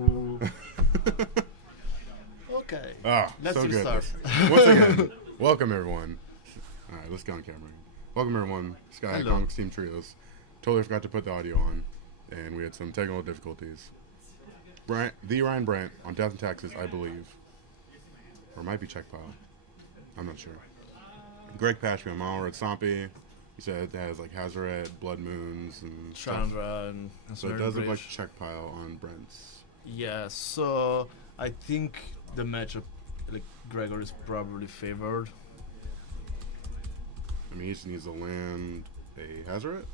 Ooh. Okay. Let's so good. restart. Once again, welcome everyone. All right, let's go on camera. Welcome everyone. Sky Hello. Comics Team Trios. Totally forgot to put the audio on, and we had some technical difficulties. The Ryan Brandt on Death and Taxes, I believe, or it might be Checkpile. I'm not sure. Greg Pashby on Malred Stompy. He said it has like Hazaret, Blood Moons, and stuff. Chandra and So it does look like Bridge. Checkpile on Brent's. Yeah, so I think the matchup, like Gregor is probably favored. I mean, he just needs to land a Hazaret,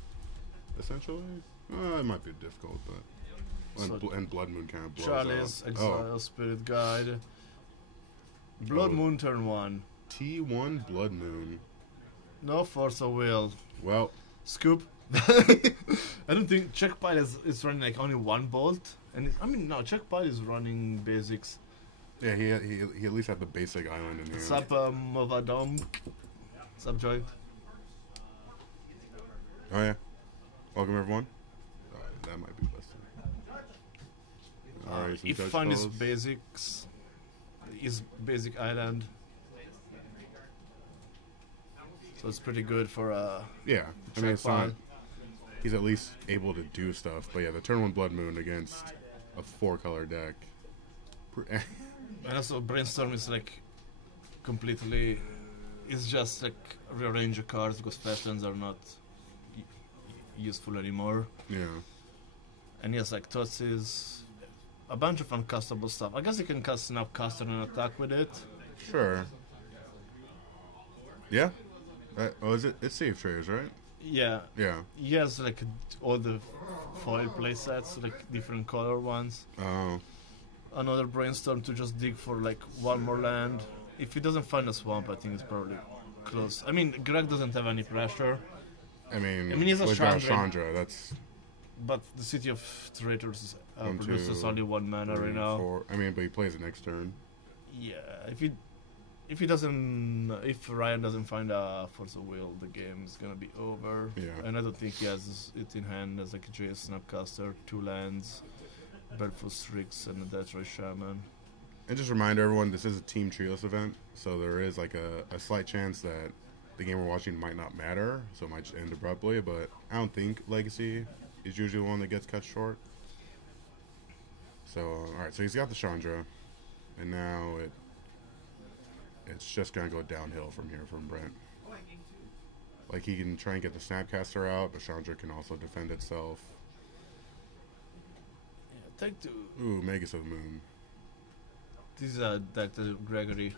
essentially. It might be difficult, but... So And Blood Moon kind of blows Chalice, up. Exile, Spirit Guide. Blood Oh. Moon turn 1. T1 Blood Moon. No Force of Will. Well, Scoop. I don't think Checkpile is running like only one bolt. And I mean, no, Checkpile is running basics. yeah, he at least had the basic island in here. Sup, Movadom. Sup, Joy. Oh, yeah. Welcome, everyone. That might be the best. Alright, some If judge find his calls. basics, his basic island. So it's pretty good for Yeah, I mean, it's not... Checkpile. He's at least able to do stuff. But yeah, the turn 1 Blood Moon against a 4-color deck. And also Brainstorm is like completely, it's just like rearrange your cards because flashlands are not useful anymore. Yeah. And he has like Tootsies, a bunch of uncastable stuff. I guess you can cast Snapcaster and attack with it. Sure. Yeah? Is it? It's Save Trays, right? Yeah, Yeah. he has like all the foil playsets, like different color ones. Oh. Another Brainstorm to just dig for like one more land. If he doesn't find a swamp, I think it's probably close. I mean, Greg doesn't have any pressure, I mean, he's a we've got Chandra. Chandra. That's but the City of Traitors 1, produces 2, only one mana 3, right now. 4. I mean, but he plays it next turn. Yeah, if he doesn't, if Ryan doesn't find a Force of Will, the game is gonna be over. Yeah. And I don't think he has it in hand as like a JS Snapcaster, 2 lands, Barefoot Strix, and a Deathray Shaman. And just remind everyone, this is a Team Trios event, so there is like a slight chance that the game we're watching might not matter, so it might just end abruptly, but I don't think Legacy is usually the one that gets cut short. So, alright, so he's got the Chandra, and now it's just going to go downhill from here from Brent. Like, he can try and get the Snapcaster out, but Chandra can also defend itself. Yeah, take 2. Ooh, Magus of the Moon. This is a deck that Gregory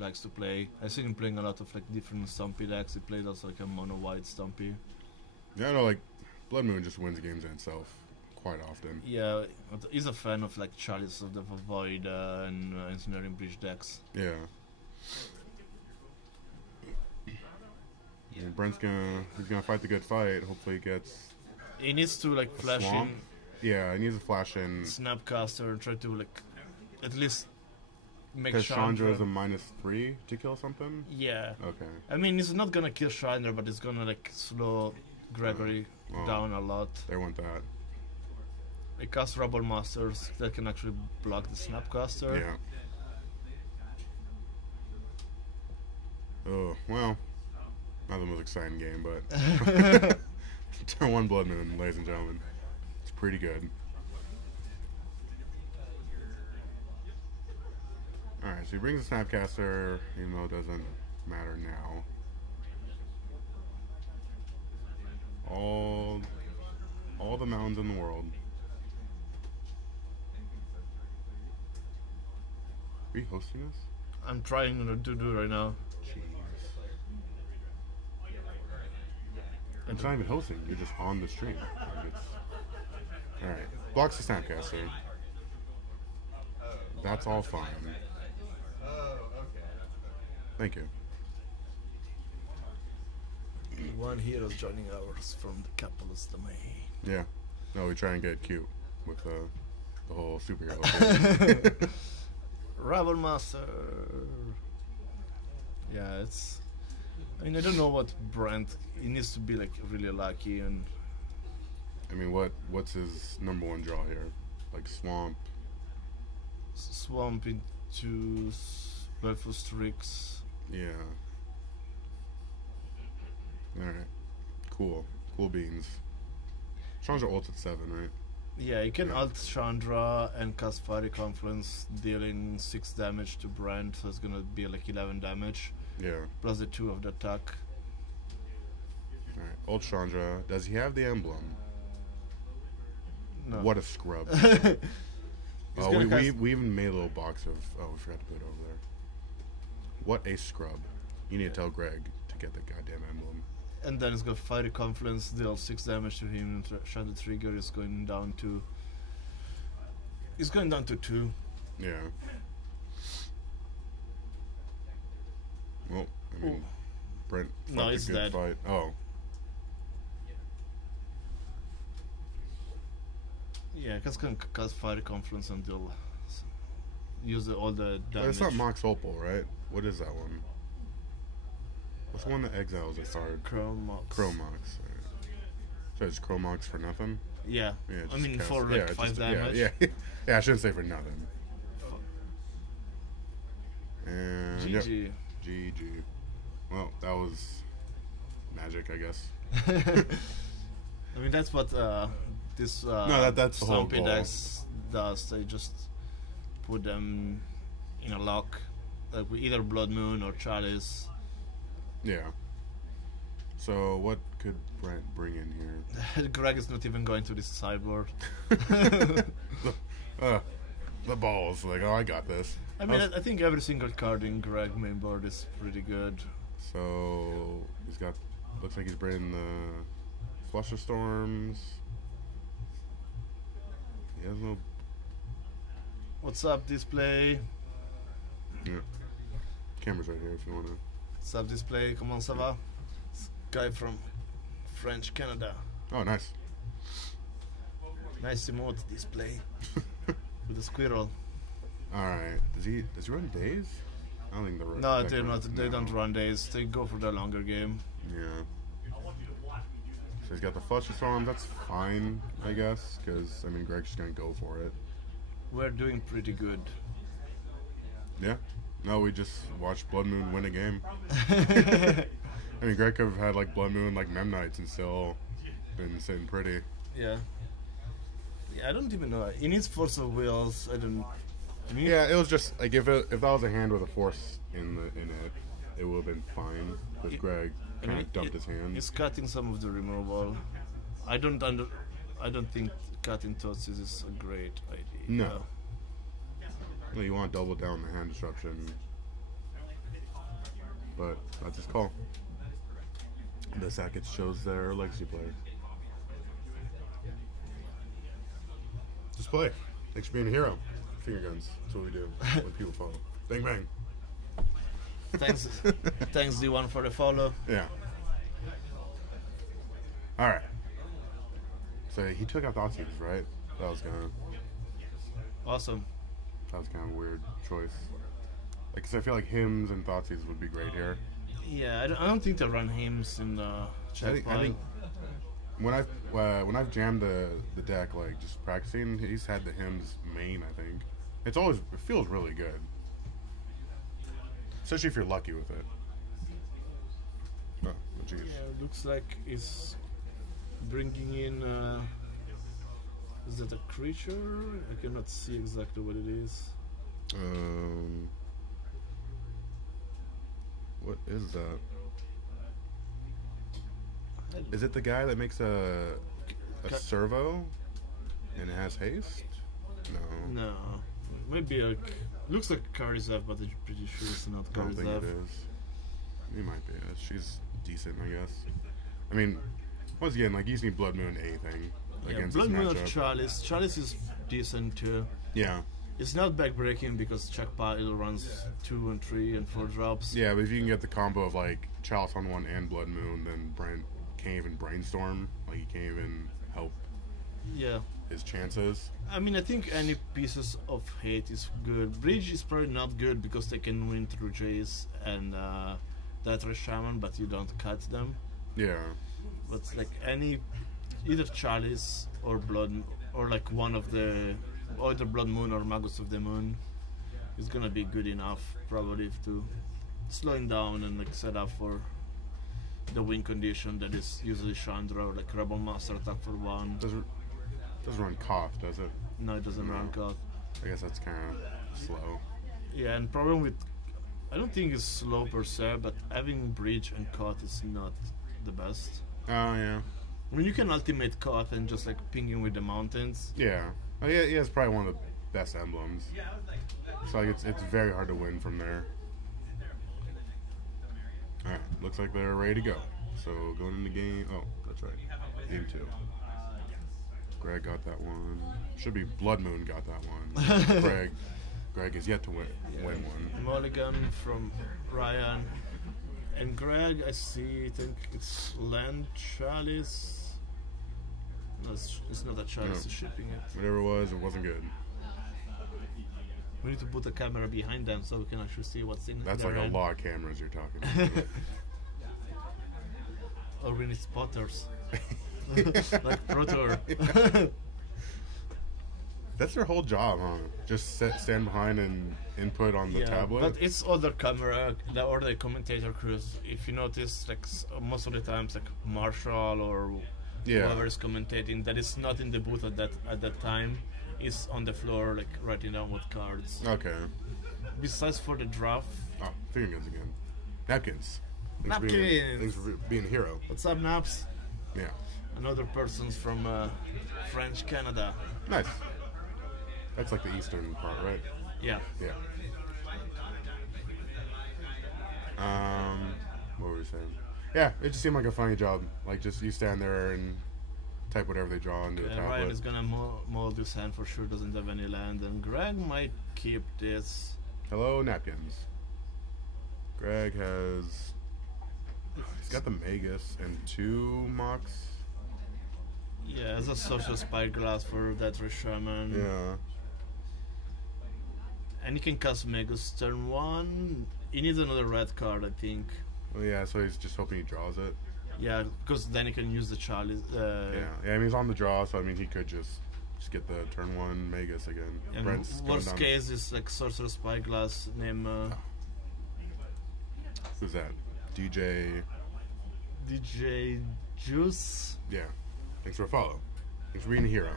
likes to play. I've seen him playing a lot of like different Stumpy decks. He played also like a mono white Stumpy. Yeah, I know, like, Blood Moon just wins games in itself quite often. Yeah, but he's a fan of like Chalice of the Void and Engineering Bridge decks. Yeah. And Brent's he's gonna fight the good fight. Hopefully he gets He needs to like a flash swamp. Yeah, he needs to flash in in Snapcaster and try to like at least make because Chandra is a Chandra. -3 to kill something. Yeah, Okay. I mean he's not gonna kill Chandra, but it's gonna like slow Gregory Oh, down a lot. they want that. I cast Rubble Masters that can actually block the Snapcaster. Yeah. Oh well, not the most exciting game, but turn 1 Blood Moon, ladies and gentlemen. It's pretty good. Alright, so he brings the Snapcaster, even though it doesn't matter now. All the mountains in the world. Are you hosting this? I'm trying to do right now. Jeez. It's not even hosting, you're just on the stream. Like alright, blocks the Snapcaster. That's all fine. Thank you. One hero's joining ours from the capitalist domain. Yeah. No, we try and get cute with the whole superhero thing. Rubble Master. Yeah, it's. I mean, I don't know what Brent. He needs to be like really lucky and. I mean, what's his number one draw here? Like Swamp, Swamp into Baleful Strix. Yeah. Alright. Cool. Cool beans. Chandra ults at 7, right? Yeah, you can Yeah. alt Chandra and cast Fiery Confluence, dealing 6 damage to Brand, so it's gonna be like 11 damage, Yeah. plus the 2 of the attack. Alright. Ult Chandra. Does he have the emblem? No. What a scrub. He's Oh, gonna we cast- even made a little box of... Oh, we forgot to put it over there. What a scrub. You need to tell Greg to get the goddamn emblem. And then it's got Fiery Confluence, deal 6 damage to him, and Shadow Trigger is going down to... It's going down to 2. Yeah. Well, I mean, Ooh. Brent No, fought a it's good dead. fight. Oh, Yeah, because can cast Fiery Confluence and deal... Use all the but damage. it's not Mox Opal, right? What is that one? What's the one that exiles a card? Chromox. Chromox. Right. So it's Chromox for nothing? Yeah. Yeah, I just mean, cast- for yeah, like 5 just- damage. Yeah, yeah. I shouldn't say for nothing. And yep, GG. GG. Well, that was magic, I guess. I mean, that's what this that's the whole Slump goal. Index does. They just put them in a lock, like with either Blood Moon or Chalice. Yeah. So what could Brent bring in here? Greg is not even going to this sideboard. The balls, like, oh, I got this. I mean, I think every single card in Greg main board is pretty good. So he's got. Looks like he's bringing the Flusher Storms. He has no. What's up, display? Yeah. Camera's right here if you wanna. What's up, display? Comment ça va? This guy from French Canada. Oh, nice. Nice emote display with a squirrel. All right. Does he run days? I don't think the No, they're not. They don't run days. They go for the longer game. Yeah. So he's got the Flusher Storms. That's fine, I guess, because I mean Greg's just gonna go for it. We're doing pretty good. Yeah. No, we just watched Blood Moon win a game. I mean, Greg could have had like Blood Moon, like Memnites, and still been sitting pretty. Yeah. Yeah, I don't even know. He needs Force of Wills. I don't. I mean, Yeah, it was just like if that was a hand with a force in it, it would have been fine. Because It- Greg I kind mean, of dumped his hand. He's cutting some of the removal. I don't think cutting Tots is a great idea. No. Well, you want to double down the hand disruption, but that's his call. The Sackett shows their legacy player. Just play. Thanks for being a hero. Finger guns. That's what we do when people follow. Bang bang. Thanks, thanks D1 for the follow. Yeah. All right. So he took out Thoughtseize, right? That was kind of Awesome. a weird choice. Like, 'cause I feel like hymns and Thoughtseize would be great here. Yeah, I don't think they run hymns in the I chat think file. when I've jammed the deck, like just practicing, he's had the hymns main. I think it feels really good, especially if you're lucky with it. Oh, jeez. Yeah, looks like it's bringing in. Is that a creature? I cannot see exactly what it is. What is that? Is it the guy that makes a servo and it has haste? No. No, maybe looks like Karizev, but I'm pretty sure it's not I don't think it Karizev. is. He might be. She's decent, I guess. I mean, once again, like, you just need Blood Moon anything Yeah, against Blood this Moon or matchup. Chalice. Chalice is decent too. Yeah. It's not backbreaking because Chuck Pile runs 2 and 3 and 4 drops. Yeah, but if you can get the combo of, like, Chalice on one and Blood Moon, then Brent can't even brainstorm. Like, he can't even help Yeah. his chances. I mean, I think any pieces of hate is good. Bridge is probably not good because they can win through Jace and Datra Shaman, but you don't cut them. Yeah. But like either Chalice or Blood, or like one of the either Blood Moon or Magus of the Moon is gonna be good enough probably to slow him down and like set up for the win condition that is usually Chandra, like Rebel Master attack for 1. Doesn't run Koth, does it? No, it doesn't run Koth. I guess that's kind of slow. Yeah, and problem with, I don't think it's slow per se, but having Bridge and Koth is not the best. Oh yeah. I mean, you can ultimate Koth and just like ping him with the mountains. Yeah. Oh yeah, yeah. It's probably one of the best emblems. So like it's very hard to win from there. All right, looks like they're ready to go. So going into game. Oh, that's right. Game 2. Greg got that one. Should be Blood Moon got that one. Greg is yet to win one. Mulligan from Ryan. And Greg, I think it's Land Chalice. No, it's not a Chalice, it's shipping it. Whatever it wasn't good. We need to put a camera behind them so we can actually see what's in That's their like hand. a lot of cameras you're talking about. Or we need spotters. Like Protor. That's their whole job, huh? Just stand behind and input on the tablet. But it's other camera or the commentator crews. If you notice, like most of the times, like Marshall or whoever is commentating, that is not in the booth at that time, is on the floor, like writing down what cards. Okay. Besides for the draft. Oh, finger guns again. Napkins. Napkins. Thanks for being a hero. What's up, Naps? Yeah. Another person's from French Canada. Nice. That's like the eastern part, right? Yeah. Yeah. What were we saying? Yeah, it just seemed like a funny job. Like, just you stand there and type whatever they draw into the tablet. Ryan is gonna mold this hand for sure, doesn't have any land, and Greg might keep this. Hello, Napkins. Greg has... He's got the Magus and 2 Mox. Yeah, as a social spyglass for that Shaman. Yeah. And he can cast Magus turn 1. He needs another red card, I think. Well, yeah, so he's just hoping he draws it. Yeah, because then he can use the Chalice. Yeah, I mean, he's on the draw, so I mean, he could just get the turn 1 Magus again. And Brent's worst case is like Sorcerer Spyglass name. Who's that? DJ Juice. Yeah. Thanks for a follow. Thanks for being a hero.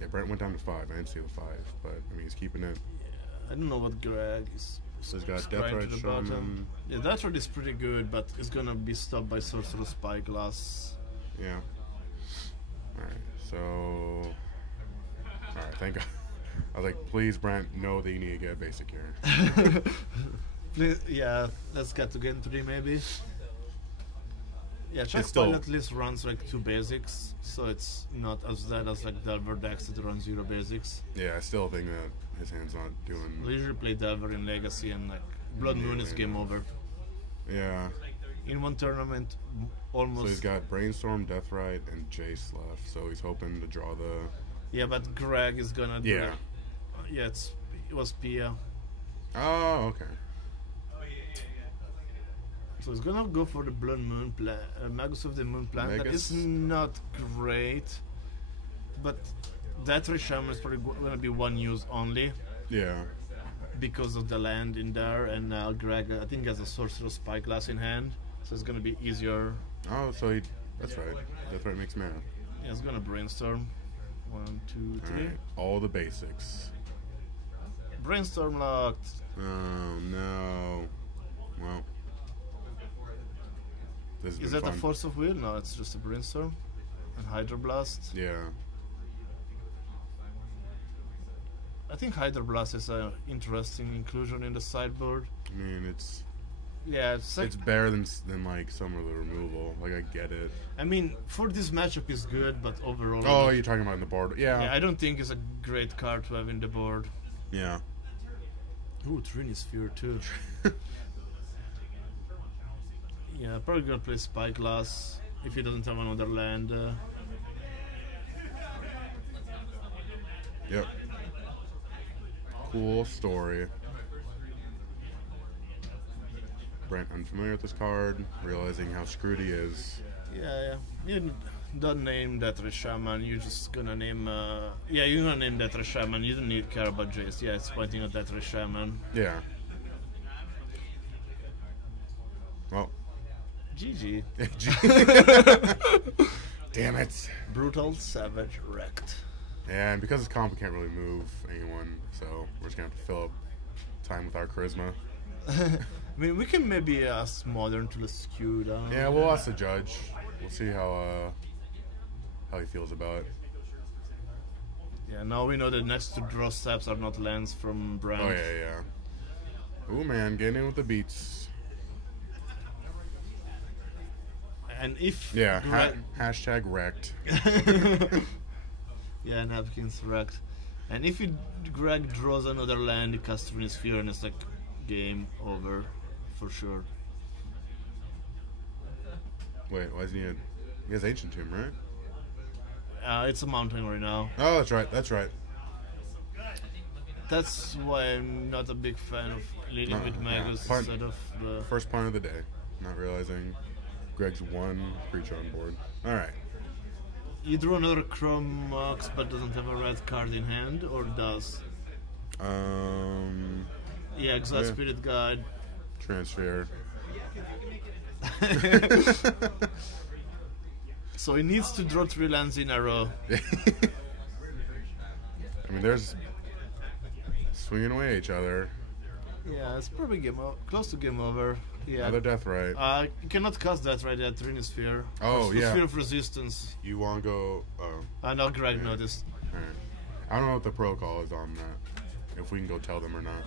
Yeah, Brent went down to 5. I didn't see the 5, but I mean, he's keeping it. Yeah, I don't know what Greg is. So he's got scrying Deathrite to the Shaman. bottom. Yeah, Deathrite is pretty good, but it's gonna be stopped by Sorcerer Spyglass. Yeah. Alright, so... Alright, thank God. I was like, please, Brent, know that you need to get a basic here. Please, yeah, let's get to game 3 maybe. Yeah, Chuck still- at least runs like 2 basics, so it's not as bad as like Delver decks that run 0 basics. Yeah, I still think that his hand's not doing... We usually play Delver in Legacy and like Blood Moon is game over. Yeah. In one tournament, almost. So he's got Brainstorm, Deathrite, and Jace left, so he's hoping to draw the... Yeah, but Greg is gonna do Yeah. Yeah, it was Pia. Oh, okay. So he's gonna go for the Blood Moon Magus of the Moon plant. That Magus. is not great, but that Shaman is probably gonna be 1 use only Yeah. because of the land in there, and Greg I think has a Sorcerer Spyglass in hand, so it's gonna be easier. Oh, so he... That's right. Deathrite makes mana. Yeah, it's gonna Brainstorm. 1, 2, 3. Alright, all the basics. Brainstorm locked. Oh, no. Well... This has Is been that a fun. Force of Will? No, it's just a Brainstorm. And Hydroblast. Yeah. I think Hydroblast is an interesting inclusion in the sideboard. I mean, it's Yeah, it's like, better than like some of the removal. Like, I get it. I mean, for this matchup is good, but overall... Oh, you're talking about in the board. yeah, Yeah. I don't think it's a great card to have in the board. Yeah. Ooh, Trinisphere too. Yeah, probably gonna play Spyglass if he doesn't have another land. Yep. Cool story. Brent unfamiliar with this card, realizing how screwed he is. Yeah. don't name that Shaman. You're just gonna name. Yeah, you're gonna name that Shaman. You don't need care about Jace. Yeah, it's pointing at that Shaman. Yeah. Well. GG. Damn it. Brutal, savage, wrecked. And because it's comp, we can't really move anyone, so we're just gonna have to fill up time with our charisma. I mean, we can maybe ask Modern to skew down. Yeah, we'll ask the judge. We'll see how he feels about it. Yeah, now we know the next two draw steps are not lands from Brand. Oh yeah. Ooh man, getting in with the beats. And if yeah, hashtag wrecked. Yeah, Napkins wrecked. And if Greg draws another land, he casts Sphere, and it's like game over for sure. Wait, why isn't he has Ancient Tomb, right? It's a mountain right now. Oh, that's right. That's right. That's why I'm not a big fan of leading with Magus yeah. instead of the First point of the day. Not realizing Greg's one creature on board. All right. You drew another Chrome Mox, but doesn't have a red card in hand, or does? Yeah, Exile Spirit Guide. Transfer. So he needs to draw 3 lands in a row. I mean, there's swinging away each other. Yeah, it's probably close to game over. Yeah. Another Death Right. You cannot cast that right at Sphere. Oh, yeah. Sphere of Resistance. You want to go... Oh. I know Greg noticed. Alright. I don't know what the protocol is on that. If we can go tell them or not.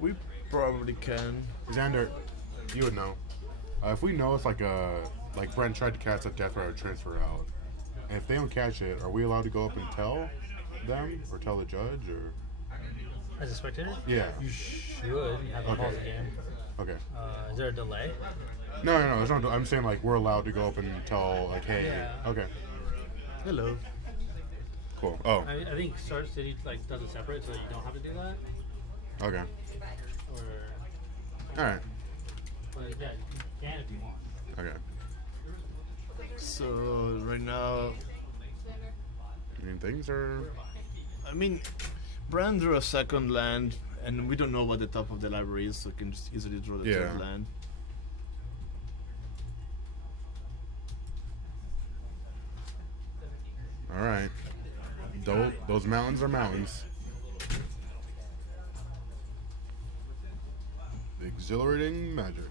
We probably can. Xander, you would know. If we know it's like Brent tried to catch a Death Right or transfer out, and if they don't catch it, are we allowed to go up and tell them or tell the judge or? As a spectator? Yeah. You should have a pause the game. Okay. Is there a delay? No. There's no. I'm saying like we're allowed to go up and tell like, hey. Yeah. Okay. Hello. Cool. Oh. I think Start City does it separate, so you don't have to do that. Okay. Or. All right. But yeah, you can if you want. Okay. So right now, I mean, things are. I mean, Brand drew a second land, and we don't know what the top of the library is, so we can just easily draw the third land. All right. Those mountains are mountains. Exhilarating magic.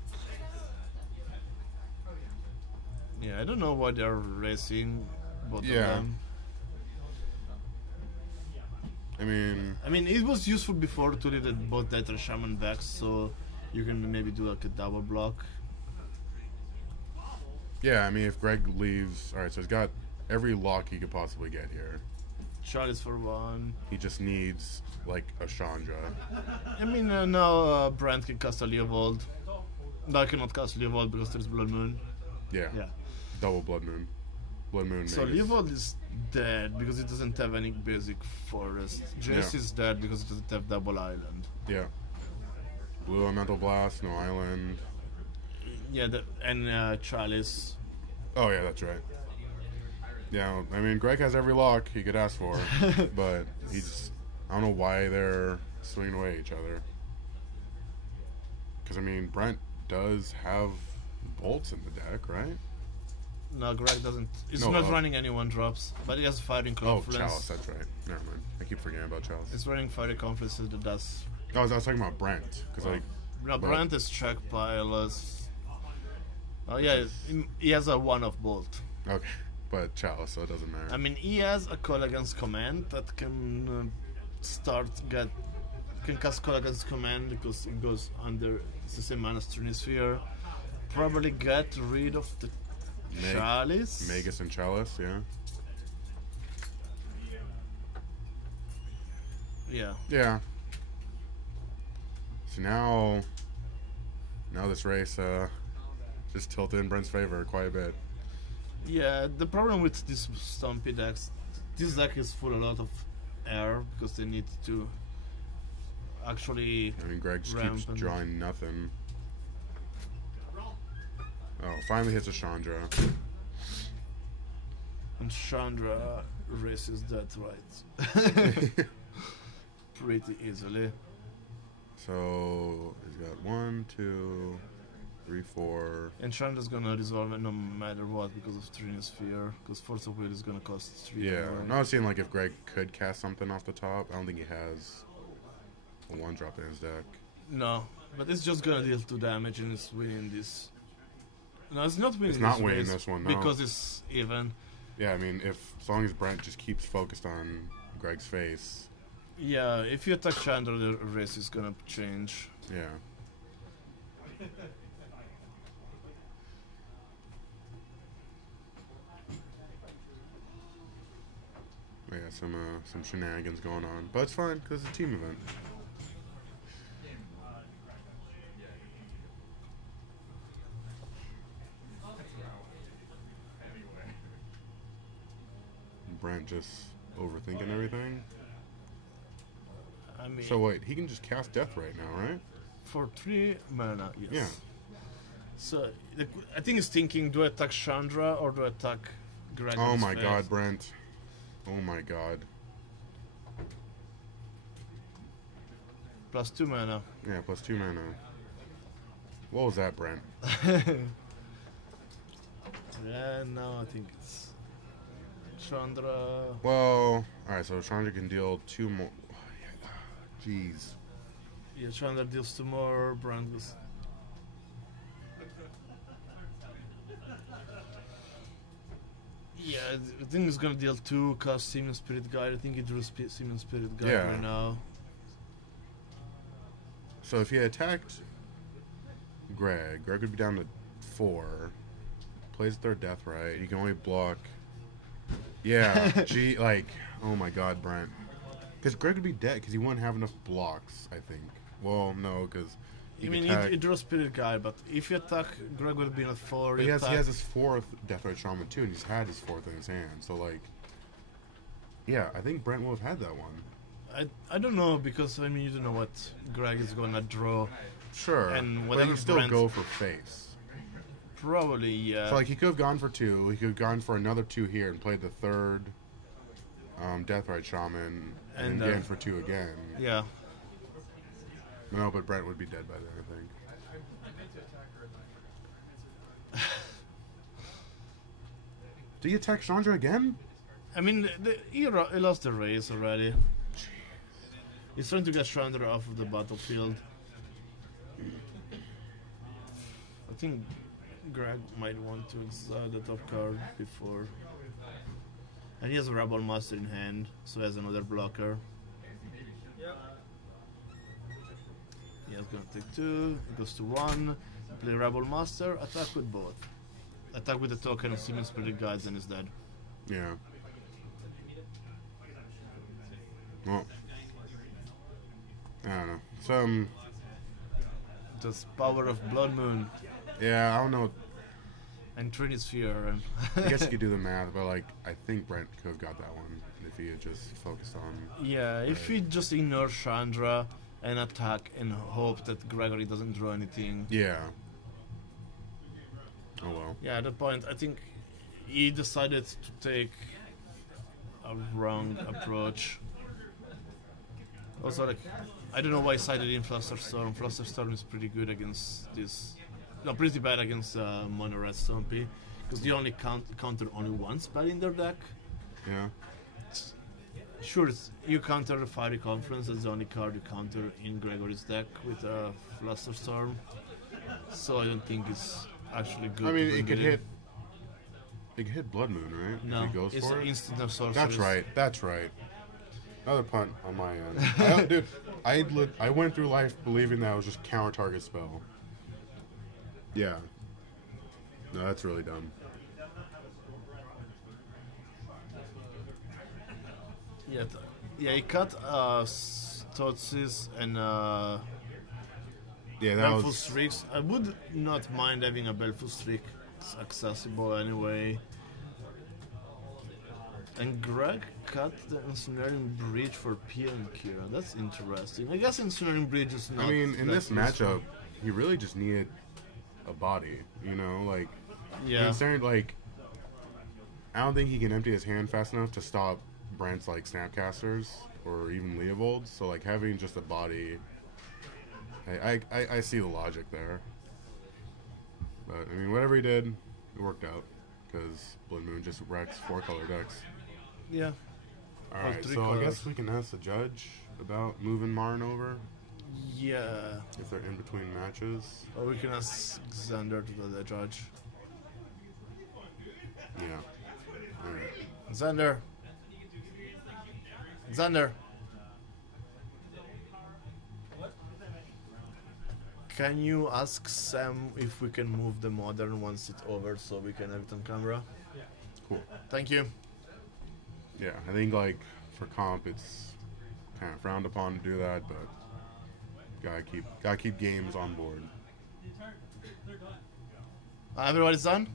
Yeah, I don't know why they're racing both of them. I mean, it was useful before to lead both that Shaman back, so you can maybe do like a double block. Yeah, I mean, if Greg leaves, all right, so he's got every lock he could possibly get here. Chalice for 1. He just needs like a Chandra. I mean, now Brand can cast a Leovold. No, I cannot cast Leovold because there's Blood Moon. Yeah. Double Blood Moon. Blood Moon. So Leovold is dead because it doesn't have any basic forest. Jace is dead because it doesn't have double island. Yeah. Blue Elemental Blast, no island. Yeah, and Chalice. Oh yeah, that's right. Yeah, I mean, Greg has every lock he could ask for, but I don't know why they're swinging away at each other. Because, I mean, Brent does have bolts in the deck, right? No, Greg doesn't. He's not running any 1-drops, but he has Firing Confluence. Oh, Chalice, that's right. Never mind. I keep forgetting about Chalice. He's running Firing Confluence that does. I was talking about Brent. No, Brent is check pilers. Oh, yeah, he has a 1 of Bolt. Okay. But Chalice, so it doesn't matter. I mean, he has a Call Against Command that can can cast Call Against Command because it goes under the same mana as Sphere. Probably get rid of the Chalice. Magus and Chalice, yeah. Yeah. So now this race just tilted in Brent's favor quite a bit. Yeah, the problem with this Stumpy decks, this deck is full a lot of air because they need to actually. I mean, Greg just keeps drawing nothing. Oh, finally hits a Chandra. And Chandra races that right. Pretty easily. So he's got 1, 2, 3, 4. And Chandra's gonna resolve it no matter what because of Trinosphere. Because Force of Will is gonna cost 3. Yeah. more. No, I was saying like if Greg could cast something off the top, I don't think he has a 1-drop in his deck. No, but it's just gonna deal 2 damage and it's winning this. No, it's not winning It's not this winning race this one, no. because it's even. Yeah, I mean, as long as Brent just keeps focused on Greg's face, Yeah, if you attack Chandra, the race is gonna change. yeah. We got some shenanigans going on, but it's fine because it's a team event. Brent just overthinking everything. I mean, So wait, he can just cast Death right now, right? for 3 mana, yes. Yeah. So I think he's thinking: do I attack Chandra or do I attack Greg? Oh my God, Brent. Oh my God. Plus 2 mana. Yeah, plus 2 mana. What was that, Brent? Yeah, now I think it's Chandra. Well, alright, so Chandra can deal 2 more. Jeez. Yeah, Chandra deals 2 more. Brand goes. Yeah, I think he's gonna deal 2. Cast Simeon Spirit Guide. I think he drew Simeon Spirit Guide Yeah. right now. So if he attacked Greg would be down to 4. Plays 3rd Death right. He can only block. Yeah, gee, like, oh my God, Brent. Because Greg would be dead because he wouldn't have enough blocks, I think. Well, no, because I mean, he drew Spirit Guide, but if you attack Greg would be at 4. he you has attack- his 4th Deathrite Shaman too, and he's had his 4th in his hand. So like, yeah, I think Brent would have had that one. I don't know because I mean you don't know what Greg is gonna draw. Sure, And but whatever you still Brent- go for face. Probably, yeah. So like he could have gone for 2. He could have gone for another 2 here and played the 3rd Deathrite Shaman and And, again for 2 again. Yeah. No, but Brent would be dead by then, I think. Did he attack Chandra again? I mean, he lost the race already. He's trying to get Chandra off of the battlefield. I think Greg might want to exile the top card before. And he has a Rebel Master in hand, so he has another blocker. Yeah, he's gonna take 2, it goes to 1, play Rebel Master, attack with both. Attack with the token of Simeon Spirit Guides and is dead. Yeah. Well, I don't know. Some, Just power of Blood Moon yeah, I don't know. and Trinisphere. And I guess you could do the math, but like, I think Brent could have got that one if he had just focused on. yeah, if we just ignore Chandra and attack and hope that Gregory doesn't draw anything. Yeah. Oh well. Yeah, at that point, I think he decided to take a wrong approach. Also, like, I don't know why he sided in Flusterstorm. Flusterstorm is pretty good against this. No, pretty bad against Mono Red Stompy. Because they only counter only one spell in their deck. Yeah. Sure, you counter the Fiery Conference, that's the only card you counter in Gregory's deck with Flusterstorm. So I don't think it's actually good. I mean, to it could bring hit. It could hit Blood Moon, right? No, If he goes it's for an it. instant of sorcery. That's right. That's right. Another punt on my end. Dude, I went through life believing that it was just counter target spell. Yeah. No, that's really dumb. Yeah, he cut Stotsis and Yeah, that Baleful was. Streaks. I would not mind having a Baleful Streak. It's accessible anyway. And Greg cut the Ensnaring Bridge for Pia and Kira. That's interesting. I guess Ensnaring Bridge is not. I mean, in that this useful. matchup, he really just needed a body. You know, like Yeah. Ensnaring, like I don't think he can empty his hand fast enough to stop Brent's like Snapcasters or even Leovold's. So like having just a body, I see the logic there. But I mean, whatever he did, it worked out because Blood Moon just wrecks 4-color decks. Yeah. All Or right, 3 so I colors. guess we can ask the judge about moving Marn over Yeah. if they're in between matches. Or we can ask Xander to be the judge. Yeah. All right. Xander. Xander. Can you ask Sam if we can move the modern once it's over so we can have it on camera? Cool. Thank you. Yeah, I think like for comp, it's kind of frowned upon to do that, but gotta keep games on board. Everybody's done?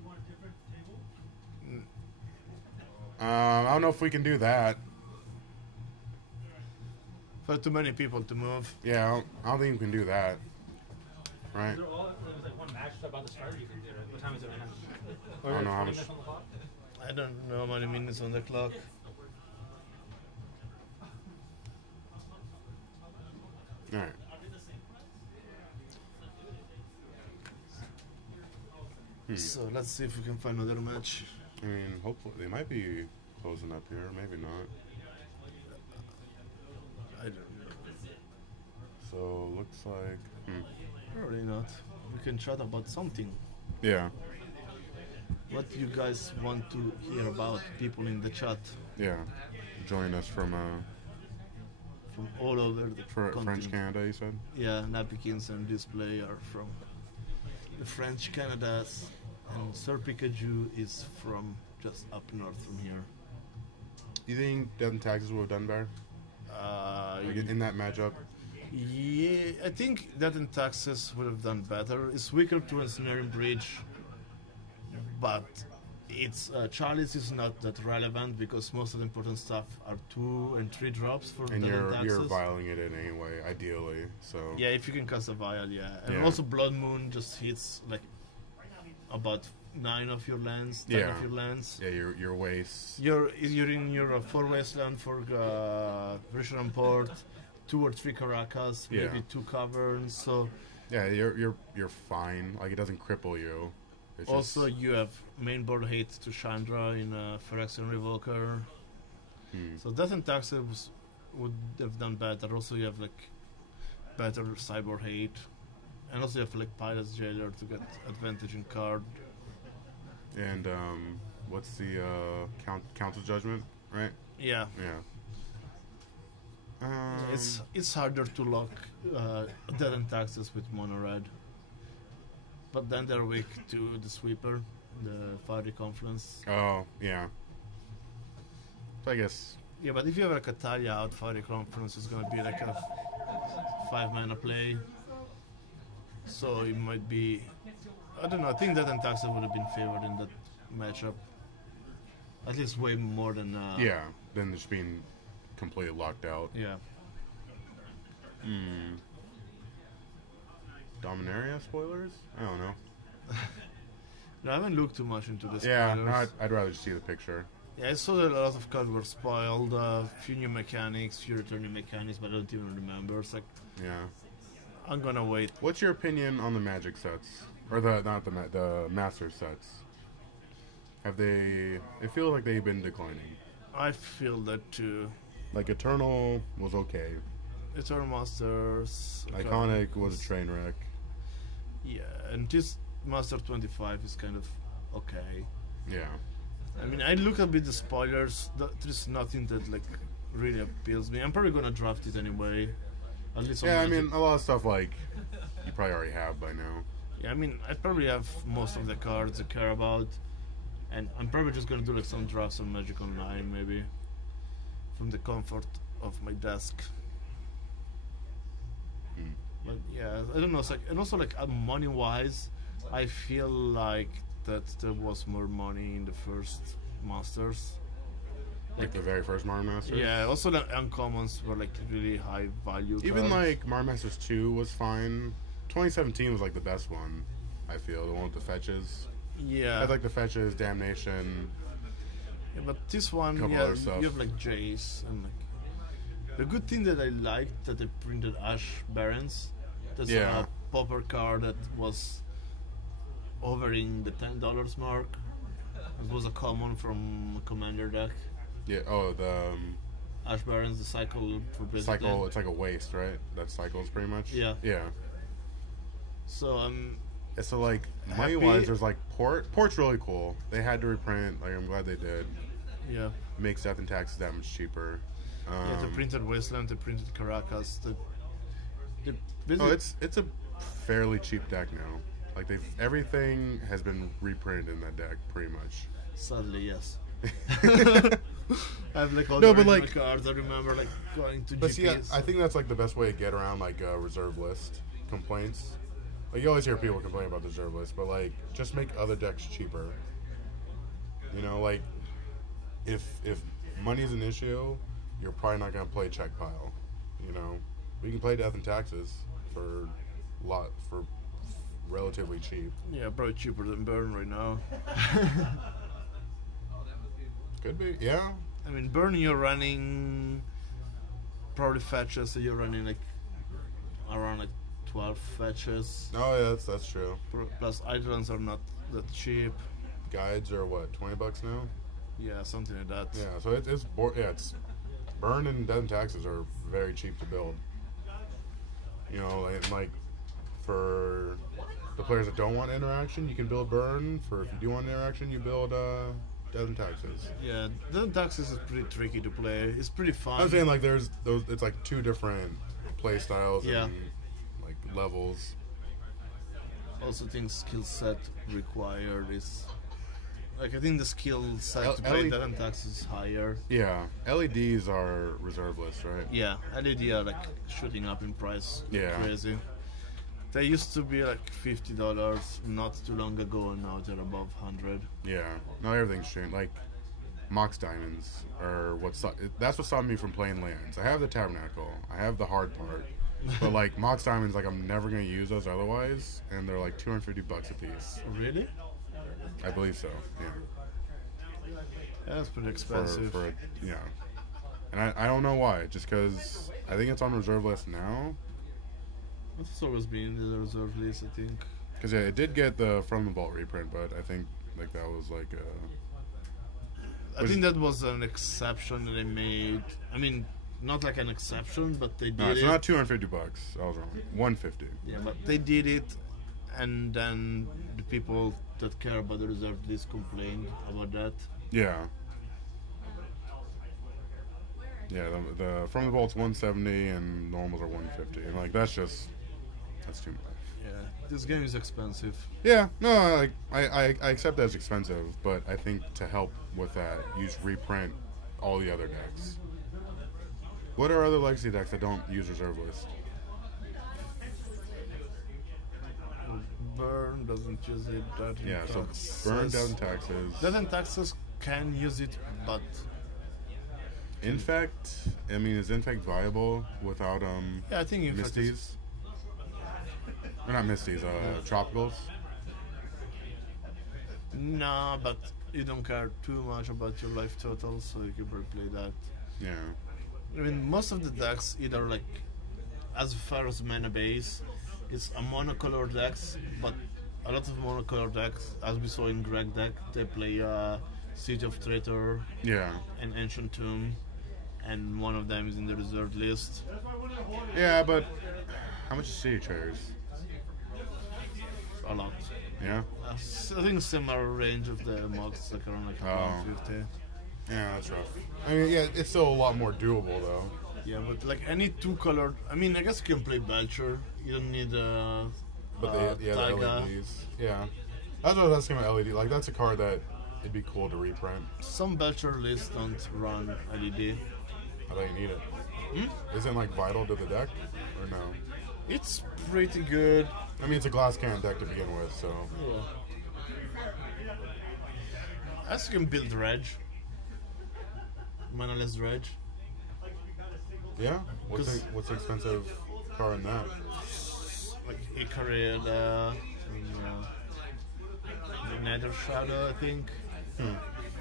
I don't know if we can do that. For too many people to move. Yeah, I don't think we can do that. Right? There was like one match about to start. You can do it. What time is it right now? I don't know how 20 much. minutes on the clock? I don't know how many minutes on the clock. All right. So let's see if we can find another match. I mean, hopefully they might be closing up here. Maybe not. I don't know. So looks like. Probably not. We can chat about something. Yeah. What do you guys want to hear about? People in the chat Yeah. Join us from from all over the French continent. Canada. You said. Yeah, Napkins and Display are from the French Canadas, and Sir Pikachu is from just up north from here. You think Death and Taxes would have done better like in that matchup? Yeah, I think that in Texas would have done better. It's weaker to Ensnaring Bridge, but its Chalice is not that relevant because most of the important stuff are 2 and 3 drops for And Death you're and Taxes. vialing it in anyway, ideally. So Yeah, if you can cast a vial, yeah. And Yeah. also Blood Moon just hits like about 9 of your lands, 10 Yeah. of your lands. yeah, your waste. You're in your 4 wasteland for Risharan Port, 2 or 3 Caracas, Yeah. maybe 2 caverns. So Yeah, you're fine. Like it doesn't cripple you. It's also just, you have main board hate to Chandra in Phyrexian Revoker. So Death and Taxes would have done better. Also you have like better cyborg hate. And also you have like Pirate's Jailer to get advantage in card. and what's the council judgment, right? Yeah. Yeah. It's harder to lock Death and Taxes with mono red. But then they're weak to the sweeper, the Fiery Confluence. Oh yeah. So I guess Yeah, but if you have like a Talia out, Fiery Confluence is gonna be like a 5 mana play. So it might be, I don't know, I think Death and Taxes would have been favored in that matchup. At least way more than yeah. Then just being completely locked out. Yeah. Dominaria spoilers? I don't know. No, I haven't looked too much into this. Yeah, no, I'd rather just see the picture. Yeah, I saw that a lot of cards were spoiled, few new mechanics, few returning mechanics, but I don't even remember. It's like, Yeah. I'm gonna wait. What's your opinion on the Magic sets, or the Master sets? Have they? It feels like they've been declining. I feel that too. Like Eternal was okay. Eternal Masters. Iconic was a train wreck. Yeah, and this Master 25 is kind of okay. Yeah. I mean, I look a bit the spoilers. There's nothing that like really appeals me. I'm probably gonna draft it anyway. At least. on Yeah, I Magic. mean a lot of stuff like you probably already have by now. Yeah, I mean, I probably have most of the cards I care about, and I'm probably just gonna do like some drafts on Magic Online, maybe, from the comfort of my desk. But yeah, I don't know. It's like, and also like money-wise, I feel like that there was more money in the first Masters. Like the very first Mario Masters. Yeah. Also, the uncommons were like really high value. Even cards. like Mario Masters 2 was fine. 2017 was like the best one. I feel the one with the fetches. Yeah. I had like the fetches, Damnation. Yeah, but this one, Couple yeah, other stuff. you have like Jace and like. The good thing that I liked that they printed Ash Barons. That's Yeah. a popper card that was hovering the $10 mark. It was a common from a commander deck. Yeah. Oh, the Ash Barons, the cycle for Blizzard. cycle. It's like a waste, right? That cycles pretty much. Yeah. Yeah. So And so like money Happy- wise, there's like Port. Port's really cool. They had to reprint. Like I'm glad they did. yeah. Makes Death and Taxes that much cheaper. Yeah, they printed Wasteland, they printed Caracas. They Oh, basically, it's a fairly cheap deck now. Like everything has been reprinted in that deck pretty much. sadly, yes. I have like all No, the but, original like- cards. I remember like going to But GPs. see, I think that's like the best way to get around like reserve list complaints. Like you always hear people complain about the reserve list, but like just make other decks cheaper. You know, like if money's an issue, you're probably not gonna play check pile. You know, we can play Death and Taxes for relatively cheap. Yeah, probably cheaper than Burn right now. Could be, yeah. I mean, Burn you're running probably fetches, so you're running like around like 12 fetches. Oh yeah, that's true. Plus, Eidolons are not that cheap. Guides are what, $20 now? Yeah, something like that. Yeah, so it's Burn and Death and Taxes are very cheap to build. You know, and like for the players that don't want interaction, you can build Burn. For if you do want interaction, you build Death and Taxes. Yeah, the Taxes is pretty tricky to play. It's pretty fun. I'm saying like there's those. It's like two different play styles Yeah. and like levels. Also, think skill set required is like I think the skill set L- to play LED Death and Taxes is higher. Yeah, LEDs are reserve list, right? Yeah, LED are like shooting up in price. Yeah. Crazy. They used to be like $50 not too long ago, and now they're above 100. Yeah, no, everything's changed. Like Mox Diamonds are that's what stopped me from playing lands. I have the Tabernacle, I have the hard part, but like Mox Diamonds, like I'm never gonna use those otherwise, and they're like $250 a piece. Really? I believe so. Yeah, Yeah, that's pretty for expensive. yeah, and I don't know why. Just because I think it's on reserve list now. It's always been in the reserve list, I think. Because yeah, it did get the From the Vault reprint, but I think like that was like I think that was an exception that they made. I mean, not like an exception, but they did no, it's it. not $250. I was wrong. $150. Yeah, but they did it, and then the people that care about the reserved list complained about that. Yeah. Yeah, the From the Vault's 170 and normals are 150, and like that's too much. Yeah, this game is expensive. Yeah, no, I accept that it's expensive, but I think to help with that, you just reprint all the other decks. What are other legacy decks that don't use reserve list? Burn doesn't use it. Death and Yeah, so Taxes. Burn, Death and Taxes. Death and Taxes can use it, but Infect, I mean, is Infect viable without yeah, I think Infect is- Misties? Or not Misties, Tropicals? Nah, but you don't care too much about your life total, so you can probably play that. Yeah. I mean, most of the decks either like, as far as mana base, it's a monocolor decks, but a lot of monocolor decks, as we saw in Greg deck, they play Siege of Traitor Yeah. and Ancient Tomb, and one of them is in the reserved list. Yeah, but how much is City Traders? A lot. Yeah? I think similar range of the mocks, like around like Oh. 150. Yeah, that's rough. I mean, yeah, it's still a lot more doable, though. Yeah, but like any two colored, I mean, I guess you can play Belcher. You don't need But the Taiga. LEDs. Yeah. That's what I was asking about LED. Like, that's a card that it'd be cool to reprint. Some Belcher lists don't run LED. I don't need it. Isn't, like, vital to the deck? Or no? It's pretty good. I mean, it's a glass cannon deck to begin with, so... Yeah. As you can build Reg. Manaless Reg. Yeah? What's 'Cause- what's the expensive card in that? Like Icarid, the Nether Shadow, I think.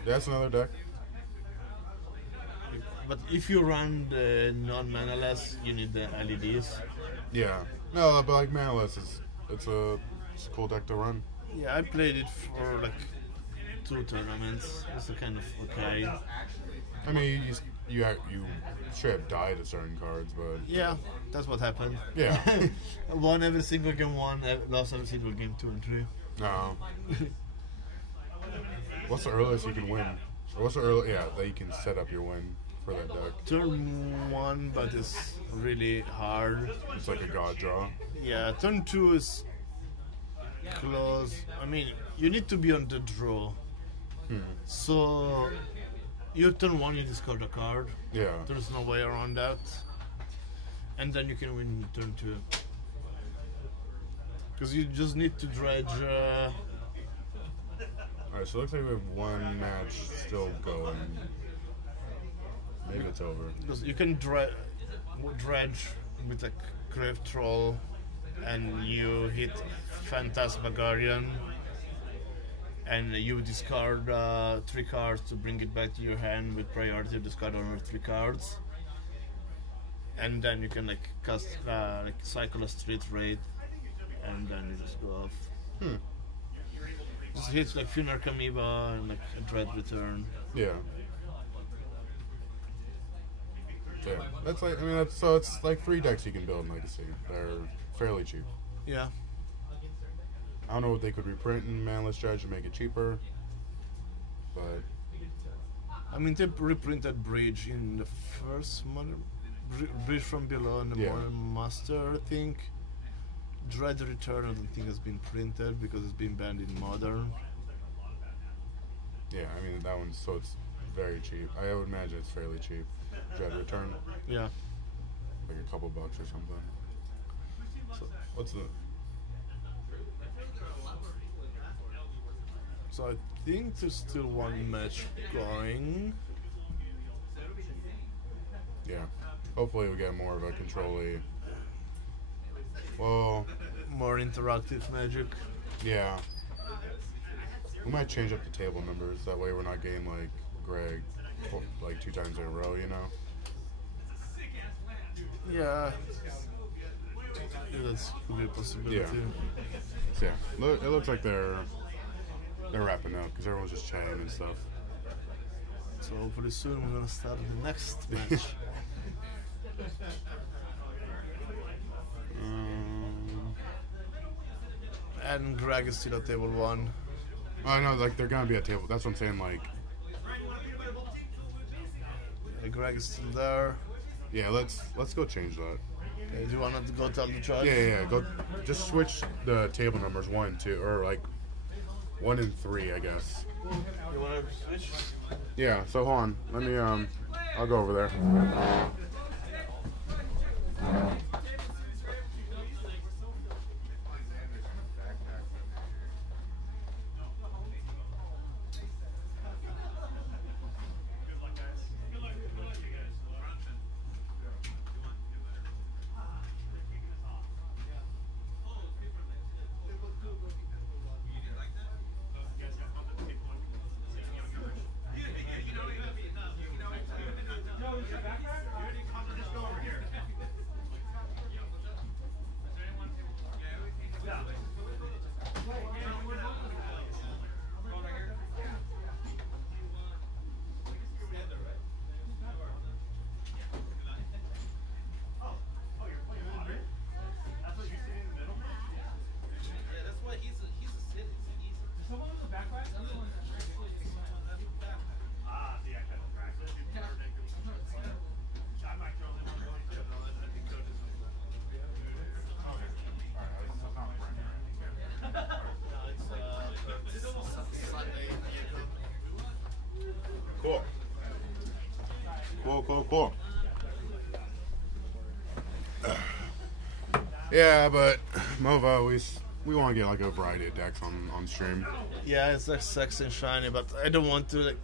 That's another deck. But if you run the non-manaless, you need the LEDs. Yeah. No, but like Manaless it's a cool deck to run. Yeah, I played it for like 2 tournaments. It's a kind of okay. I mean, you should have died at certain cards, but Yeah, that's what happened. Yeah. Won every single game 1, lost every single game 2 and 3. no. What's the earliest you can win? Or what's the that you can set up your win for that deck? Turn 1, but it's really hard. It's like a god draw. Yeah, turn 2 is close. I mean, you need to be on the draw. So, you turn 1, you discard a card. Yeah. There's no way around that. And then you can win turn 2. Because you just need to dredge. Alright, so it looks like we have one match still going. Maybe it's over. Because you can dredge with a Grave Troll, and you hit Phantasmagorian, and you discard 3 cards to bring it back to your hand with priority to discard another 3 cards. And then you can like cast like cycle a Street Raid, and then you just go off. Just hits like Funeral Amoeba and like a Dread Return. Yeah. Yeah. That's like so it's like 3 decks you can build in Legacy. They're fairly cheap. Yeah. I don't know what they could reprint in Manless Judge to make it cheaper, but I mean, they reprinted Bridge in the first Bridge from Below and the Modern Master, I think. Dread Return, I don't think has been printed because it's been banned in Modern. yeah, I mean that one's so it's very cheap. I would imagine it's fairly cheap. Dread Return, Yeah. like a couple bucks or something. So what's the? So I think there's still one match going. Yeah. Hopefully we get more of a control-y. Well, More interactive Magic. yeah. We might change up the table numbers. That way we're not getting like Greg like 2 times in a row, you know? Yeah. That's could be a possibility. Yeah. So, yeah. It looks like they're wrapping up because everyone's just chatting and stuff. So hopefully soon we're gonna start the next match. And Greg is still at table 1. I know, like they're gonna be at table. That's what I'm saying. Like, Greg is still there. yeah, let's go change that. Okay, do you want to go tell the judge? Yeah. Go, just switch the table numbers 1, 2, or like 1 and 3, I guess. You want to switch? Yeah. So hold on. Let me. I'll go over there. Cool. Yeah, but Mova, we want to get like a variety of decks on stream. Yeah, it's like sexy and shiny, but I don't want to like.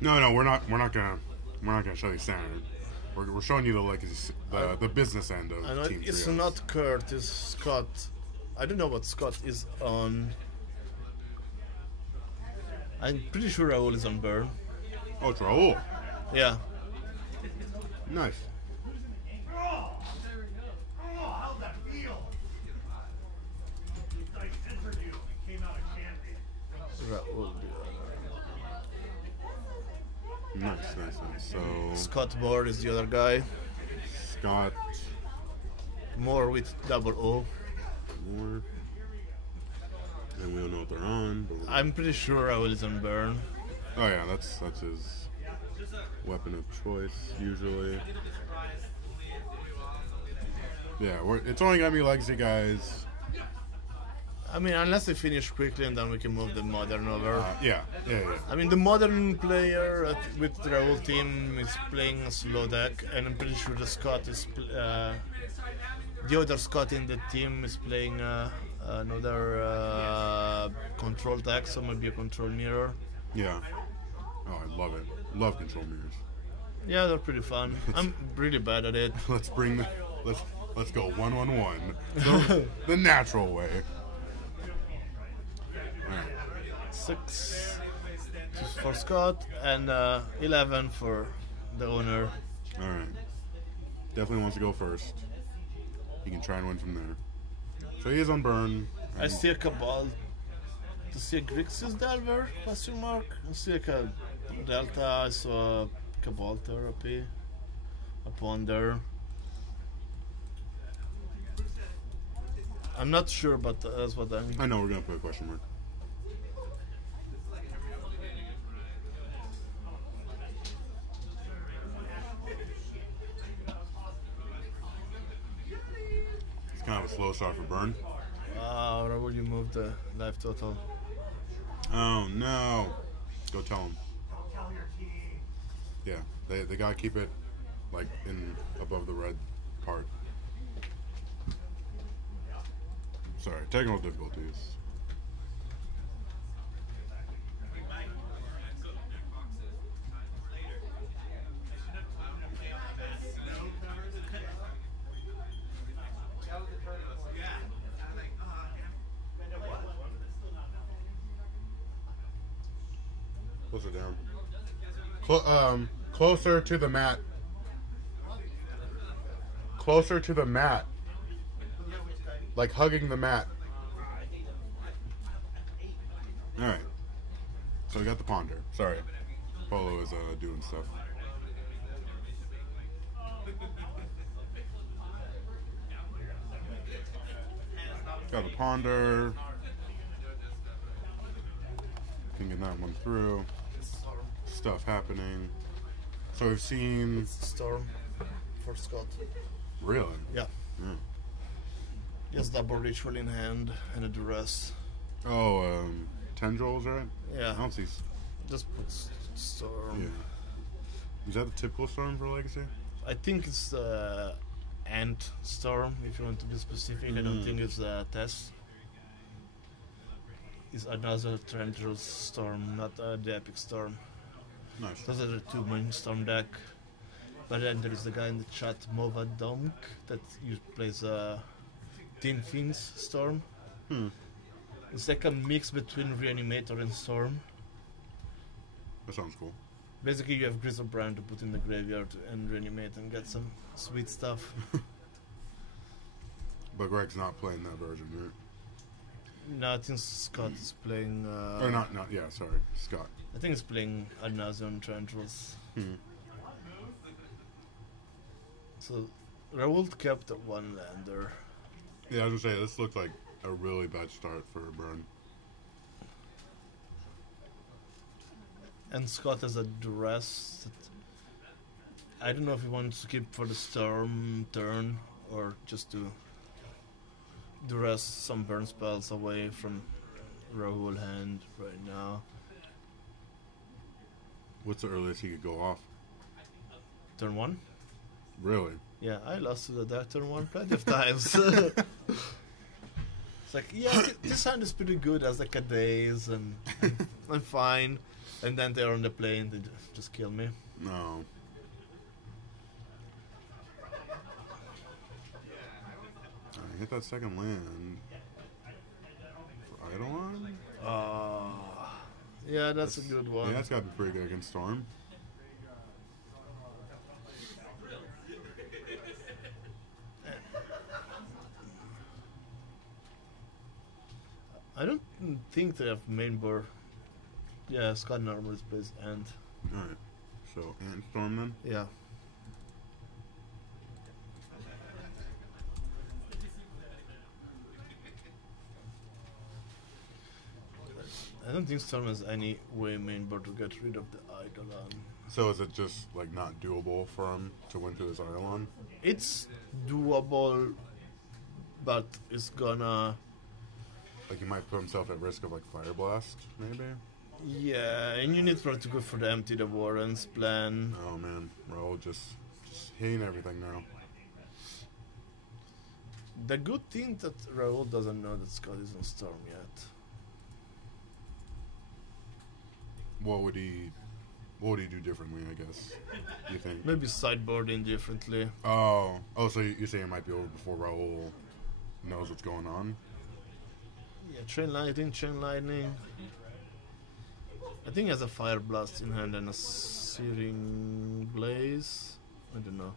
No, we're not gonna show you standard. We're showing you the legacy, the business end of I know Team it's Trios. not Kurt, it's Scott. I don't know what Scott is on. I'm pretty sure Raul is on Burn. Oh, it's Raul. Yeah. Nice. How'd that feel? Dice entered you and came out a champion. Raul. Nice. So Scott Moore is the other guy. Scott Moore with double O. Moore. And we don't know what they're on. But I'm pretty sure Raul is on burn. oh yeah, that's his weapon of choice usually. Yeah, it's only gonna be legacy guys. I mean, unless they finish quickly and then we can move the modern over. Yeah. I mean, the modern player with the Raul team is playing a slow deck, and I'm pretty sure the Scott is the other Scott in the team is playing another control deck, so maybe a control mirror. Yeah. Oh, I love it. Love control mirrors. Yeah, they're pretty fun. I'm really bad at it. Let's go 1-1-1 the natural way. 6 for Scott and 11 for the owner. All right. Definitely wants to go first. He can try and win from there. So he is on burn. I see a Cabal. To see a Grixis Delver? Question mark. I see like a Delta. I saw a Cabal Therapy. A Ponder. I'm not sure, but that's what I'm. I know we're gonna put a question mark. It's kind of a slow start for burn. Or will you move the life total? Oh no! Go tell him. Yeah, they gotta keep it like in above the red part. Sorry, technical difficulties. Closer down. Closer to the mat. Closer to the mat. Like hugging the mat. Alright. So we got the Ponder. Sorry. Polo is doing stuff. Got the Ponder. Can get that one through. Stuff happening. So we've seen... Storm for Scott. Really? Yeah. Yeah. Just double ritual in hand and a duress. Oh, tendrils, right? Yeah. I don't see... Just put Storm. Yeah. Is that the typical Storm for Legacy? I think it's the Ant Storm, if you want to be specific. I don't think it's the Tess. It's another Tendrils Storm, not the Epic Storm. Nice. Those are the two main Storm deck. But then there is the guy in the chat, Mova Domk, that plays Tin Fiends Storm. It's like a mix between Reanimator and Storm. That sounds cool. Basically, you have Griselbrand to put in the graveyard and reanimate and get some sweet stuff. But Greg's not playing that version, right? No, I think Scott is playing. Or not, yeah, sorry. Scott. I think he's playing Anazon Tendrils. So, Raoult kept a one lander. Yeah, I was gonna say, this looks like a really bad start for Burn. And Scott has a duress. That I don't know if he wants to keep for the Storm turn or just to duress some burn spells away from Raoul hand right now. What's the earliest he could go off? Turn 1? Really? Yeah, I lost to the deck turn 1 plenty of times. It's like, yeah, this hand is pretty good as like a daze and I'm fine. And then they're on the plane, they just kill me. No. I hit that second land. For Eidolon? Yeah, that's a good one. Yeah, that's gotta be pretty good against Storm. I don't think they have main board. Yeah, Scott normally plays Ant. Alright. So, Ant Storm then? Yeah. I don't think Storm has any way main board to get rid of the Eidolon. So is it just like not doable for him to win through his Eidolon? It's doable, but it's gonna. Like he might put himself at risk of like Fire Blast, maybe? Yeah, and you need for to go for the empty the Warren's plan. Oh man, Raul just hitting everything now. The good thing that Raul doesn't know that Scott is on Storm yet. What would he do differently, I guess? You think? Maybe sideboarding differently. Oh, so you're saying it might be over before Raul knows what's going on? Yeah, Chain Lightning. I think he has a Fire Blast in hand and a Searing Blaze. I don't know.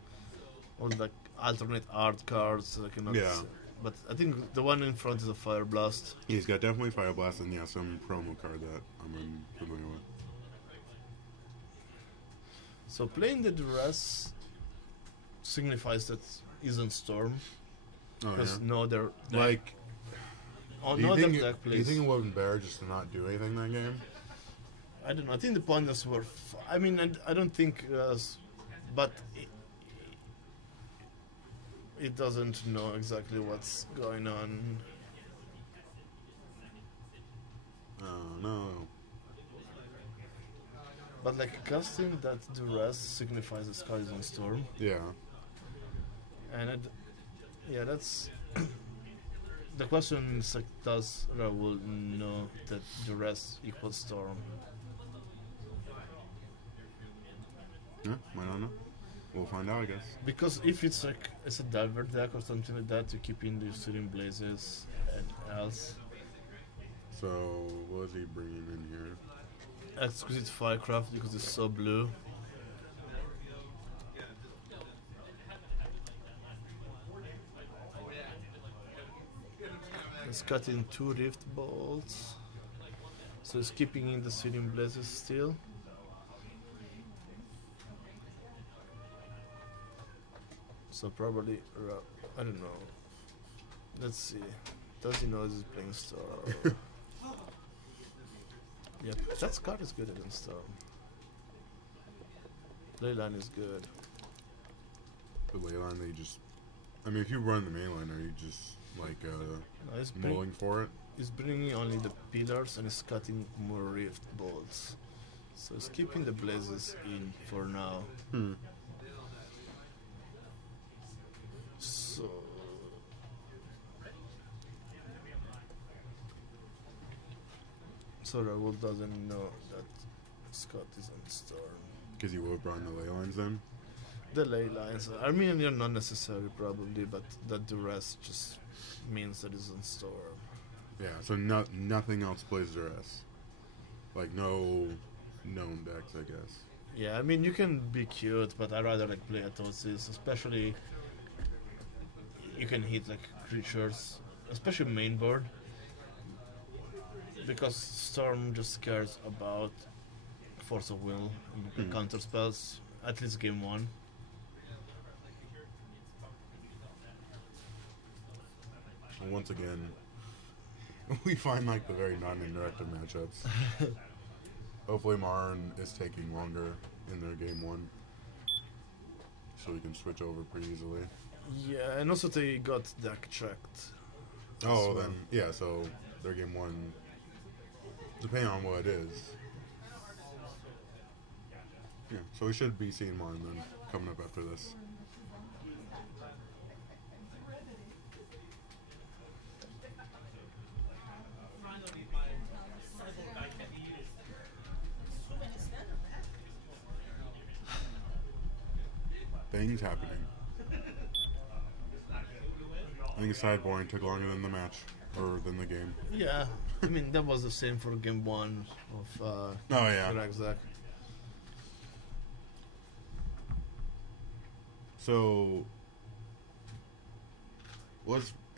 Or like alternate art cards. I cannot. Yeah. But I think the one in front is a Fire Blast. He's got definitely Fire Blast and yeah, some promo card that I'm familiar with. So playing the Duress signifies that he's on Storm. Oh Because yeah. no other deck, Like, oh, do no you other think deck do you plays. think it wasn't better just to not do anything that game? I don't know. I think the pundits were. I mean, I don't think. But it doesn't know exactly what's going on. Oh no. But like casting that Duress signifies the Sky is on Storm, Yeah. and yeah, that's the question is like, does Raul know that Duress equals Storm? Yeah, might not know. We'll find out, I guess. Because if it's like it's a Diver deck or something like that, you keep in the Searing Blazes and else. So, what is he bringing in here? Exquisite Firecraft because it's so blue. It's cutting 2 Rift Bolts. So it's keeping in the Searing Blazes still. So probably, I don't know. Let's see. Does he know he's playing Storm? Yep, that card is good against Storm. Leyline is good. The Leyline, they just... I mean, if you run the main line, are you just, like, No, mulling for it? he's bringing only the pillars and he's cutting more Rift Bolts. So he's keeping the Blazes in for now. So... So Raul doesn't know that Scott is on Storm. Because you would have brought in the Leylines then? The ley lines, I mean, they're not necessary probably, but that the rest just means that it's on Storm. Yeah, so nothing else plays Duress. Like, no known decks, I guess. Yeah, I mean, you can be cute, but I rather like play Atosis, especially you can hit like creatures, especially main board, because Storm just cares about Force of Will and counter spells, at least game 1. And once again, we find like the very non-interactive matchups. Hopefully Marn is taking longer in their game 1, so we can switch over pretty easily. Yeah, and also they got deck checked. Oh, well. then yeah. So their game 1, depending on what it is. Yeah, so we should be seeing Marn then coming up after this. Things happening. I think sideboarding took longer than the match, or than the game. Yeah, I mean that was the same for game 1 of Oh yeah. Greg's. So,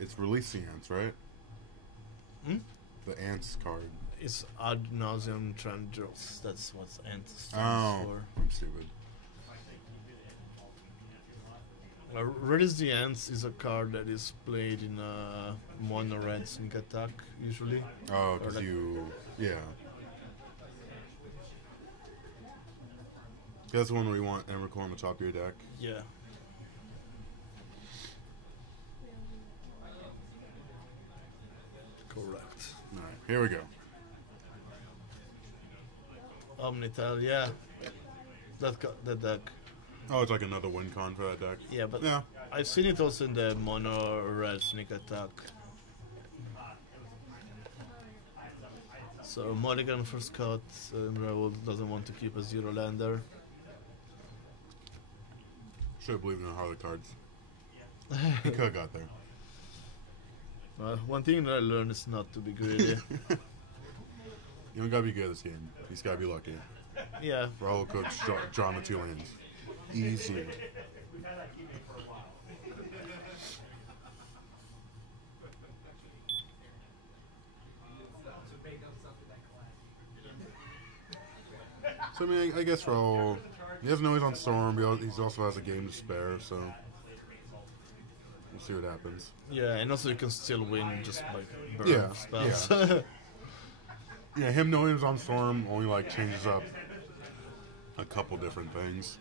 it's release seance, right? Hmm? The Ants card. It's ad nauseum Trandros. That's what Ant stands Oh, for. I'm stupid. Red the Ants is a card that is played in a mono red sneak attack usually. Oh, Or because like- yeah. That's the one where you want Emrakul on the top of your deck. Yeah. Correct. Alright, here we go. Omnital, yeah. That deck. Oh, it's like another win con for that deck. Yeah, but Yeah. I've seen it also in the mono red sneak attack. So Mulligan for Scott, Raoul doesn't want to keep a zero lander. Should have believed in the Harley cards. He could have got there. One thing that I learned is not to be greedy. You don't gotta be good at this game. You just gotta be lucky. Yeah, Raul could draw the 2 lands. Easy. So I mean, I guess Raul, he doesn't know he's on Storm, but he also has a game to spare, so we'll see what happens. yeah, and also you can still win just by burn Yeah, spells. Yeah, him knowing he's on Storm only like changes up a couple different things.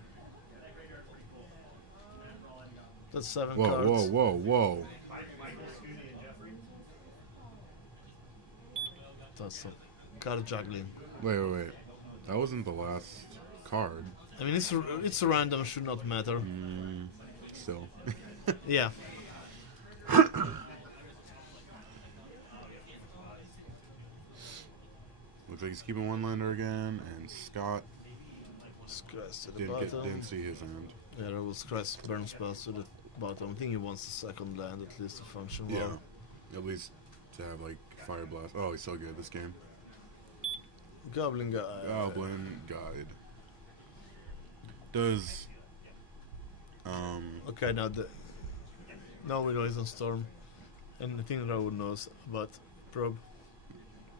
That's 7 Whoa, cards. whoa. That's a card juggling. Wait. That wasn't the last card. I mean, it's random, should not matter. Still. Yeah. Looks like he's keeping one lander again, and Scott Scratch to the didn't bottom. see his end. Yeah, there was scratch burn spells to the bottom. I think he wants the second land at least to function Yeah. well. At least to have like Fire Blast. Oh, he's so good this game. Goblin guy. Goblin Guide. Does Okay, now we know he's on Storm. And I think Raoul knows about Probe.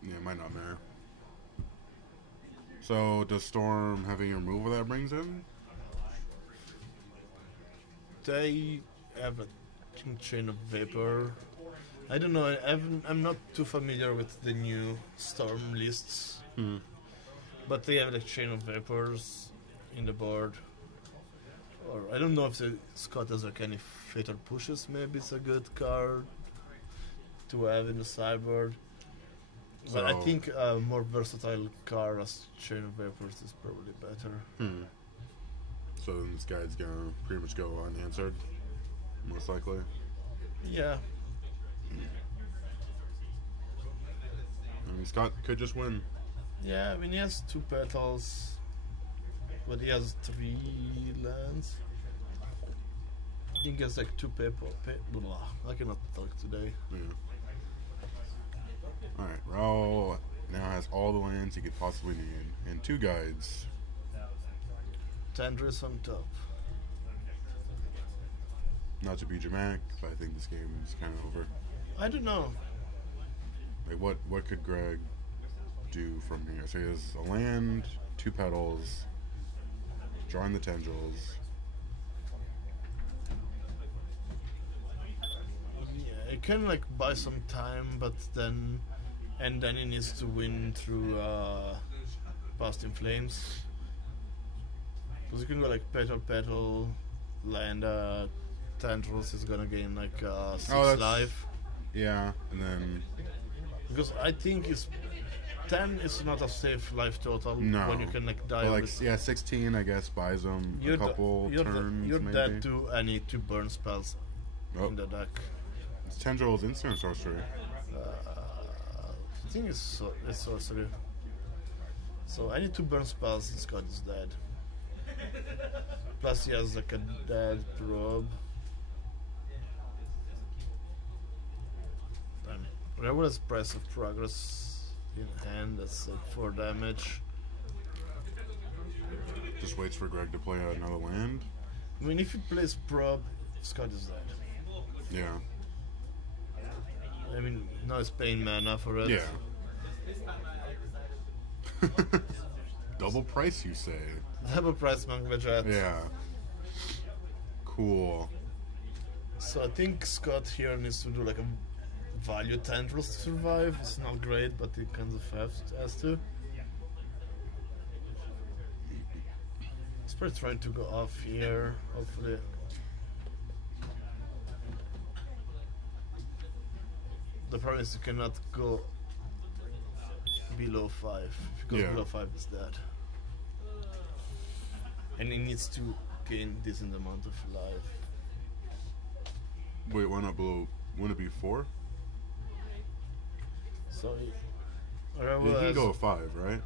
yeah, it might not matter. So does Storm having a removal that brings in? They have a Chain of Vapor. I don't know, I'm not too familiar with the new Storm lists. But they have like Chain of Vapors in the board. Or I don't know if the Scott has like any Fatal Pushes, maybe it's a good card to have in the sideboard. But I So- think a more versatile card as Chain of Vapors is probably better. So then this guy's gonna pretty much go unanswered, most likely. Yeah, I mean, Scott could just win. yeah, I mean he has 2 petals, but he has 3 lands. I think he has like 2 paper. Blah, I cannot talk today. Yeah. Alright, Raul now has all the lands he could possibly need, and 2 guides. Tendrils on top. Not to be dramatic, but I think this game is kind of over. I don't know. Like, what could Greg do from here? So he has a land, 2 petals, drawing the tendrils. Yeah, he can like buy some time, but then he needs to win through Past in Flames. Because you can go like petal, land tendrils is gonna gain like 6 that's- life. Yeah, and then Because I think it's 10 is not a safe life total No. when you can like die. but like with, 16, I guess, buys him a couple turns. you're maybe. dead to any 2 burn spells Oh, in the deck. it's tendrils instant sorcery. I think it's sorcery. So any 2 burn spells, this god is dead. Plus he has like a dead probe. Damn. Raoul has Price of Progress in hand, that's like 4 damage. Just waits for Greg to play another land. I mean, if he plays probe, Scott is dead. Yeah. I mean, now it's paying mana for it. Yeah. Double price, you say? Double price Monk Jet. Yeah. Cool. So I think Scott here needs to do like a value tendrils to survive. It's not great, but he kind of has to. He's probably trying to go off here, hopefully. The problem is you cannot go below 5. If he goes Yeah. below 5, he's dead. And he needs to gain decent amount of life. Wait, why not below? Wouldn't it be 4? So he, Yeah, you can go 5, right?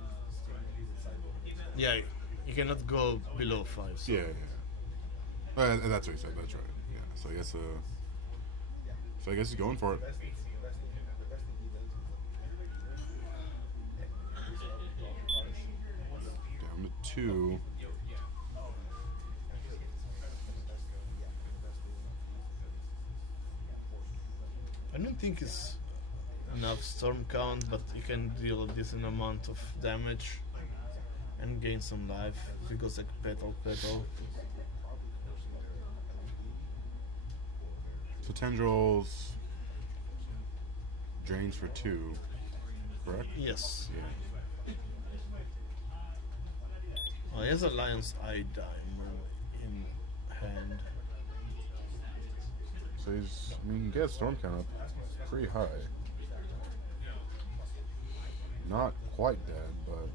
yeah, you cannot go below 5. So Yeah, yeah. That's what he said. That's right. Yeah. So I guess. So I guess he's going for it. Down to 2. I don't think it's enough storm count, but you can deal a decent amount of damage and gain some life if it goes like petal. So Tendrils drains for 2, correct? Yes. Yeah. Oh, he has a Lion's Eye Dime in hand. So he's. I mean, you can get Storm count up pretty high. Not quite dead, but.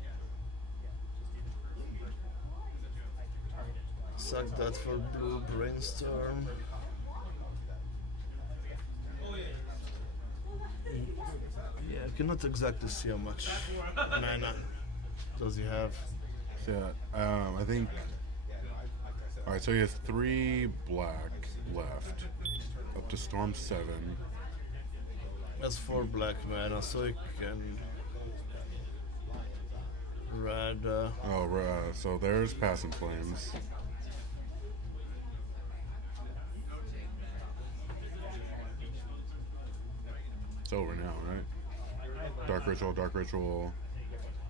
Suck that for blue Brainstorm. Yeah, I cannot exactly see how much mana does he have. So, yeah, I think. Alright, so he has 3 black left. Up to Storm 7. That's 4 black mana, so he can red. So there's Passing Flames. It's over now, right? Dark Ritual,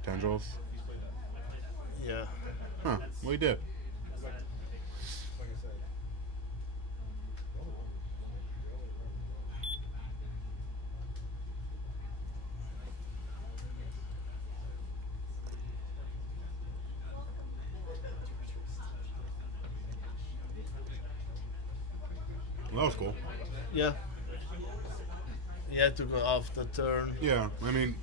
Tendrils. Yeah. Huh, well, he did. Well, that was cool. Yeah. He had to go off the turn. Yeah, I mean,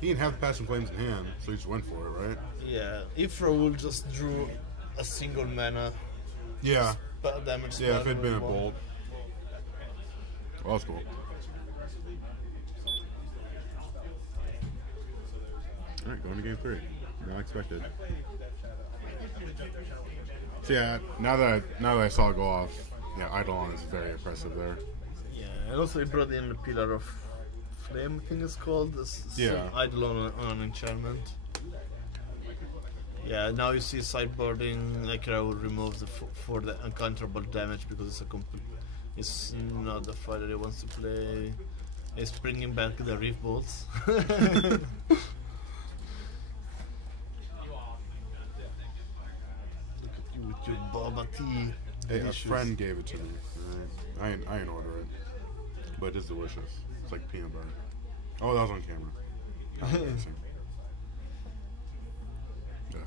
he didn't have the Passing Flames in hand, so he just went for it, right? Yeah. If Raoul just drew a single mana Yeah. damage Yeah, if spell, it'd been a won. bolt. Well, that's cool. Alright, going to game 3. Not expected. So yeah, now that I saw it go off, yeah, Eidolon is very impressive there. Yeah, and also he brought in the Pillar of Flame, I think it's called. Yeah. Eidolon on an enchantment. Yeah, now you see sideboarding, like Raoul removes for the uncounterable damage because it's a complete. It's not the fighter he wants to play. He's bringing back the Reef Bolts. Look at you with your Boba tea. Hey, a Delicious. friend gave it to me. I didn't order it, but it's delicious. It's like peanut butter. Oh, that was on camera. Not embarrassing. Yeah.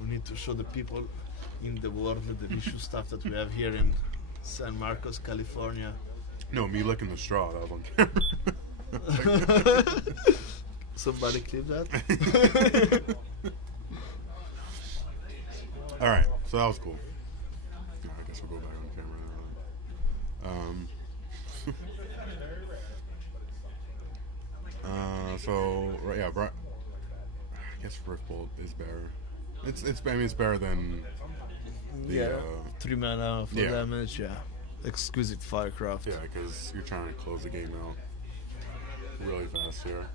We need to show the people in the world the delicious stuff that we have here in San Marcos, California. No, me licking the straw. That was on camera. Somebody clip that? All right, so that was cool. I guess we'll go back on camera now. So right, yeah, I guess Riftbolt is better. It's better than the Yeah, 3 mana for yeah. damage, yeah. Exquisite Firecraft. yeah, because you're trying to close the game out really fast here.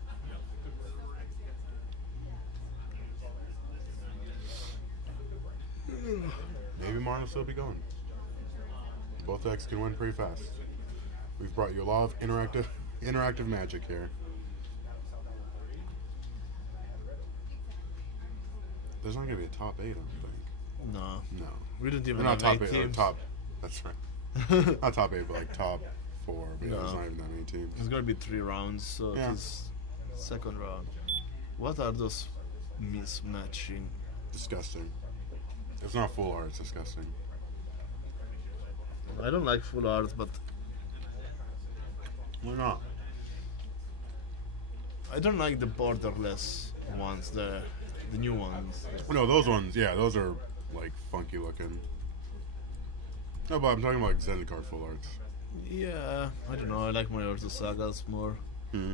Maybe Marn will still be going. Both decks can win pretty fast. We've brought you a lot of interactive magic here. There's not gonna be a top 8, I don't think. No, No. we don't even We're not have top 8, 8 or teams. top. That's right. Not top 8, but like top 4. But yeah, No. there's not even that many teams. It's gonna be 3 rounds, so Yeah. this second round. What are those mismatching? Disgusting. It's not full art, it's disgusting. I don't like full art, but Why not? I don't like the borderless ones, the new ones. No, those ones, yeah, those are like funky looking. No, but I'm talking about like Zendikar full arts. Yeah, I don't know. I like my Urza Sagas more. Hmm.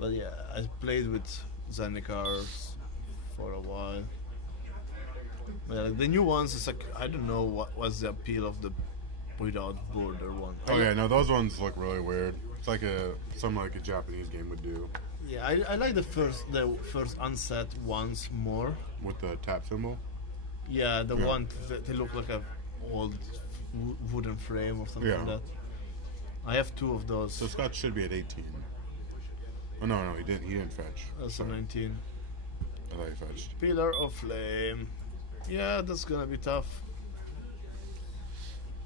But yeah, I played with Zendikars for a while. But yeah, like the new ones, it's like I don't know what was the appeal of the without border one. Oh yeah, no, those ones look really weird. It's like something like a Japanese game would do Yeah, I like the first unset ones more. with the tap symbol. Yeah, the Yeah. one that they look like a old wooden frame or something Yeah. like that. I have 2 of those. So Scott should be at 18. Oh no, he didn't. He didn't fetch. That's a Sorry. 19. I thought he fetched. Pillar of Flame. Yeah, that's gonna be tough.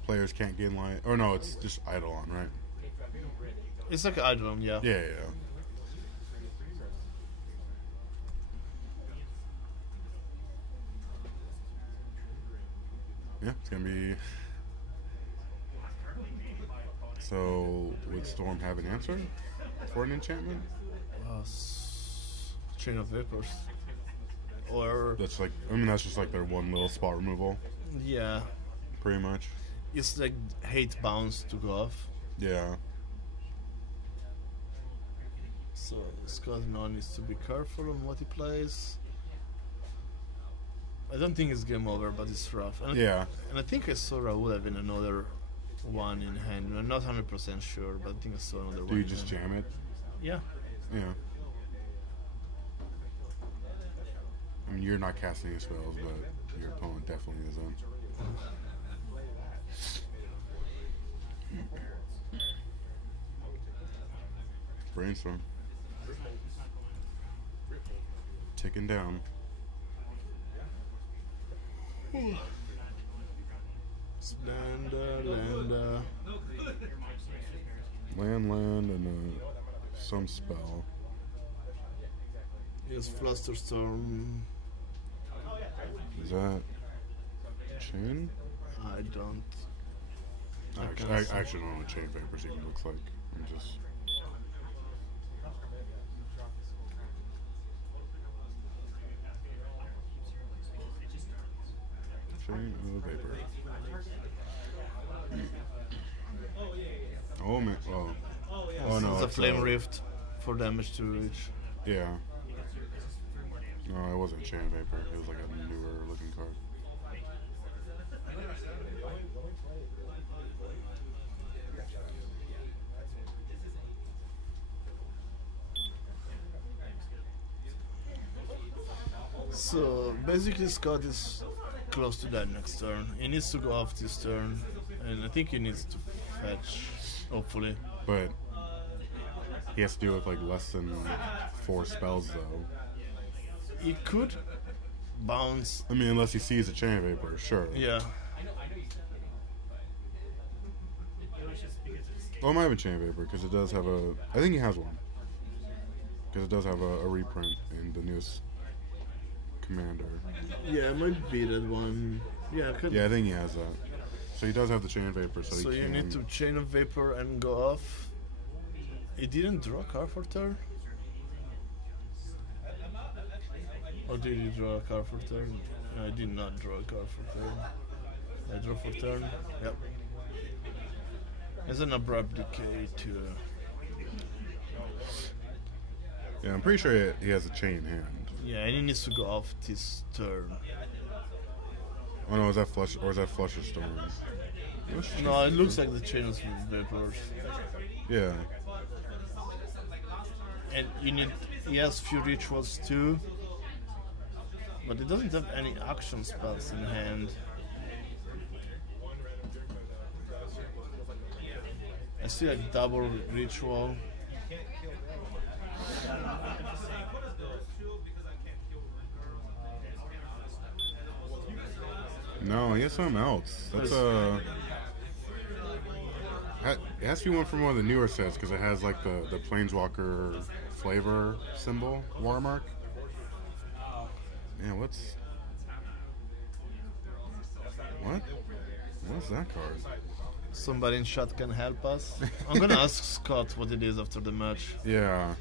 Players can't gain light. Or no, it's just Eidolon, right? It's like Eidolon, yeah. Yeah, yeah. Yeah, it's gonna be. So, would Storm have an answer for an enchantment? Chain of Vapors. Or That's like, I mean, that's just like their one little spot removal, yeah, pretty much. it's like hate bounce to go off. Yeah. So Scott now needs to be careful on what he plays. I don't think it's game over, but it's rough. And Yeah. and I think I saw Raul having another one in hand. I'm not 100% sure, but I think I saw another one. Do you in just hand. jam it? Yeah. Yeah. I mean, you're not casting any spells, but your opponent definitely isn't. Brainstorm. Ticking down. Splendor, Land, and some spell. Yes, Flusterstorm. Is that chain? I don't. I actually don't know what chain vapors even looks like. I'm just. Chain of vapor. Oh man! Oh no! It's a it's flame rift for damage to reach. Yeah. No, it wasn't chain vapor. It was like a newer looking card. So basically, Scott is close to that next turn. He needs to go off this turn, and I think he needs to fetch. Hopefully, But he has to do it with like less than 4 spells though. he could bounce. I mean, unless he sees a chain vapor, sure. Yeah, Well, it might have a chain vapor because it does have a. I think he has one. Because it does have a reprint in the newest commander. yeah, it might be that one. Yeah, could. Yeah, I think he has that. So he does have the chain vapor, so, So he you can. need to chain of vapor and go off. He didn't draw a card for turn. Or did he draw a card for turn? No, I did not draw a card for turn. I draw for turn. Yep. It's an abrupt decay to. Yeah, I'm pretty sure he has a chain in hand. Yeah, and he needs to go off this turn. Oh no, is that Flush or is that Flusher Storm? No, it looks like the chain of vapors. Yeah. And you need. He has few rituals too. But it doesn't have any action spells in hand. I see like double ritual. No, he has something else. That's it has to be one from one of the newer sets because it has like the Planeswalker flavor symbol watermark. Man, what? What's that card? Somebody in chat can help us. I'm gonna ask Scott what it is after the match. Yeah,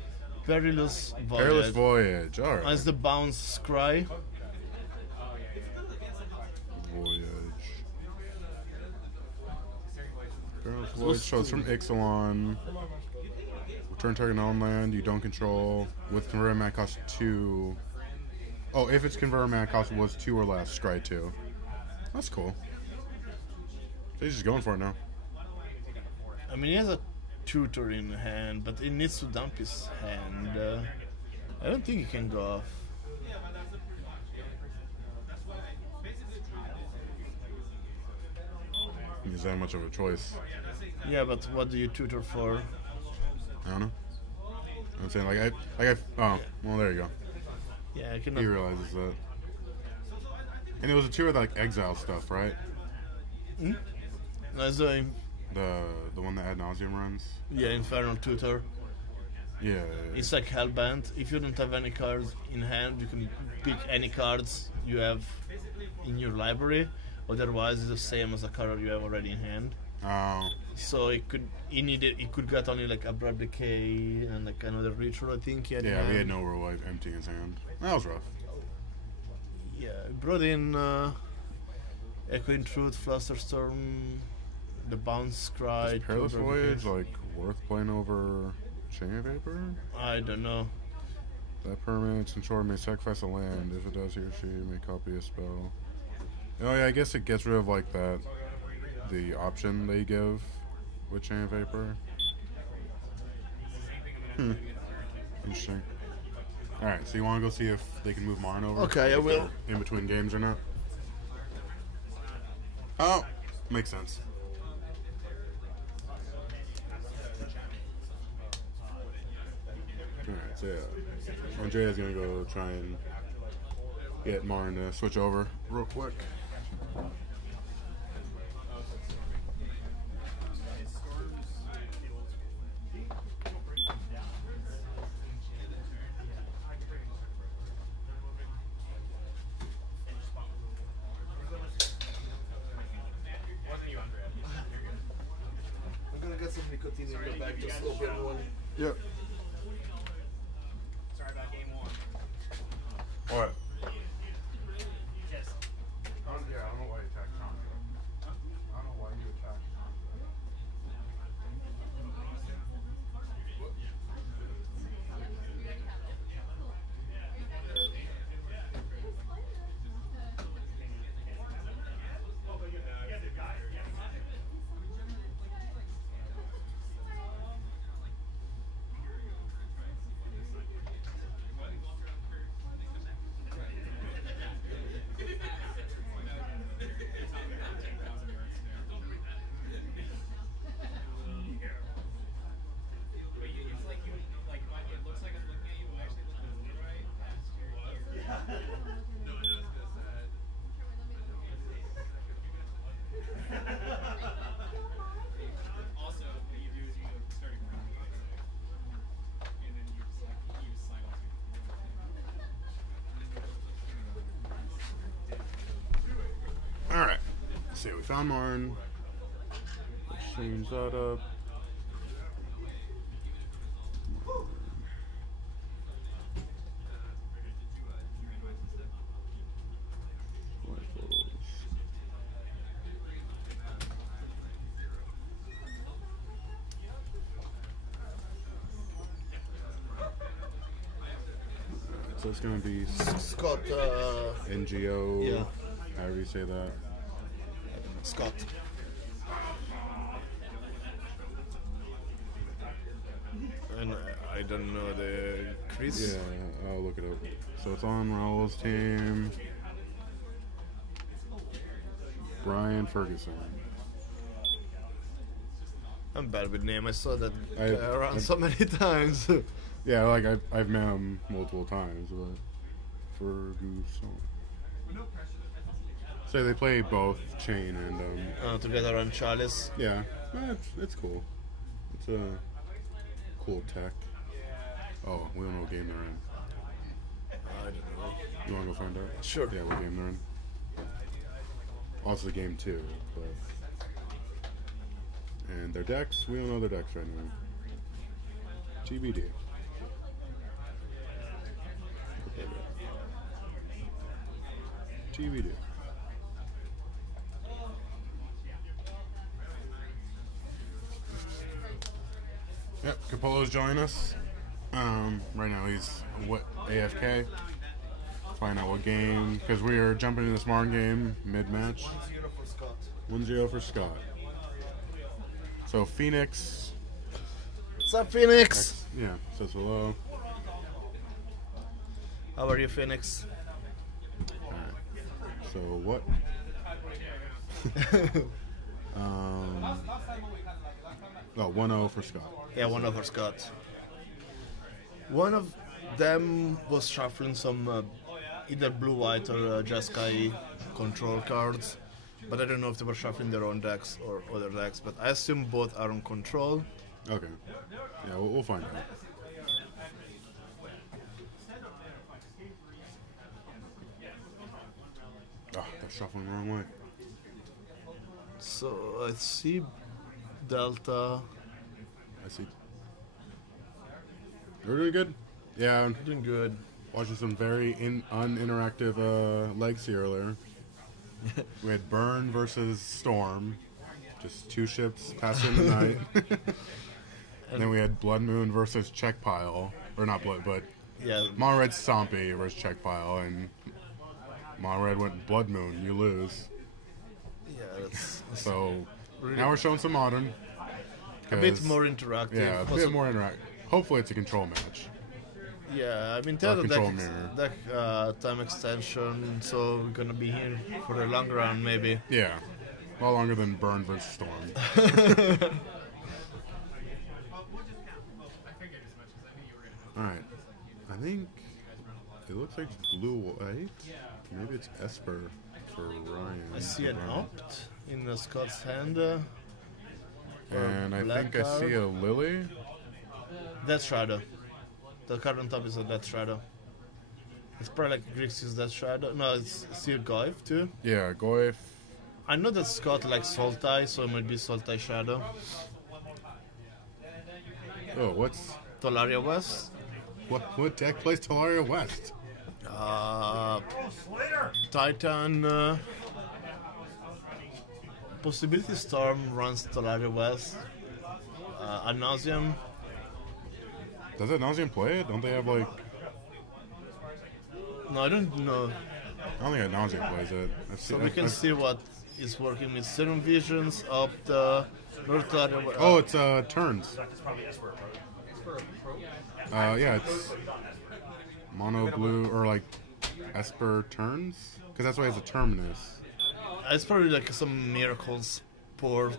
Perilous Perilous Voyage. Voyage. All right. As the bounce cry. Voyage. Perilous Voyage. So it's from Ixalan. Return target non-land you don't control with converted mana cost 2. Oh, if its converted mana cost was 2 or less, scry 2. That's cool. He's just going for it now. I mean, he has a tutor in hand, but he needs to dump his hand. I don't think he can go off. He's that much of a choice. Yeah, but what do you tutor for? I don't know. I'm saying oh, well, there you go. Yeah, I He cannot. realizes that. And it was a tier with like exile stuff, right? No, so, The one that Ad Nauseam runs. yeah, Infernal Tutor. Yeah. It's like Hellbent. If you don't have any cards in hand, you can pick any cards you have in your library. Otherwise, it's the same as a card you have already in hand. Oh. So it could get only like Abrupt Decay and like another ritual. I think. Yeah, we had no real life empty in his hand. That was rough. Yeah, I brought in Echoing Truth, Flusterstorm, the Bounce Cry. Is Perilous Tutor Voyage Decay. like worth playing over Chain Vapor? I don't know. That permanent controller may sacrifice a land. If it does, he or she may copy a spell. Oh yeah, I guess it gets rid of like the option they give with Chain Vapor. Interesting. Alright, so you want to go see if they can move Marn over? Okay, I If will. they're in between games or not? Oh, makes sense. Alright, so yeah. Andrea's gonna go try and get Marn to switch over real quick. I'm gonna get some nicotine in the bag. Just open one. Yep. Sorry about game one. Alright. Just Yeah, I don't know why you attacked Chandra. I don't know why you attacked Chandra. also what you do is you start a ground and then you just like use silence. Alright. So we found Marn. Let's change that up. So it's gonna be Scott. NGO. Yeah. However you say that. Scott. And I don't know the Chris. Yeah, I'll look it up. So it's on Raul's team. Brian Ferguson. I'm bad with name. I saw that I- guy around I- so many times. Yeah, like I've met him multiple times, but Ferguson. So they play both Chain and Together on Chalice. yeah, it's cool. It's a cool tech. Oh, we don't know what game they're in. I don't know. You want to go find out? Sure. Yeah, what game they're in. Also game 2, but and their decks, we don't know their decks right now. TBD. TBD. Yep, Capolo's joining us. Right now he's AFK. Find out what game, because we are jumping into the Smart game mid-match. 1-0 for Scott. 1-0 for Scott. So Phoenix, What's up, Phoenix? yeah, says hello. How are you, Phoenix? Alright. So what? Oh, 1-0 for Scott. Yeah, 1-0 for Scott. One of them was shuffling some either blue-white or Jeskai control cards, but I don't know if they were shuffling their own decks or other decks, but I assume both are on control. Okay. Yeah, we'll find out. Oh, they're shuffling the wrong way. So I see Delta I see. They're doing good. Yeah, doing good. watching some very uninteractive legacy earlier. We had Burn versus Storm. Just two ships passing the night. And then we had Blood Moon versus Check Pile. Or not Blood, but Yeah, Mono-Red Stompy versus Check Pile. And Mono-Red went Blood Moon. You lose. yeah, that's So really now we're showing some Modern. a bit 'cause- more interactive. Yeah, a Also- bit more interactive. Hopefully it's a control match. Yeah, I mean, Or tell the control deck, mirror. time extension, so we're gonna be here for a long run, maybe. Yeah. A lot longer than Burn versus Storm. I figured as much because I knew you were gonna have. Alright. I think it looks like it's blue-white. Maybe it's Esper for Ryan. I see an Burn. opt in the Scott's hand. And I black think I see a Lily. Death Shadow. The card on top is a Death Shadow. It's probably like Grixis Death Shadow. No, it's Seal Goyf too. Yeah, Goyf. I know that Scott likes Sultai, so it might be Sultai Shadow. Oh, what's Tolaria West. what deck plays Talaria West? Titan. Possibility Storm runs Tolaria West. Ad Nauseam. Does it Nauseam play it? Don't they have like? No, I don't know. I don't think Ad Nauseam plays it. So we can see what is working with Serum Visions, Opt, North Tolaria West. Oh, it's turns. Yeah, it's mono blue or like Esper turns because that's why it's a terminus. It's probably like some miracle sport,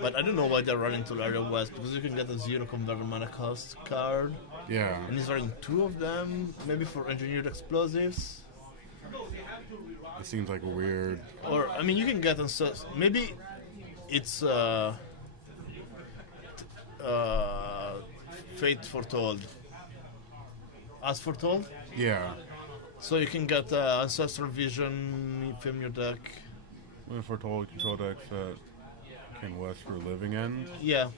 but I don't know why they're running Tolaria West because you can get a zero converter mana cost card, Yeah. and he's running two of them, maybe for engineered explosives. It seems like a weird. Or I mean, you can get maybe it's Fate Foretold, as foretold. Yeah. So you can get Ancestral Vision from your deck. We foretold control decks that can West for Living End. Yeah,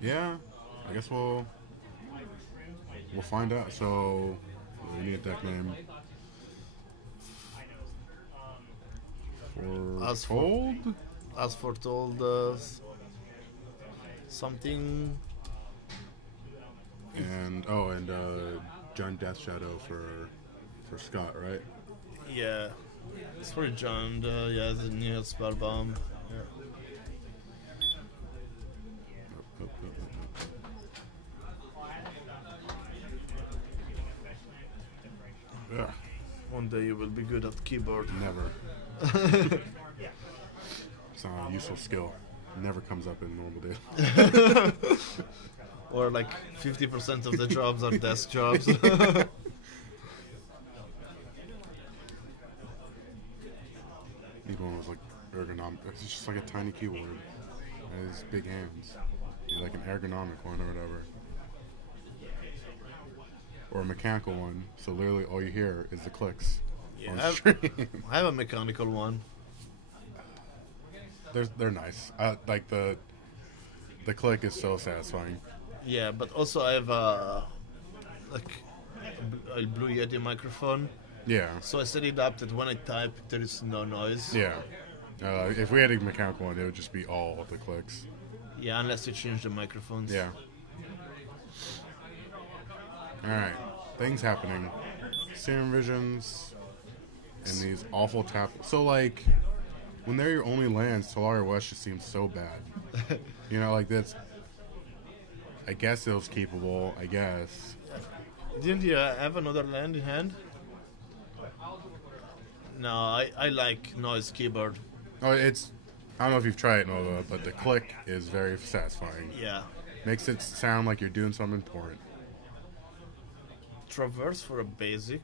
Yeah. I guess we'll find out. So we need a deck name. As Foretold? as foretold, something. And John Death Shadow for Scott, right? Yeah, it's for John. Yeah, the new spell bomb. Yeah. Yeah, One day you will be good at keyboard. never. It's not a useful skill. Never comes up in normal day. Or like 50% of the jobs are desk jobs. Need one was like ergonomic. It's just like a tiny keyboard. It has big hands. Need like an ergonomic one or whatever. Or a mechanical one, so literally all you hear is the clicks on Yeah, stream. I have a mechanical one. They're nice. Like the click is so satisfying. Yeah, but also I have a Blue Yeti microphone, Yeah, so I set it up that when I type there is no noise. yeah. If we had a mechanical one, it would just be all of the clicks. Yeah, unless you change the microphones. Yeah. All right, things happening. Serum visions and these awful tap. So like, when they're your only lands, Talaria West just seems so bad. You know, like that's. I guess it was keepable. I guess. Didn't you have another land in hand? No, I like noise keyboard. Oh, it's. I don't know if you've tried it, Nova, but the click is very satisfying. Yeah. Makes it sound like you're doing something important. Traverse for a basic.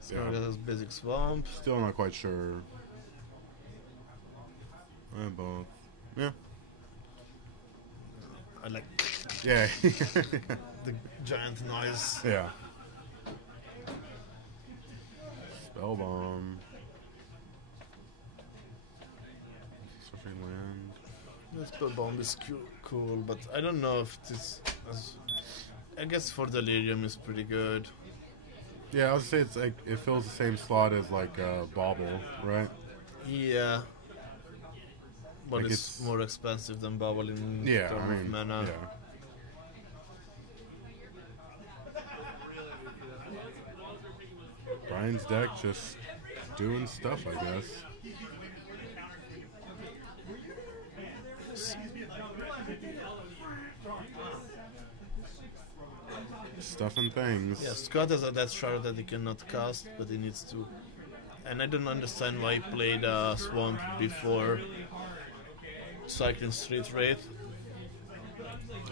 So Yeah. that has basic swamp. Still not quite sure. Both. Yeah. I like Yeah. the giant noise. Yeah. Spell bomb. Suffering land. The spell bomb is cool, but I don't know if this. I guess for Delirium is pretty good. Yeah, I would say it's like it fills the same slot as like Bauble, right? Yeah. But Like it's it's- more expensive than Bubble in Yeah, terms I mean, of mana. yeah. Brian's deck just doing stuff, I guess. Stuff and things. Yeah, Scott has a Death Shard that he cannot cast, but he needs to. And I don't understand why he played Swamp before Cycling Street Wraith.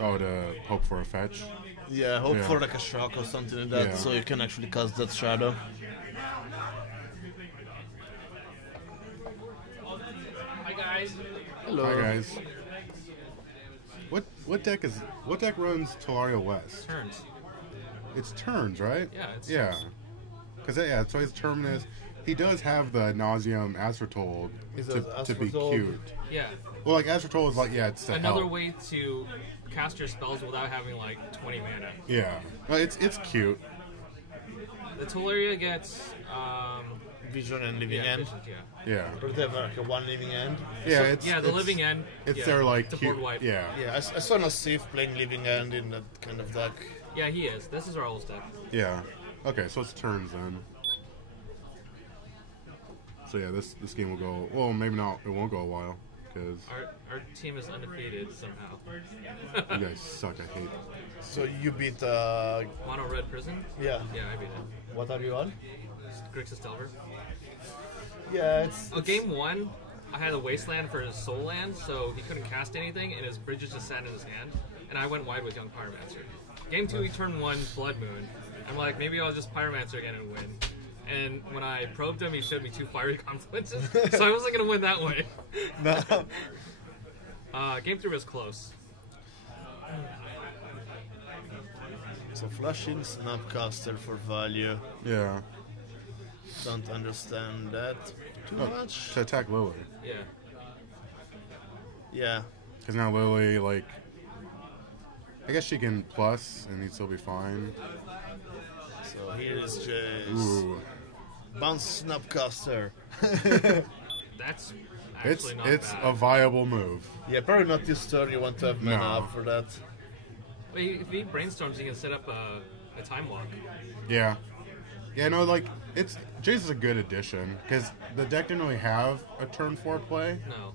Oh, to hope for a fetch. Yeah, hope Yeah. for like a shock or something like that, Yeah. so you can actually cast that shadow. Hi guys. Hello. Hi guys. What deck runs Talaria West? Turns. It's turns, right? Yeah, it's Yeah. turns. Because yeah, so his Terminus. He does have the Nauseam Astrotold He to does be Astrotold. cute. Yeah. Well, like Astrotold is like it's to Another help. way to cast your spells without having like 20 mana. Yeah, well, it's cute. The Tolaria gets Vision and Living yeah, End. visions, yeah. Yeah, But they have like a one Living End. yeah. It's Yeah, the it's- living end. It's yeah, their like it's a cute. board wipe. Yeah, Yeah, I saw Nassif playing Living End in that kind of deck. Yeah, he is. This is our old deck. yeah. Okay, so it's turns then. So yeah, this game will go. Well, maybe not. It won't go a while because Our team is undefeated somehow. you guys suck. I hate. So you beat, Mono Red Prison? yeah. Yeah, I beat it. What are you on? Grixis Delver. Yeah, it's. Oh, game one, I had a Wasteland for his Soul Land, so he couldn't cast anything, and his bridges just sat in his hand. And I went wide with Young Pyromancer. Game two, he turned one Blood Moon. I'm like, maybe I'll just Pyromancer again and win. And when I probed him, he showed me 2 Fiery Confluences, so I wasn't gonna win that way. No. Game three was close. So flashing Snapcaster for value. Yeah, Don't understand that too Oh, much. to attack Lily Yeah. Yeah. because now Lily like. I guess she can plus and he'd still be fine. So here is Jace. Ooh, Bounce Snapcaster. That's it's actually not it's bad. a viable move. Yeah, probably not this turn. You want to have mana No. up for that. Wait, if he brainstorms, he can set up a time walk. Yeah. Yeah, no, like, it's... Jace is a good addition, because the deck didn't really have a turn 4 play. No.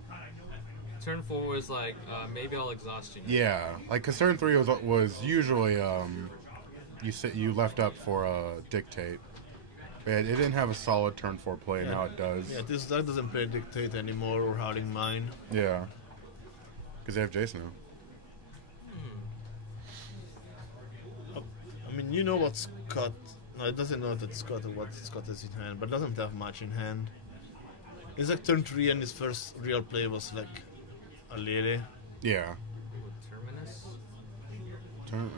Turn 4 was like, maybe I'll exhaust you. Yeah, like, because turn 3 was usually, you left up for a Dictate. Yeah, it didn't have a solid turn 4 play, and now it does. Yeah, this deck doesn't play Dictate anymore or Howling Mine. Yeah. Because they have Jace now. I mean, you know what Scott... No, it doesn't know that what Scott has in hand, but doesn't have much in hand. It's like turn 3 and his first real play was like a Lily. Yeah. Terminus,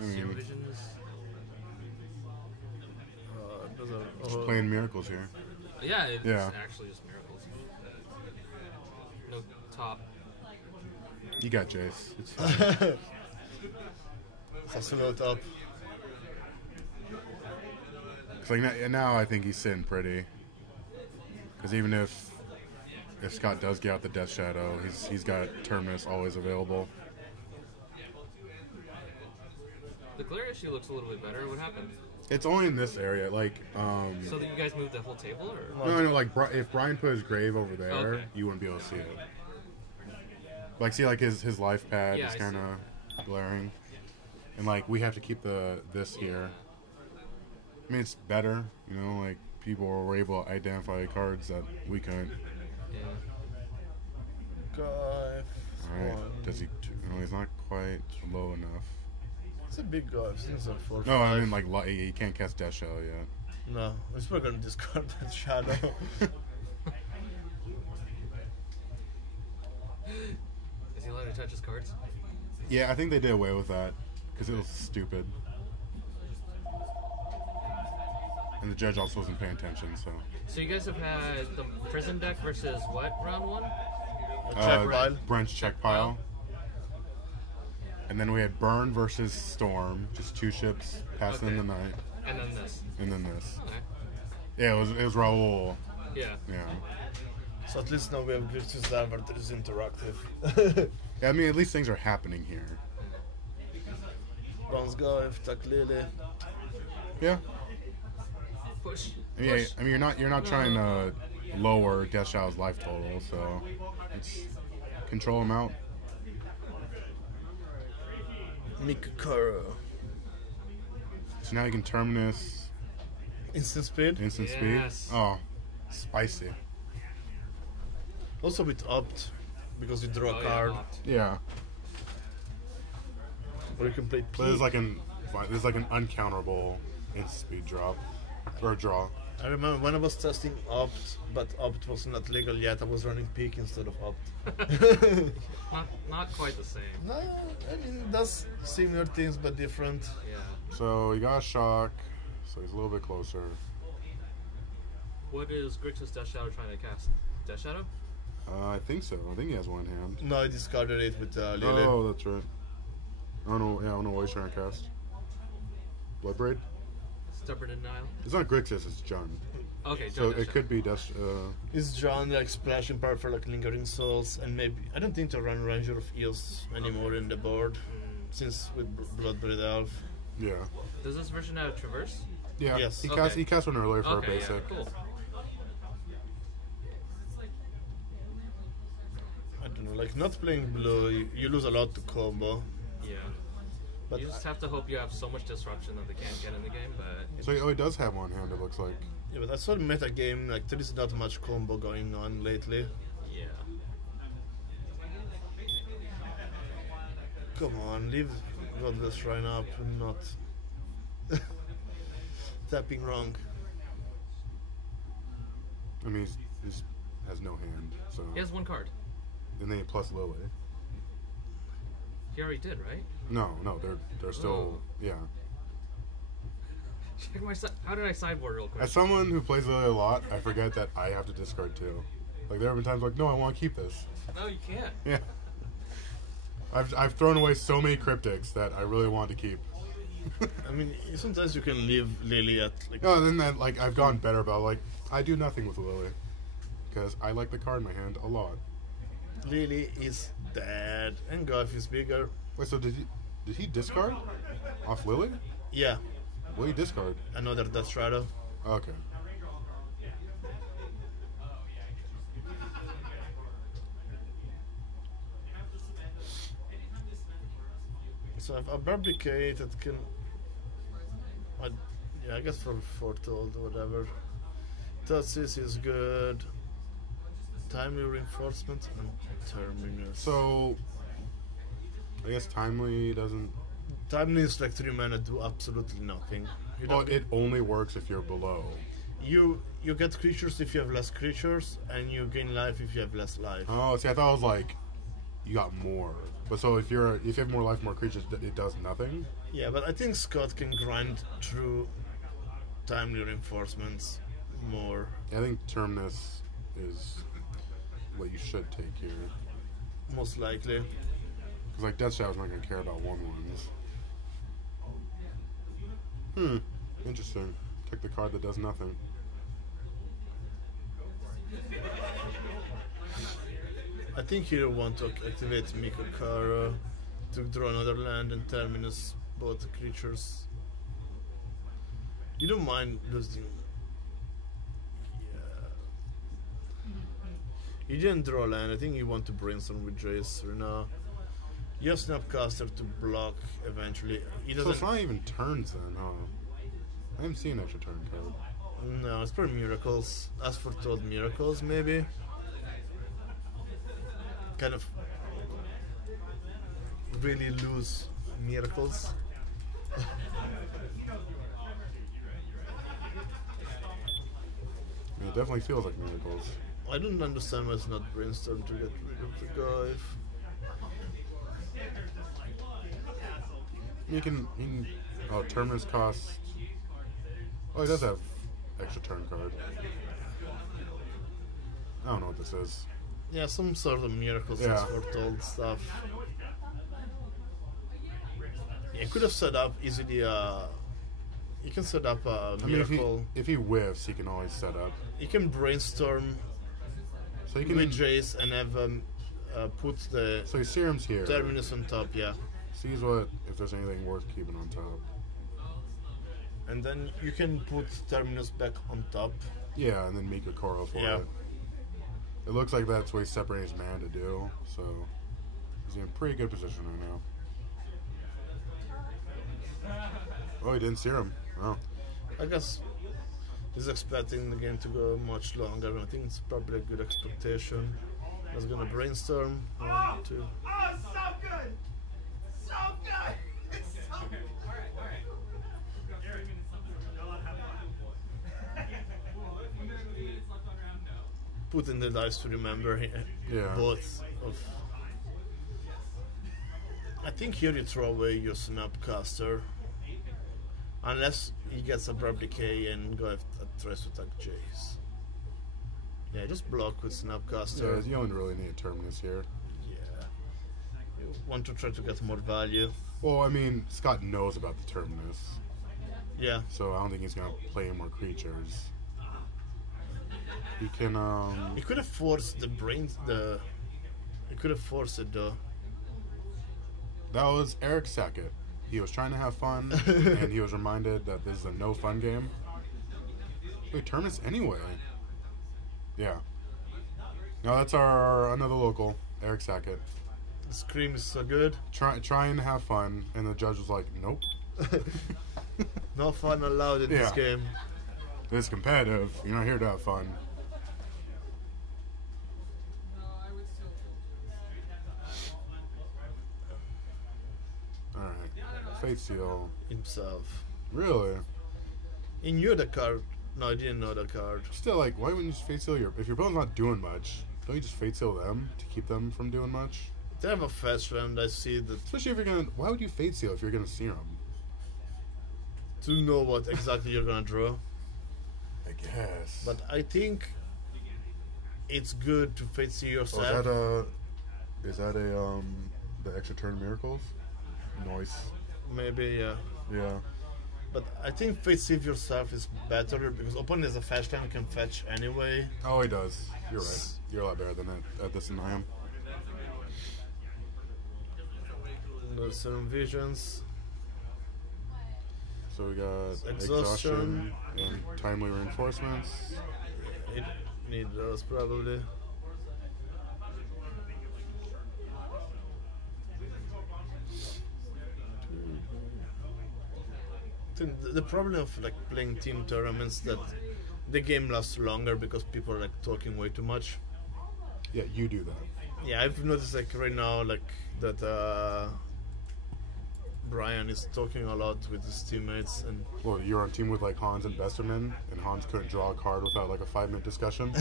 I Zero mean, Visions. just playing miracles here. Yeah, it's Yeah. actually just miracles. No top. You got Jace. It's fine. Sassuolo up. It's like now I think he's sitting pretty. Because even if Scott does get out the Death Shadow, he's got Terminus always available. The glare issue looks a little bit better. What happened? It's only in this area, like So that you guys moved the whole table, or? no, like if Brian put his grave over there, Okay. you wouldn't be able to see it. Like see, like his life pad Yeah, is I kind of glaring, and like we have to keep this here. I mean, it's better, you know. Like people were able to identify cards that we couldn't. Yeah. Go All right, does he? No, he's not quite low enough. It's a big guy. I've seen it's like 4 No, 5. I mean like he can't cast Death Shadow yet. No, he's probably gonna discard that shadow. Is he allowed to touch his cards? Yeah, I think they did away with that because it was stupid. And the judge also wasn't paying attention, so. So you guys have had the prison deck versus what round 1? Check pile. Brent's check pile. And then we had Burn versus Storm, just 2 ships passing Okay. the night, And then this. and then this. Okay. Yeah, it was Raul. Yeah. Yeah. So at least now we have Glitch's Server that is interactive. Yeah, I mean, at least things are happening here. Bronze Goif, Tak Lily. Yeah. Push. Yeah, Push. I mean, you're not trying to lower Death Shadow's life total, so it's control him out. Mikakura. So now you can Terminus Instant speed. instant Yes. speed. Oh, spicy. Also with Opt, because you draw Oh, a yeah, card. opt. Yeah, Or you can play P. but there's like an uncounterable instant speed drop or draw. I remember when I was testing Opt, but Opt was not legal yet, I was running Peak instead of Opt. Not quite the same. No, I mean, it does similar things but different. Yeah. So he got a shock, so he's a little bit closer. What is Grixis Death Shadow trying to cast? Death Shadow? I think so. I think he has one hand. No, I discarded it with Lily. Oh, that's right. I don't know. Yeah, I don't know what he's trying to cast. Bloodbraid? Stubborn Denial? It's not Grixis. It's Jund. Okay, So Death it Shadow. could be Death. Is John like splashing power for like Lingering Souls, and maybe I don't think to run Ranger of Eels anymore in the board since with Bloodbraid Elf. Yeah. Does this version have Traverse? Yeah. Yes. He Okay. cast. He cast one earlier for Okay, a basic. yeah, cool. I don't know, like not playing blue, you lose a lot to combo. Yeah. But You just have to hope you have so much disruption that they can't get in the game, but... So he does have one hand. It looks like. yeah, but I saw meta game like there is not much combo going on lately. Yeah. Come on, leave Godless Shrine up and not tapping wrong. I mean, he's has no hand. So. He has one card. And then plus Lily. He already did, right? No, they're still. Oh. Yeah. Check my How did I sideboard real quick? As someone who plays Lily a lot, I forget that I have to discard too. Like there have been times like, no, I want to keep this. No, you can't. Yeah. I've thrown away so many cryptics that I really want to keep. I mean, sometimes you can leave Lily at like. No, then that like I've gotten better about like I do nothing with Lily because I like the card in my hand a lot. Lily is dead, and Goff is bigger. Wait, so did he discard off Lily? Yeah, What did he discard? another Death Shadow. Okay. So I've a Barbicade that can. Yeah, I guess for Foretold or whatever. Mitosis is good. Timely reinforcement and Terminus. So, I guess Timely doesn't. Timely is like 3 mana, do absolutely nothing. You Well, don't it only works if you're below. you get creatures if you have less creatures, and you gain life if you have less life. Oh, see, I thought it was like you got more. But so if you have more life, more creatures, it does nothing. Yeah, but I think Scott can grind through timely reinforcements more. I think Terminus is what you should take here. Most likely. Because like Death Shadow's not gonna care about 1/1s. Interesting. Take the card that does nothing. I think you want to activate Mikakara to draw another land and Terminus both creatures. You don't mind losing. Yeah. You didn't draw land. I think you want to brainstorm with Jace or no. You have Snapcaster to block eventually. He So it's doesn't. not even turns then, huh? I haven't seen extra turn card. No, it's probably Miracles. As foretold Miracles, maybe. Kind of really lose Miracles. It definitely feels like Miracles. I don't understand why it's not Brainstorm to get rid of the guy. You can oh, Terminus costs. Oh, he does have extra turn card. I don't know what this is. Yeah, some sort of Miracles Yeah. as foretold stuff. Yeah, you could have set up easily you can set up a I mean, Miracle. if he whiffs, he can always set up. You can Brainstorm So you can. with Jace and have put the So he serums here. Terminus on top, yeah. Sees what if there's anything worth keeping on top. And then you can put Terminus back on top. Yeah, and then Mika Coral for Yeah. it. It looks like that's what he's separating his man to do. So he's in a pretty good position right now. Oh, he didn't serum. Oh. I guess he's expecting the game to go much longer. I think it's probably a good expectation. He's gonna Brainstorm. 1, 2. Oh, so good! So good! It's so good! Put in the dice to remember Yeah. both of. I think here you throw away your Snapcaster. Unless he gets Abrupt Decay and go tries to attack Jace. Yeah, just block with Yeah, Snapcaster. you only really need Terminus here. Yeah. You want to try to get more value. Well, I mean, Scott knows about the Terminus, Yeah. so I don't think he's gonna play more creatures. He can, He could have forced he could have forced it though. that was Eric Sackett. He was trying to have fun, and he was reminded that this is a no fun game. Wait, Terminus anyway. Yeah. No, that's our another local, Eric Sackett. The Scream is so good. Trying to have fun, and the judge was like, nope. No fun allowed in this Yeah. game. This is competitive. You're not here to have fun. Alright. Fate Seal. Himself. Really? He knew the card. No, I didn't know the card. Still, like, why wouldn't you just Fate Seal your... If your opponent's not doing much, don't you just Fate Seal them to keep them from doing much? They have a fast round. I see that Especially if you're gonna... Why would you Fate Seal if you're gonna Serum? to know what exactly you're gonna draw. I guess. But I think it's good to Fate see Oh, yourself. is that a, the extra turn miracles? Noise. Maybe, yeah. Yeah. But I think Fate Save Yourself is better because opponent has a fetch land, can fetch anyway. Oh, he does. You're right. You're a lot better than at this than I am. There's Serum Visions. So we got Exhaustion. exhaustion and timely reinforcements. It need those probably. I think the problem of like playing team tournaments that the game lasts longer because people are like talking way too much. Yeah, you do that. Yeah, I've noticed like right now like that Brian is talking a lot with his teammates and Well, you're on team with like Hans and Besterman, and Hans couldn't draw a card without like a 5-minute discussion.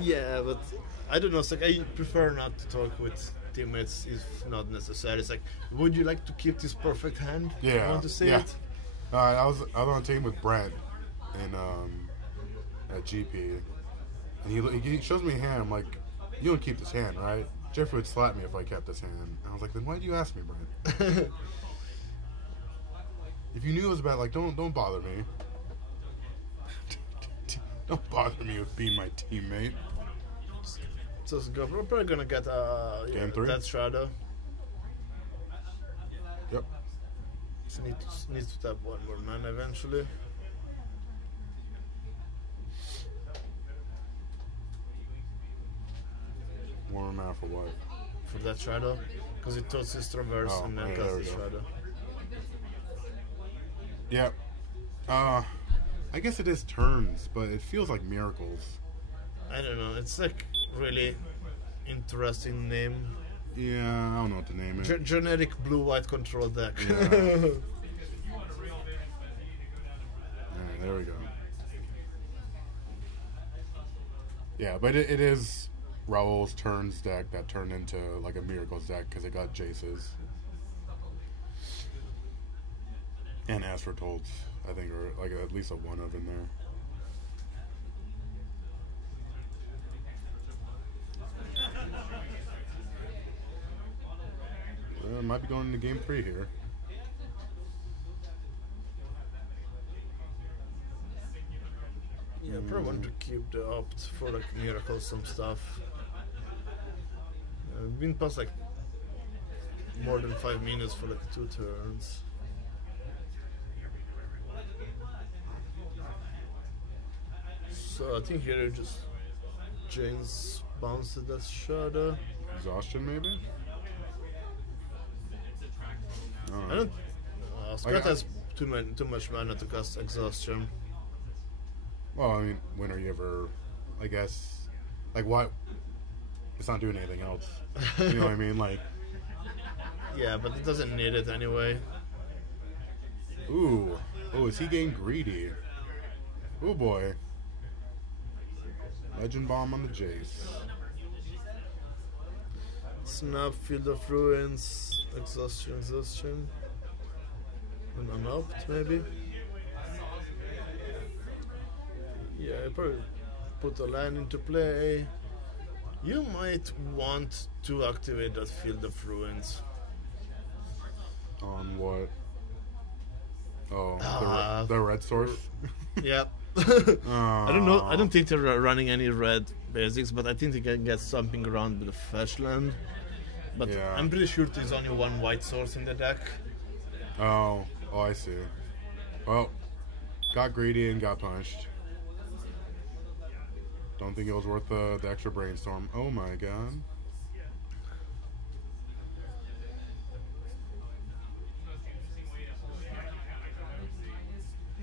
yeah, but I don't know. It's like I prefer not to talk with teammates if not necessary. It's like, would you like to keep this perfect hand? Yeah, I want to say yeah. it. I was on a team with Brent in at GP, and he shows me a hand. I'm like, you don't keep this hand, right? Jeffrey would slap me if I kept this hand. And I was like, then why do you ask me, Brent? If you knew it was bad, like don't bother me. Don't bother me with being my teammate. So we're probably gonna get Game 3? that Shadow. Yep. So needs to tap one more mana eventually. One mana for what? For that Shadow, because it tosses his traverse Oh, and then yeah, casts there the we go. Shadow. Yep. I guess it is turns, but it feels like miracles. I don't know. It's like really interesting name. Yeah, I don't know what to name it. Generic blue-white control deck. Yeah. Alright, there we go. Yeah, but it is Raul's turns deck that turned into like a miracles deck because it got Jace's. And Aspertolds, I think, or like at least a one of in there. Well, it might be going into game 3 here. Yeah, probably want to keep the opt for like miracles, some stuff. We've been past like more than 5 minutes for like 2 turns. So I think here just James bounced that Shadow. Exhaustion, maybe? I don't. Scott Okay. has too much mana to cast Exhaustion. Well, I mean, when are you ever, I guess, like what? It's not doing anything else. You know what I mean? Like, Yeah, but it doesn't need it anyway. ooh. Oh, is he getting greedy? Oh boy. Legend Bomb on the Jace. Snap, Field of Ruins, Exhaustion. And unopt, maybe? Yeah, I probably put a land into play. You might want to activate that Field of Ruins. On what? Oh, Ah. the red source? Yep. I don't know. I don't think they're running any red basics, but I think they can get something around with the flash land. But Yeah. I'm pretty sure there's only one white source in the deck. Oh, I see. Well, got greedy and got punished. Don't think it was worth the extra brainstorm. Oh my god.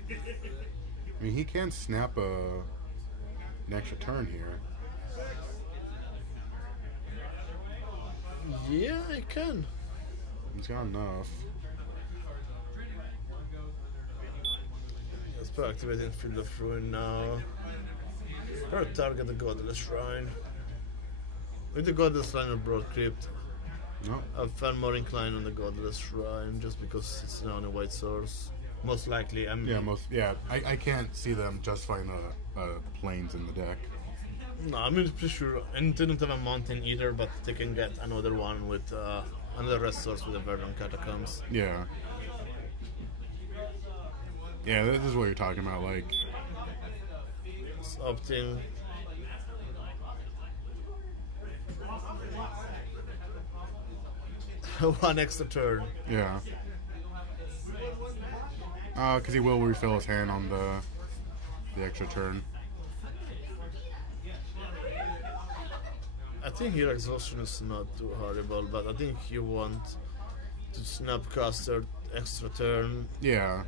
I mean, he can snap an extra turn here. Yeah, I can. He's got enough. Let's put activating Field of Ruin now. Or target the Godless Shrine. With the Godless Shrine or Broad Crypt, No. I felt more inclined on the Godless Shrine just because it's now on a white source. Most likely, I mean, I can't see them justifying planes in the deck. no, I'm pretty sure. And they don't have a mountain either, but they can get another one with another rest source with the Verdant Catacombs. Yeah. Yeah, this is what you're talking about, like, It's opting. One extra turn. yeah. Because he will refill his hand on the extra turn. I think here exhaustion is not too horrible, but I think you want to snapcaster extra turn, Yeah.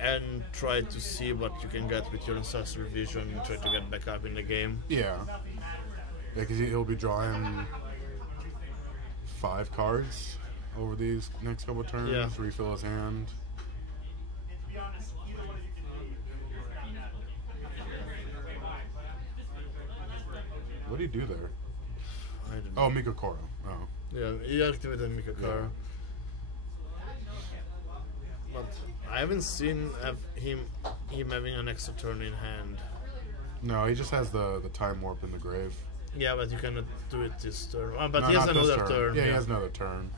and try to see what you can get with your ancestral vision and try to get back up in the game. Yeah. Because he'll be drawing 5 cards over these next couple turns. Yeah. Refill his hand. What do you do there? I don't know. Oh, Mikokoro. Oh. Yeah, he activated Mikakara. But I haven't seen him having an extra turn in hand. No, he just has the time warp in the grave. Yeah, but you cannot do it this turn. But No, he has not this another turn. Yeah, he has another turn.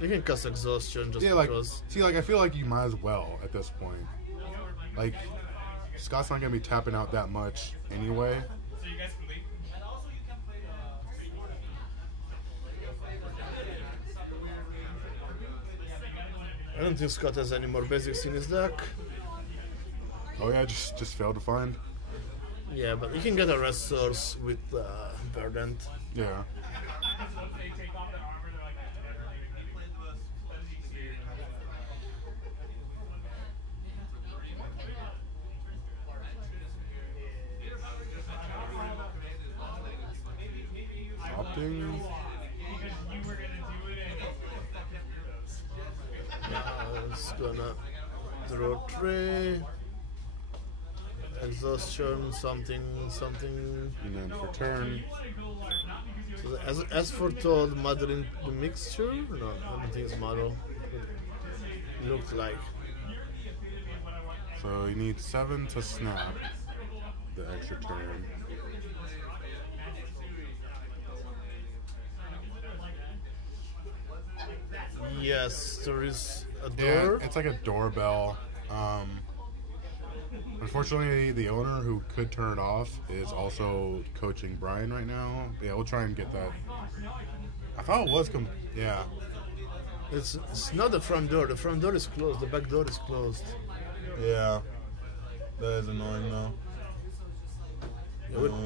You can cast exhaustion just Yeah, like, because. see, like, I feel like you might as well at this point. Like, Scott's not going to be tapping out that much anyway. So you guys can leave. I don't think Scott has any more basics in his deck. Oh, yeah, just failed to find. Yeah, but you can get a rest source with Verdant. Yeah. Once they take off their armor, they're like, Opting. because you were gonna do it and It's gonna draw 3. Exhaustion, something. And then for turn. So as foretold, Mother in the mixture? No, I don't think it's Mother. Looked like. So you need 7 to snap the extra turn. Yes, there is a Yeah, door. it's like a doorbell. Unfortunately, the owner who could turn it off is also coaching Brian right now. Yeah, we'll try and get that. I thought it was yeah. It's not the front door. The front door is closed. The back door is closed. Yeah. That is annoying though. We'll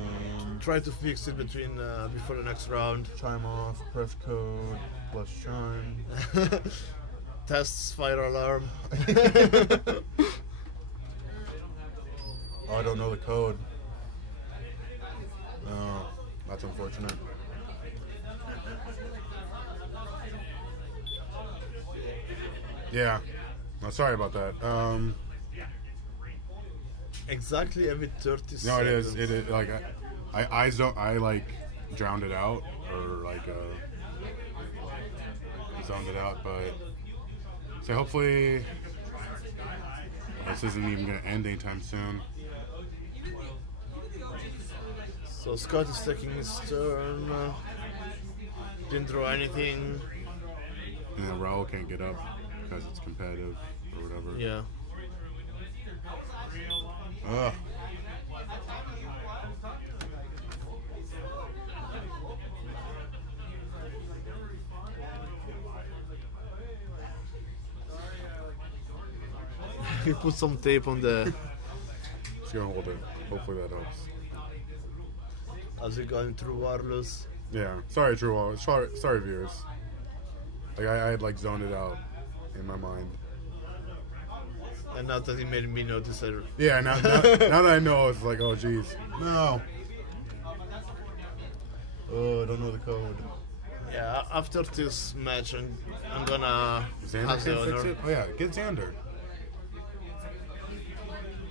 try to fix it between before the next round. Chime off, press code, plus chime. Tests fire alarm. Oh, I don't know the code. Oh, that's unfortunate. Yeah. No, sorry about that. Exactly every 30 seconds. No, it is. It is like I like drowned it out or like zoned it out, but so hopefully this isn't even gonna end anytime soon. So Scott is taking his turn. Didn't draw anything. And then Raul can't get up because it's competitive or whatever. Yeah. Ugh. He put some tape on the. Just gonna hold it. Hopefully that helps. As we going through Warless. Yeah. Sorry, True Wall. Sorry, viewers. Like I had like zoned it out in my mind. And now that he made me notice it. Yeah. Now that I know, it's like, oh, geez. No. Oh, I don't know the code. Yeah, after this match, I'm gonna Xander have the can fix honor. it. Oh yeah, get Xander.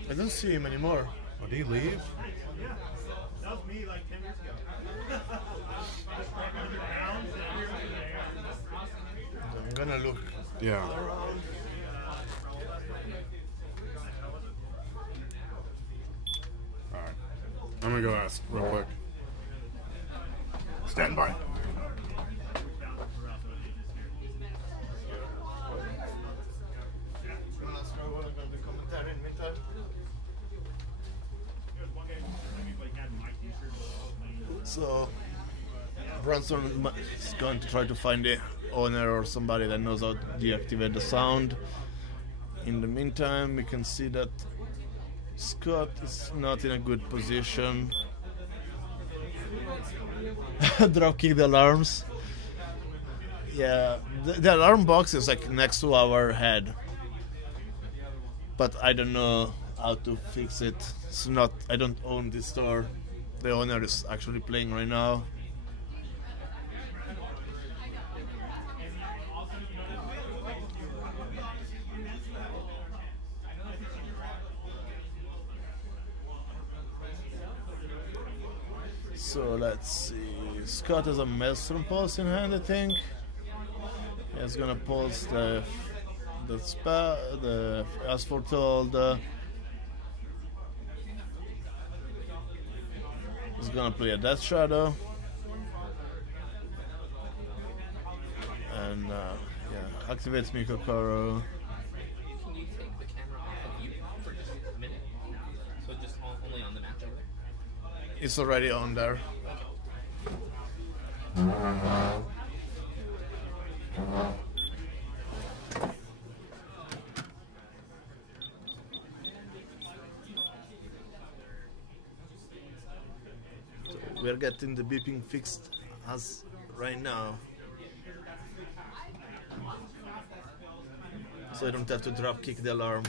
I don't see him anymore. Oh, did he leave? That was me like 10 years ago. I'm gonna look. Yeah. All right. I'm gonna go ask real quick. Stand by. So, Bronson is going to try to find the owner or somebody that knows how to deactivate the sound. In the meantime, we can see that Scott is not in a good position. Drop kick the alarms. Yeah, the alarm box is like next to our head, but I don't know how to fix it. It's not. I don't own this store. The owner is actually playing right now. So let's see. Scott has a Maelstrom Pulse in hand, I think. He's gonna pulse the spell, the as foretold. He's gonna play a Death Shadow, and yeah, activates Mikokoro. Can you take the camera off of you for just a minute? So just only on the match over there? It's already on there. So we're getting the beeping fixed as right now, so I don't have to drop kick the alarm.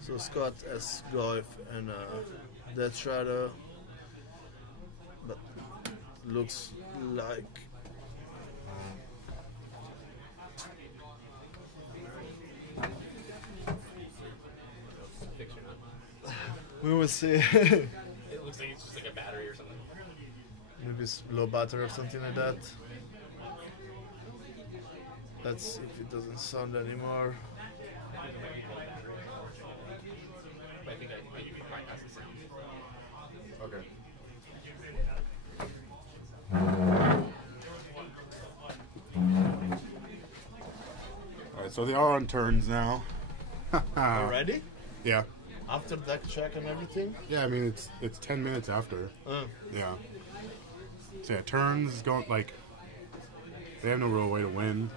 So Scott has Goif and Death Shadow, but looks like Fix or not? we will see. It looks like it's just like a battery or something. Maybe it's low battery or something like that. Let's see if it doesn't sound anymore. But I think you can bypass the sound. Okay. All right, so they are on turns now. Already? Yeah. After deck check and everything? Yeah, I mean it's 10 minutes after. Yeah. So yeah, turns going like they have no real way to win.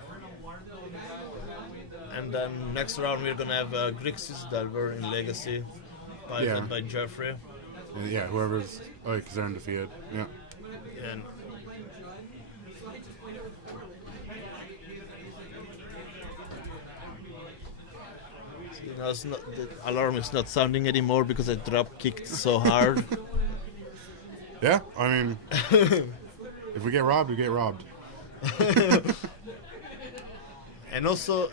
And then next round we're gonna have Grixis Delver in Legacy, piloted by Jeffrey. And yeah, whoever's because they're undefeated. Yeah. And you know, it's not, the alarm is not sounding anymore because I drop kicked so hard. Yeah, I mean, if we get robbed, we get robbed. And also,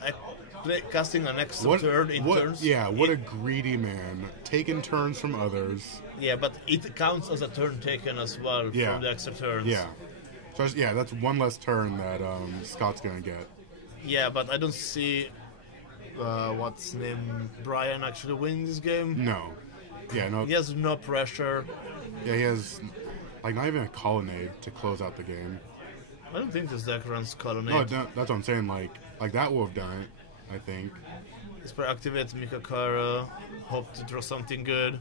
casting an extra turn in turns. Yeah, what a greedy man. Taking turns from others. Yeah, but it counts as a turn taken as well Yeah. from the extra turns. Yeah. So yeah, that's one less turn that Scott's gonna get. Yeah, but I don't see what's his name, Brian actually winning this game. No. Yeah, no. He has no pressure. Yeah, he has like not even a colonnade to close out the game. I don't think this deck runs Colonnade. No, that's what I'm saying. Like that will have done it, I think. It's for activate Mikakara, hope to draw something good.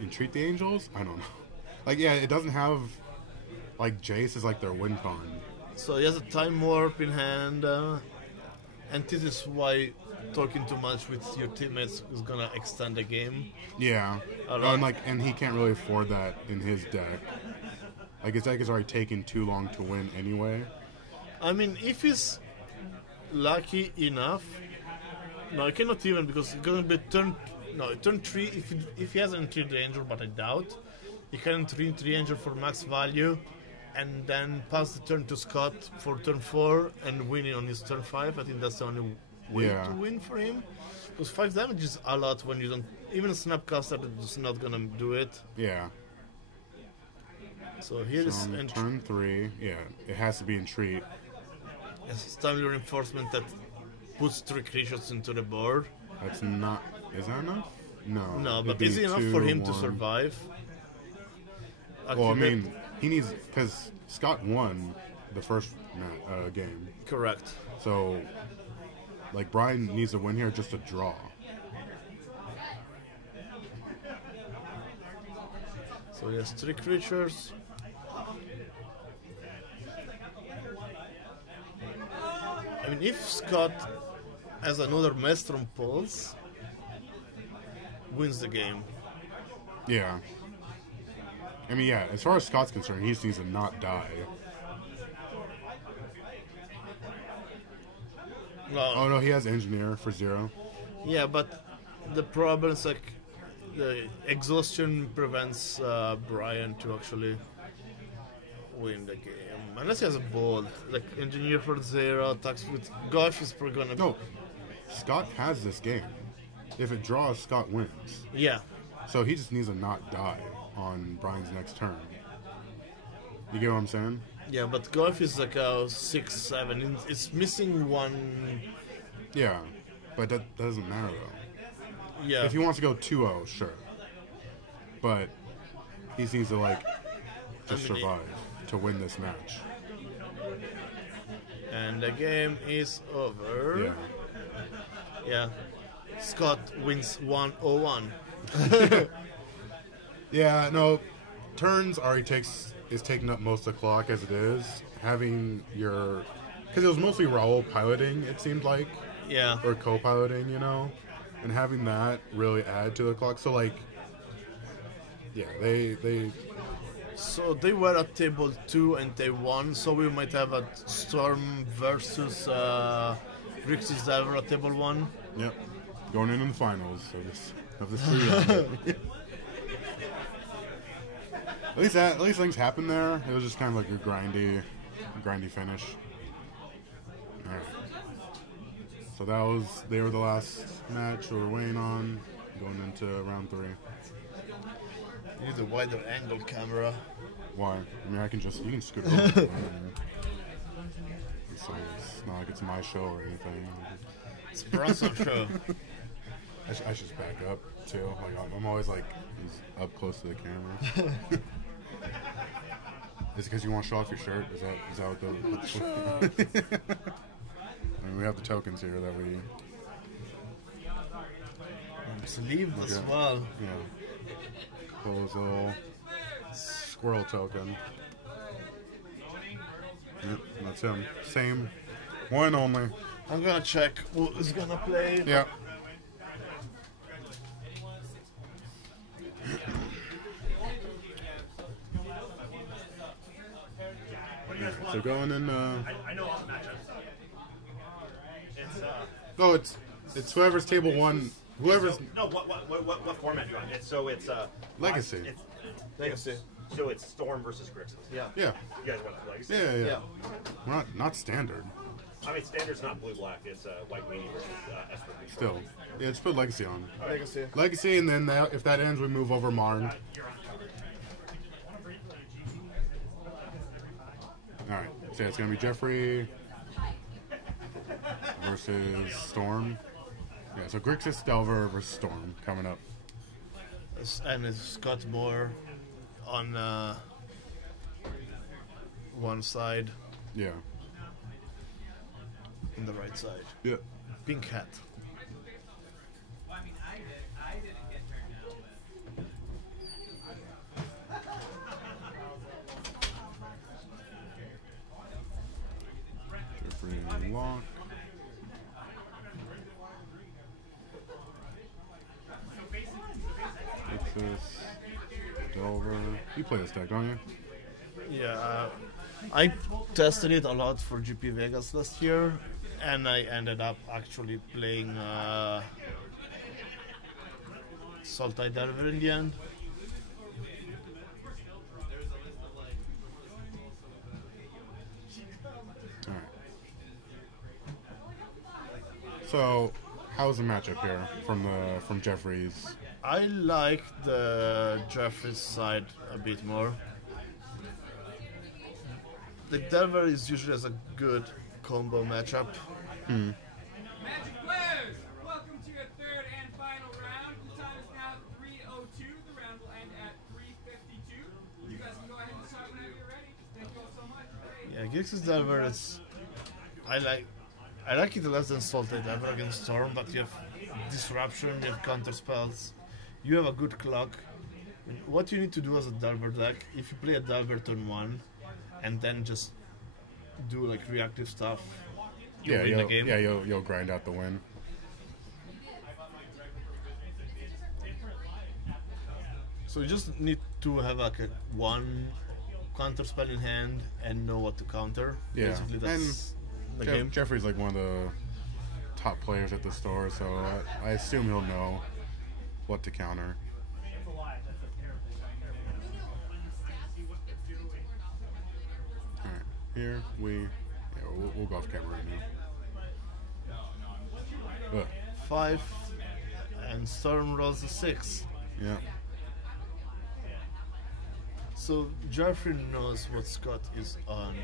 Entreat the Angels? I don't know. Like, yeah, it doesn't have like Jace is like their win con. So he has a Time Warp in hand, and this is why talking too much with your teammates is gonna extend the game. Yeah, A lot. and he can't really afford that in his deck. Like his deck is already taking too long to win anyway. I mean, if he's lucky enough, no, he cannot even because it's gonna be turn 3. If he hasn't treated the Angel, but I doubt, he can treat the Angel for max value, and then pass the turn to Scott for turn 4 and win it on his turn 5. I think that's the only way Yeah. to win for him. Because 5 damage is a lot when you don't. Even a Snapcaster is not gonna do it. Yeah. So here is So on turn 3, yeah, it has to be Entreat. it's timely reinforcement that puts 3 creatures into the board. That's not. Is that enough? No. No, It'd but be is it enough 2, for him to 1. survive? Well, I Activate- mean, he needs because Scott won the first game, correct. so like Brian needs to win here just to draw. So he has 3 creatures. I mean, if Scott has another Maelstrom Pulse, wins the game. Yeah. I mean, yeah, as far as Scott's concerned, he just needs to not die. Oh, no, he has Engineer for 0. Yeah, but the problem is like the exhaustion prevents Brian to actually win the game. Unless he has a bolt, like Engineer for 0, attacks with Gosh is probably gonna. No, Scott has this game. If it draws, Scott wins. Yeah, So he just needs to not die on Brian's next turn. You get what I'm saying? yeah, but Golf is like a 6-7. It's missing one. Yeah, but that doesn't matter though. Yeah, If he wants to go 2-0, sure. But he needs to like just I mean, survive to win this match. and the game is over. Yeah. Yeah. Scott wins 1-0-1. Yeah, no. Turns already is taking up most of the clock as it is. Having your, because it was mostly Raul piloting, it seemed like, Yeah. or co-piloting, you know, and having that really add to the clock. So like, yeah, they So they were at table 2 and they won. So we might have a Storm versus Grixis Delver at table 1. yep, going in the finals of this 3. At least things happened there. It was just kind of like a grindy finish. All right. So they were the last match we were weighing on, going into round 3. You need a wider angle camera. Why? I mean, you can scoot over. It's not like it's my show or anything. It's Bronson show. I should just back up too. Like I'm always like up close to the camera. Is it because you want to show off your shirt? Is that what the? I mean, we have the tokens here that we. Sleeve as Okay. well. Yeah. Close little squirrel token. Yep, that's him. Same. One only. I'm gonna check who is gonna play. Yeah. So going in. I know all the matchups. It's Oh, it's whoever's table 1. Whoever's no. What format do you want? It's Legacy. Legacy. So it's Storm versus Grixis. Yeah. Yeah. You guys want Legacy? Yeah. Yeah. Not standard. I mean, standard's not blue black. It's white weenie versus Esper. Still. Yeah, just put Legacy on. Legacy. Legacy, and then if that ends, we move over Marn. Alright, so yeah, it's going to be Jeffrey versus Storm. Yeah, so Grixis, Delver versus Storm coming up. And it's Scott Moore on one side, Yeah. on the right side. Yeah. Pink hat. Jeffrey Lock. Grixis, Delver. You play this deck, don't you? Yeah, I tested it a lot for GP Vegas last year, and I ended up actually playing Sultai Delver in the end. Alright. So, how's the matchup here from Jeffrey's? I like the Jeffries side a bit more. The Delver is usually as a good combo matchup. Magic players, welcome to your third and final round. The time is now 3:02. The round will end at 3:52. You guys can go ahead and start whenever you're ready. Thank you all so much. Yeah, Grixis Delver is. I like it less than Sultai Delver against Storm, but you have disruption, you have counter spells, you have a good clock. What you need to do as a Delver deck, if you play a Delver turn 1 and then just do like reactive stuff, you win the game. Yeah, you'll grind out the win. So you just need to have like one counter spell in hand and know what to counter. Yeah. Basically, that's the game. Jeffrey's like one of the top players at the store, so I assume he'll know what to counter. Alright, here we'll go off camera right now. Ugh. 5, and Storm rolls a 6. Yeah. So Jeffrey knows what Scott is on,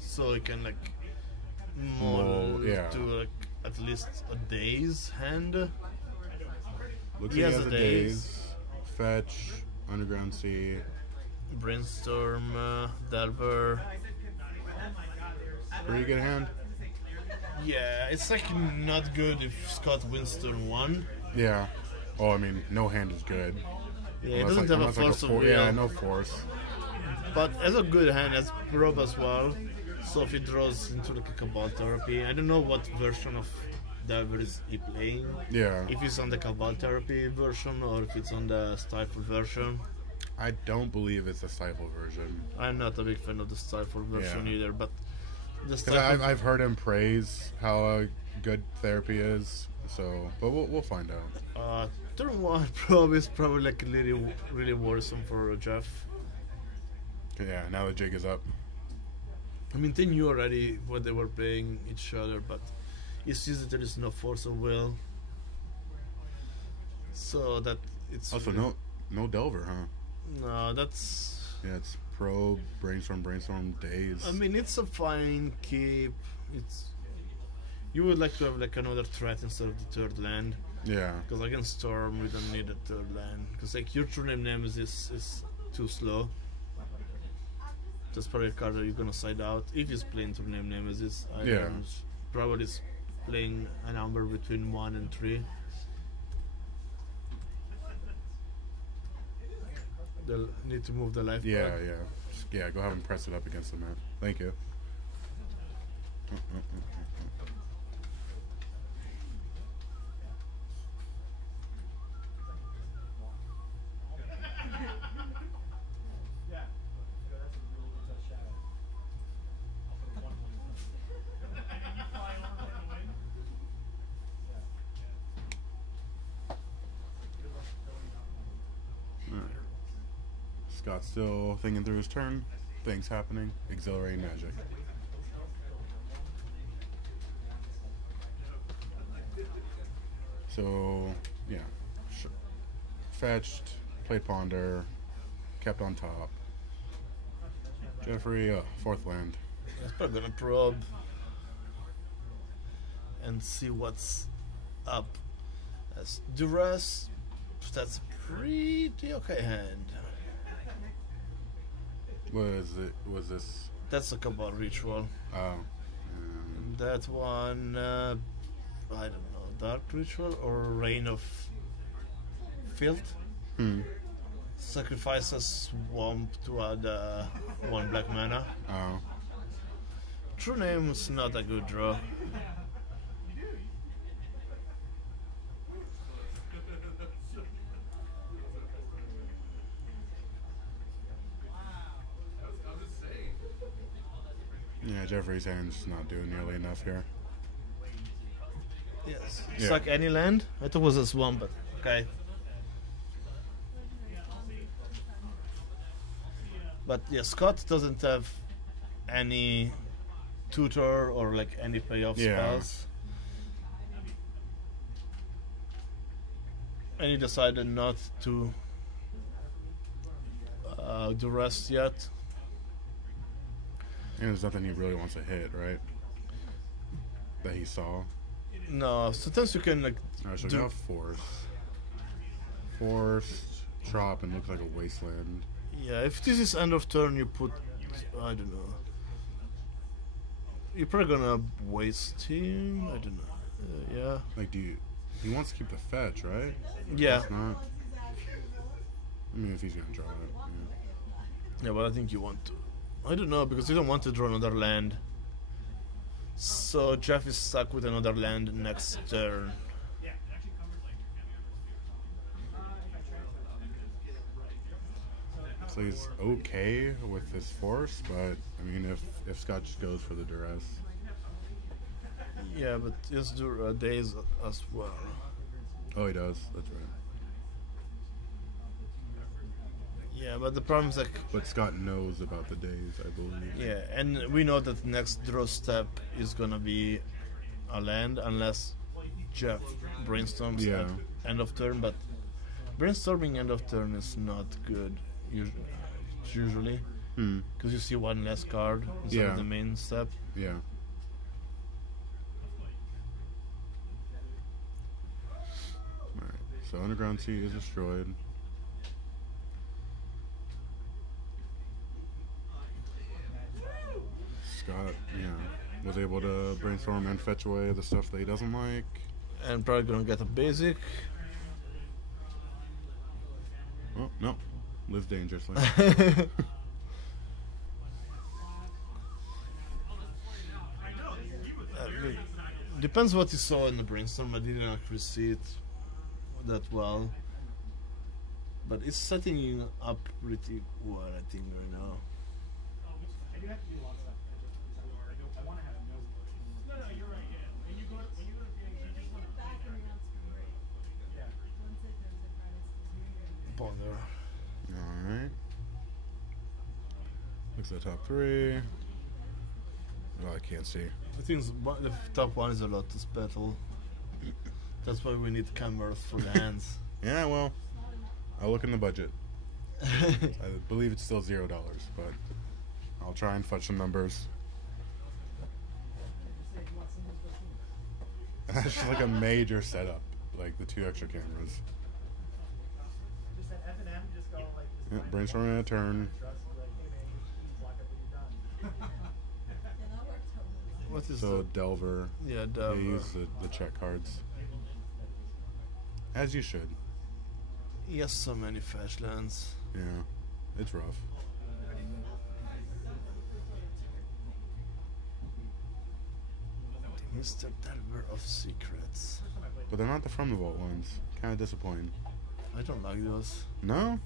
so he can like model yeah. to like at least a day's hand. Looks He like has he has a a daze. daze, fetch, underground sea. Brainstorm, Delver. Pretty good hand. Yeah, it's like not good if Scott wins turn 1. Yeah. Oh, I mean, no hand is good. Yeah, it Unless, doesn't have a unless, force of will. Yeah, no force. But as a good hand, as probe as well. So if he draws into like a Cabal Therapy, I don't know what version of Delver is he playing. Yeah. If it's on the Cabal Therapy version or if it's on the Stifle version. I don't believe it's a Stifle version. I'm not a big fan of the Stifle version Yeah. either, but the Because Stifle... I've heard him praise how good therapy is. So, but we'll find out. Turn 1 probe is probably like really worrisome for Jeff. Yeah. Now the jig is up. I mean, they knew already what they were playing each other, but he sees that there is no force of will. So that it's... Also, no Delver, huh? No, that's... Yeah, it's probe, brainstorm, daze. I mean, it's a fine keep. It's... You would like to have like another threat instead of the third land. Yeah. Because against Storm, we don't need a third land. Because like your true name Nemesis is too slow. That's probably a card that you're gonna side out. If he's playing true name Nemesis, I Yeah. don't. Probably is playing a number between 1 and 3. They'll need to move the life Yeah, back. yeah. Go ahead and press it up against the mat. Thank you. Scott's still thinking through his turn. Things happening. Exhilarating magic. So, yeah. Fetched, played Ponder, kept on top. Jeffrey, fourth land. He's probably gonna probe and see what's up. As Duress, that's a pretty okay hand. Was this? That's a Cabal Ritual. That one, I don't know, Dark Ritual or Reign of Filth? Sacrifice a swamp to add 1 black mana. Oh. True Name's not a good draw. Yeah, Jeffrey's hand's not doing nearly enough here. Yes. Yeah. Suck any land? I thought it was a swamp, but okay. But yeah, Scott doesn't have any tutor or like any payoff Yeah. spells. And he decided not to do rest yet. And there's nothing he really wants to hit, right? That he saw. No, sometimes you can like Alright, so do- now force. Forced, drop, and looks like a wasteland. yeah, if this is end of turn, you put, I don't know. You're probably gonna waste him. I don't know. Yeah. Like, he wants to keep the fetch, right? Yeah. It's not. I mean, if he's gonna draw it. Yeah, but I think you want to. I don't know, because you don't want to draw another land. So Jeff is stuck with another land next turn. So he's okay with his force, but I mean, if Scott just goes for the duress, Yeah, but yes, do days as well. oh, he does. That's right. Yeah, but the problem is like, But Scott knows about the days, I believe. yeah, and we know that the next draw step is gonna be a land unless Jeff brainstorms Yeah. at end of turn. But brainstorming end of turn is not good usually Hmm. because you see one less card instead Yeah. of the main step. Yeah. Alright. So Underground Sea is destroyed. Scott, was able to brainstorm and fetch away the stuff that he doesn't like. And probably gonna get a basic. Oh, no. Lives dangerously. Depends what you saw in the brainstorm. I didn't actually see it that well, but it's setting you up pretty well, I think, right now. I do have to do lots of stuff. I want to have no. No, you're right. Yeah. When you go to PhD, you just want to. Yeah. Ponder. Alright. Looks at the top three. Oh, I can't see. I think the top one is a Lotus Battle. That's why we need cameras for the hands. Yeah, well, I'll look in the budget. I believe it's still $0, but I'll try and fudge some numbers. That's just like a major setup, like the 2 extra cameras. Just at F&M, just go like. Yeah, brainstorming a turn. Trust, like, hey man, you block up when you're done. What is So Delver. the? Yeah, Yeah, Delver. use the check cards. As you should. Yes, so many fetch lands. Yeah, it's rough. Mr. Delver of Secrets. But they're not the From the Vault ones. Kind of disappointing. I don't like those. No?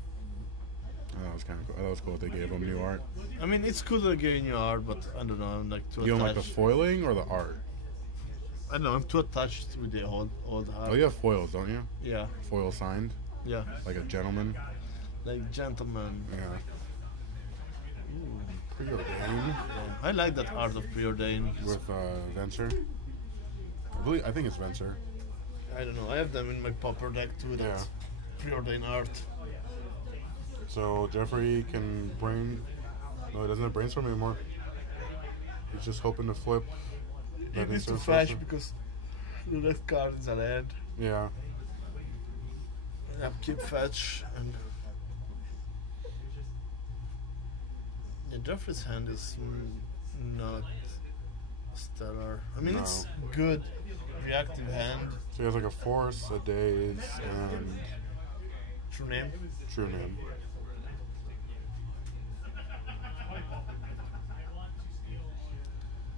Oh, that was kind of cool. That was cool that they gave them new art. I mean, it's cool to get new art, but I don't know. I'm like too You don't like the attached. foiling or the art? I don't know. I'm too attached with the old art. Oh, you have foils, don't you? Yeah, Foil signed, yeah. like a gentleman. Like gentlemen. Yeah. Preordain Yeah. I like that art of preordain. with Venture. I think it's Venture. I don't know. I have them in my popper deck too. That preordain art. So Jeffrey can brain. No, he doesn't have brainstorm anymore. He's just hoping to flip. He that needs to instant fetch pressure. because the next card is a land. Yeah. Upkeep fetch and. Yeah, Jeffrey's hand is not stellar. I mean, No. it's good reactive hand. So he has like a Force, a Daze, and True name. True Name.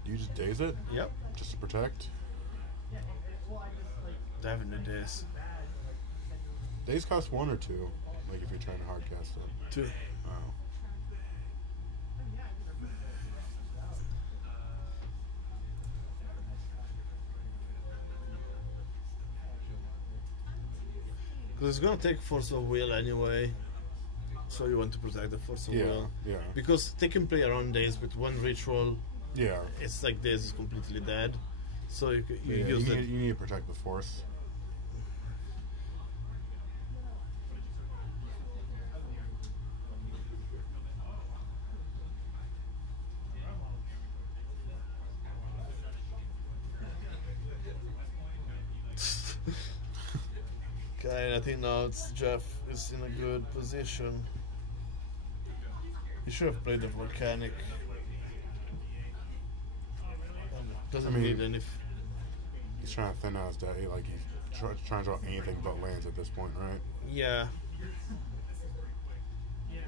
Do you just Daze it? Yep. Just to protect? Definitely this. Daze cost 1 or 2, like if you're trying to hardcast it. Two. Oh. Because it's gonna take force of will anyway. So you want to protect the force of Yeah, will. yeah. Because they can play around days with one ritual. Yeah. It's like days is completely dead. So you Yeah, you, use need, you need to protect the Force. Okay, I think now it's Jeff is in a good position. He should have played the volcanic. Doesn't I mean- need any. He's trying to thin out his deck. Like he's trying to draw anything but lands at this point, right? Yeah. Yeah.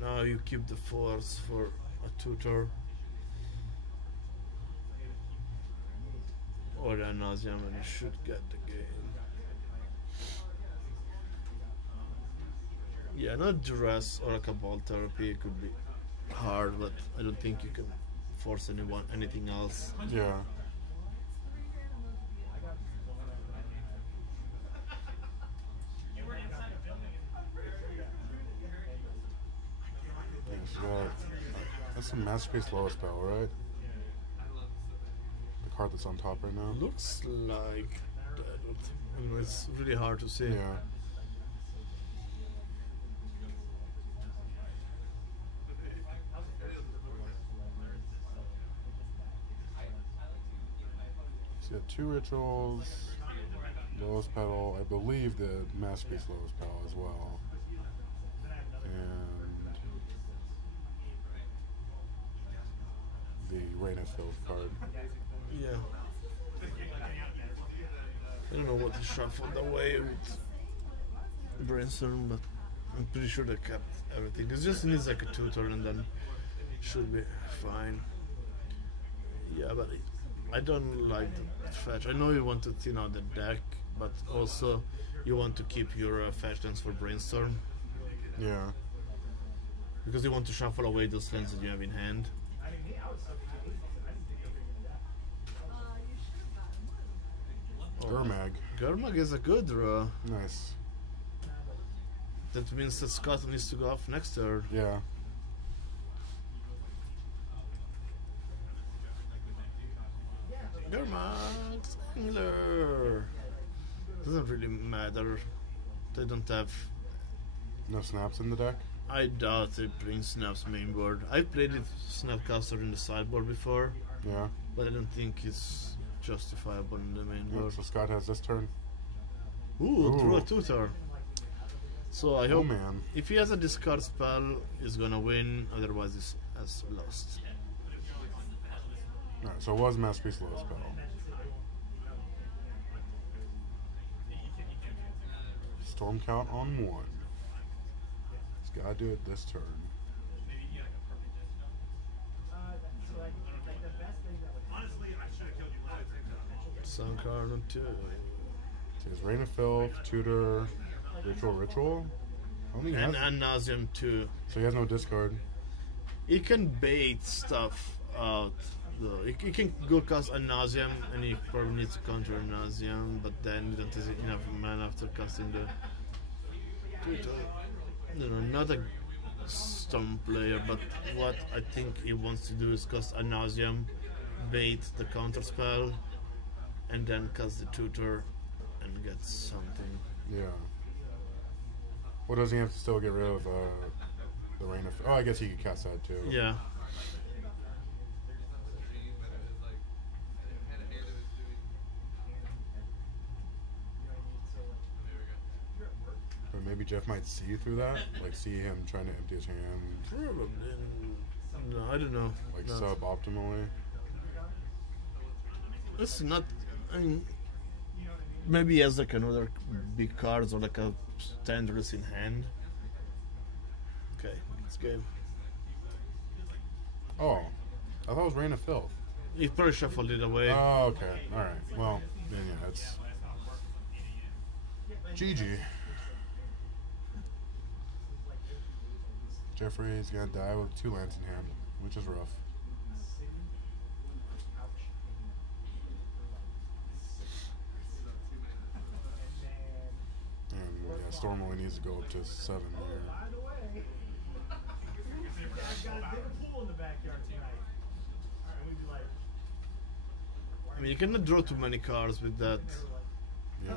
Now you keep the force for a tutor. Or a nauseam and you should get the game. Yeah, not duress or like a ball therapy could be hard, but I don't think you can force anything else. Yeah. Yeah, so that's some Masterpiece lowest spell, right? The card that's on top right now. Looks like that, but you know, it's really hard to say. Yeah. So you have 2 rituals, lowest pedal, I believe the Masterpiece lowest pedal as well. And the Rain of Filth card. Yeah. I don't know what to shuffle away with Brainstorm, but I'm pretty sure they kept everything. It just needs like a tutor and then should be fine. Yeah, but I don't like the fetch. I know you want to thin out the deck, but also you want to keep your fetch lands for Brainstorm Yeah. because you want to shuffle away those lands that you have in hand. Gurmag. Gurmag is a good draw. Nice. That means that Scott needs to go off next turn. Yeah. Gurmag Angler. Doesn't really matter. They don't have. No snaps in the deck? I doubt they bring Snap's main board. I've played it Snapcaster in the sideboard before, Yeah. but I don't think it's justifiable in the main Yeah, board. so Scott has this turn. Ooh, draw Ooh. a tutor. So I Oh hope man. if he has a discard spell, he's gonna win. Otherwise, he has lost. Alright, so it was Masterpiece lowest spell. Storm count on 1. He's gotta do it this turn. Sun card on 2. So he has Rain of Filth, Tutor, Ritual. I don't think he has, And Nauseam 2. so he has no discard. He can bait stuff out though. He can go cast a Nauseam and he probably needs to counter a Nauseam, but then he doesn't have enough mana after casting the tutor. You know, not a Storm player, but what I think he wants to do is cast a Nauseam, bait the counter spell, and then cast the tutor and get something. Yeah. Well, does he have to still get rid of the Rain of... Oh, I guess he could cast that too. Yeah. But maybe Jeff might see through that? Like, see him trying to empty his hand, Probably. No, I don't know. like, No. suboptimally. It's not. I mean, maybe he has like another big cards or like a standards in hand. Okay, it's game. Oh. I thought it was Rain of Filth. He probably shuffled it away. Oh, okay. Alright. Well, then yeah, it's... GG. Jeffrey's gonna die with 2 lands in hand, which is rough. And yeah, Storm only needs to go up to 7 here. By the way, I've got a big pool in the backyard tonight. Alright, we'd be like, I mean, you cannot draw too many cards with that. Yeah.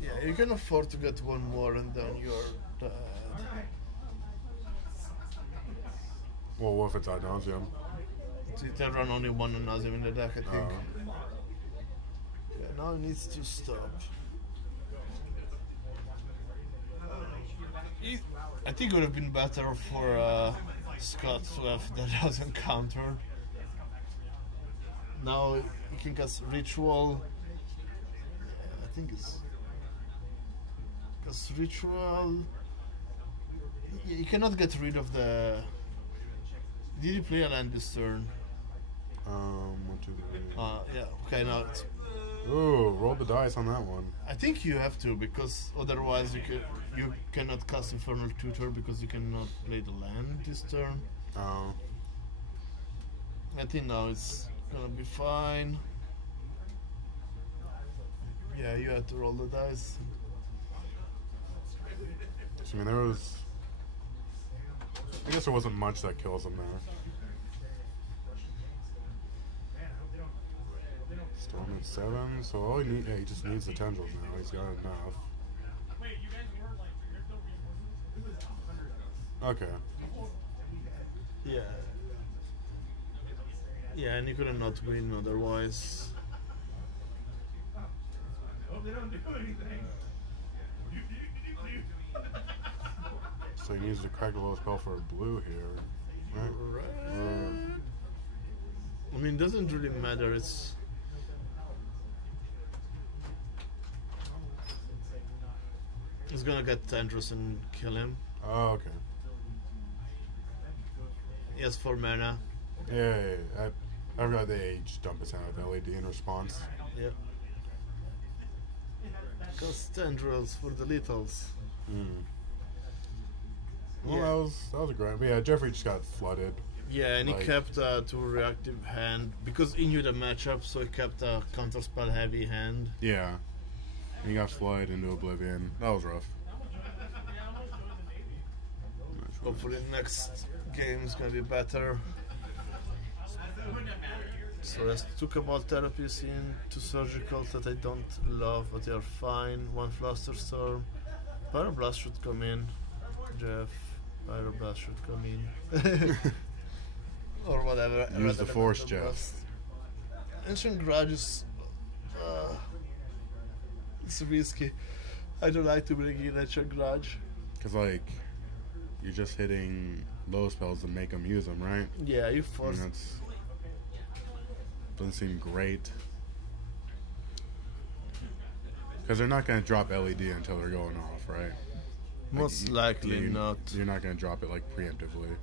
Yeah, you can afford to get one more and then you're dead. Well, what if it's ad nauseam? So you can run only one Nazim in the deck, I think. Oh. Yeah, now it needs to stop. I think it would have been better for Scott to have the doesn't counter. Now he can cast Ritual. I think it's cast Ritual. You cannot get rid of the. Did he play a land this turn? 1, 2, 3. Yeah. Okay, now it's, Ooh, roll the dice on that one. I think you have to, because otherwise you cannot cast Infernal Tutor because you cannot play the land this turn. Oh. I think now it's gonna be fine. Yeah, you have to roll the dice. So, I mean, I guess there wasn't much that kills him there. Still at 7, so all he just needs the tendrils now. He's got enough. Wait, you guys were like, there's no reinforcements? It was 100. Okay. Yeah. Yeah, and you could not win otherwise. Hope they don't do anything. So he needs to crack a low spell for a blue here. Right? Right. I mean, it doesn't really matter. It's gonna get Tendrils and kill him. Oh, okay. He has 4 mana. Yeah. I forgot they just dump his hand with LED in response. Yeah. Because Tendrils for the littles. Well, Yeah. that was a great. But yeah, Jeffrey just got flooded. Yeah, and he Like- kept a 2 reactive hand because he knew the matchup, so he kept a counterspell heavy hand. Yeah. And he got flooded into oblivion. That was rough. Hopefully, next game is gonna be better. So let's talk about therapies in 2 surgicals that I don't love, but they are fine. 1 Flusterstorm. Pyroblast should come in. Jeff, Pyroblast should come in. Or whatever. Use the Red Force, Elemental Jeff. Blast. Ancient Grudge is... it's risky. I don't like to bring in Ancient Grudge. Because, like, you're just hitting low spells to make them use them, right? Yeah, you I force... mean, that's... Doesn't seem great. Because they're not going to drop LED until they're going off, right? Most Like, likely not. You're not going to drop it, like, preemptively.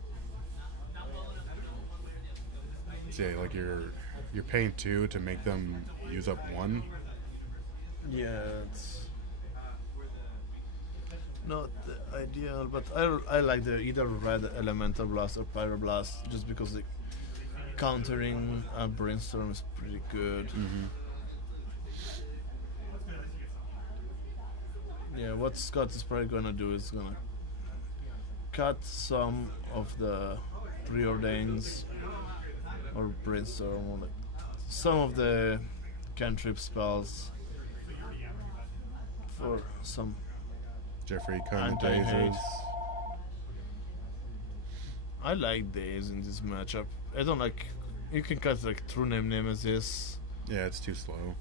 So, yeah, like, you're paying 2 to make them use up 1. Yeah, it's not the ideal, but I like the either Red Elemental Blast or Pyroblast just because the countering a Brainstorm is pretty good. Yeah, what Scott is probably gonna do is gonna cut some of the Preordains or Brainstorm, or like some of the cantrip spells for some Jeffrey kind of anti-haste. dazes. I like Daze in this matchup. I don't like. You can cut like True Name Nemesis, Yeah, it's too slow.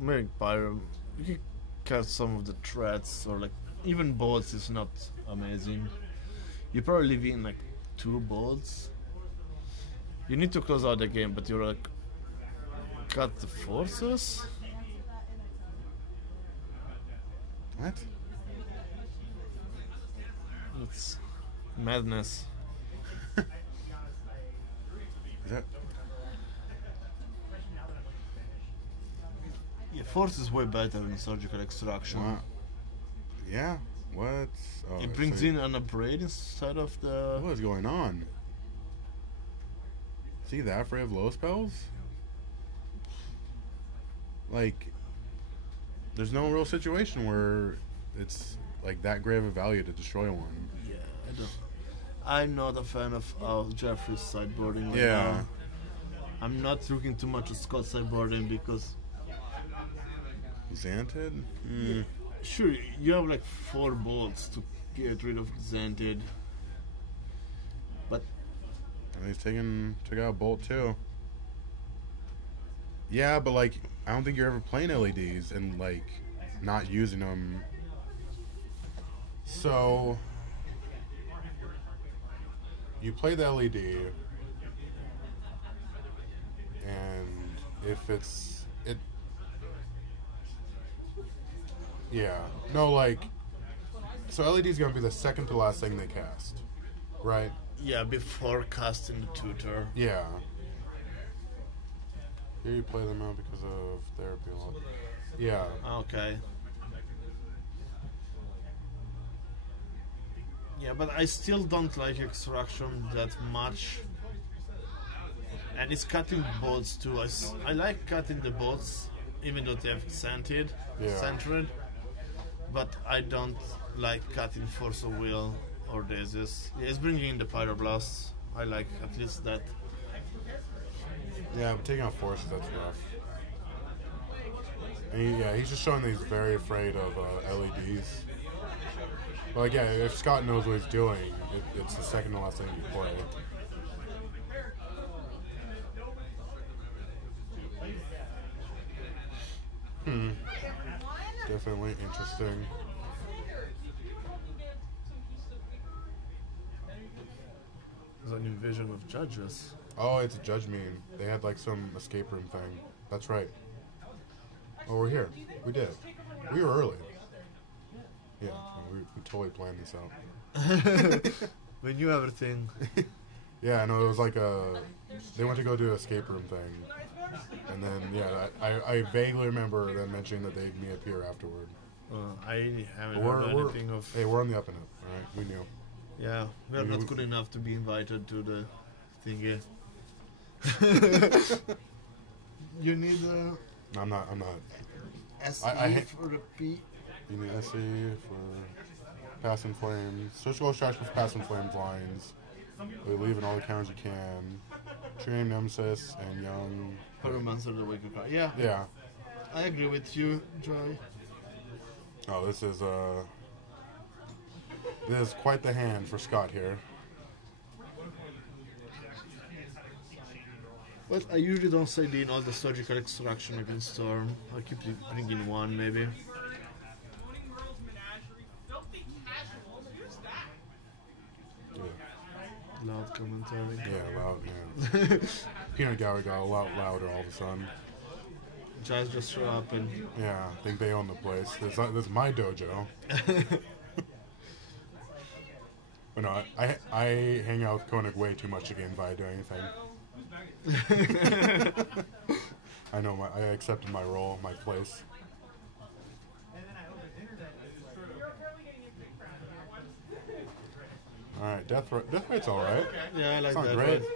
maybe Pyro. You can cut some of the threats, or like even bolts is not amazing. You probably leave in like 2 bolts. You need to close out the game, but you're like cut the forces. What? It's madness. Is that... Yeah, force is way better than surgical extraction. Wow. Yeah? What? Oh, It brings so- in an upgrade instead of the. What is going on? See that for low spells? Like, there's no real situation where it's like that great of a value to destroy one. Yeah, I don't. I'm not a fan of Jeffrey's sideboarding right Yeah. now. I'm not looking too much at Scott's sideboarding because Xanted? sure you have like 4 bolts to get rid of Xanted, but And he's took out a bolt too. Yeah, but like, I don't think you're ever playing LEDs and like not using them. So you play the LED, and if yeah, no, like, so LED is gonna be the second to last thing they cast. Right. Yeah, before casting the tutor. Yeah. Here you play them out because of therapy a lot. Yeah. Okay. Yeah, but I still don't like extraction that much. And it's cutting bots too. I like cutting the bots, even though they have centered, but I don't like cutting Force of Will or Daisies. Yeah, it's bringing in the Pyroblasts. I like at least that. Yeah, but taking out forces, that's rough. And he's just showing that he's very afraid of LEDs. But like, yeah, if Scott knows what he's doing, it's the second to last thing you play. Definitely interesting. There's a new vision of judges. Oh, it's a judge meeting. They had like some escape room thing. That's right. Oh, we're here. We did. We were early. Yeah, we totally planned this out. We knew everything. Yeah, I know it was like they went to go do an escape room thing. And then, yeah, I vaguely remember them mentioning that they'd meet up here afterward. I haven't We're- heard we're- anything of... Hey, we're on the up and up, alright? We knew. Yeah, we're We- not good enough to be invited to the thingy. You need a I'm not. SE I for the P. You need SE for passing flames. Surgical extraction for passing flames lines. We leave in all the counters you can. Dream Nemesis and Young. Pyromancer the Waker card. Yeah, Yeah. I agree with you, Joy. Oh, this is quite the hand for Scott here. But I usually don't say in all the surgical extraction against Storm. I keep bringing one maybe. Owning Merle's Menagerie, filthy casuals. Who's that? Yeah, Loud commentary. loud. Yeah. Peanut Gallery got a lot louder all of a sudden. Jazz just show up and Yeah, I think they own the place. This is my dojo. But no, I hang out with Koenig way too much to get invited to anything. I know I accepted my role, my place. Alright, Death Rate's alright. yeah, I like It's not that. great. Right?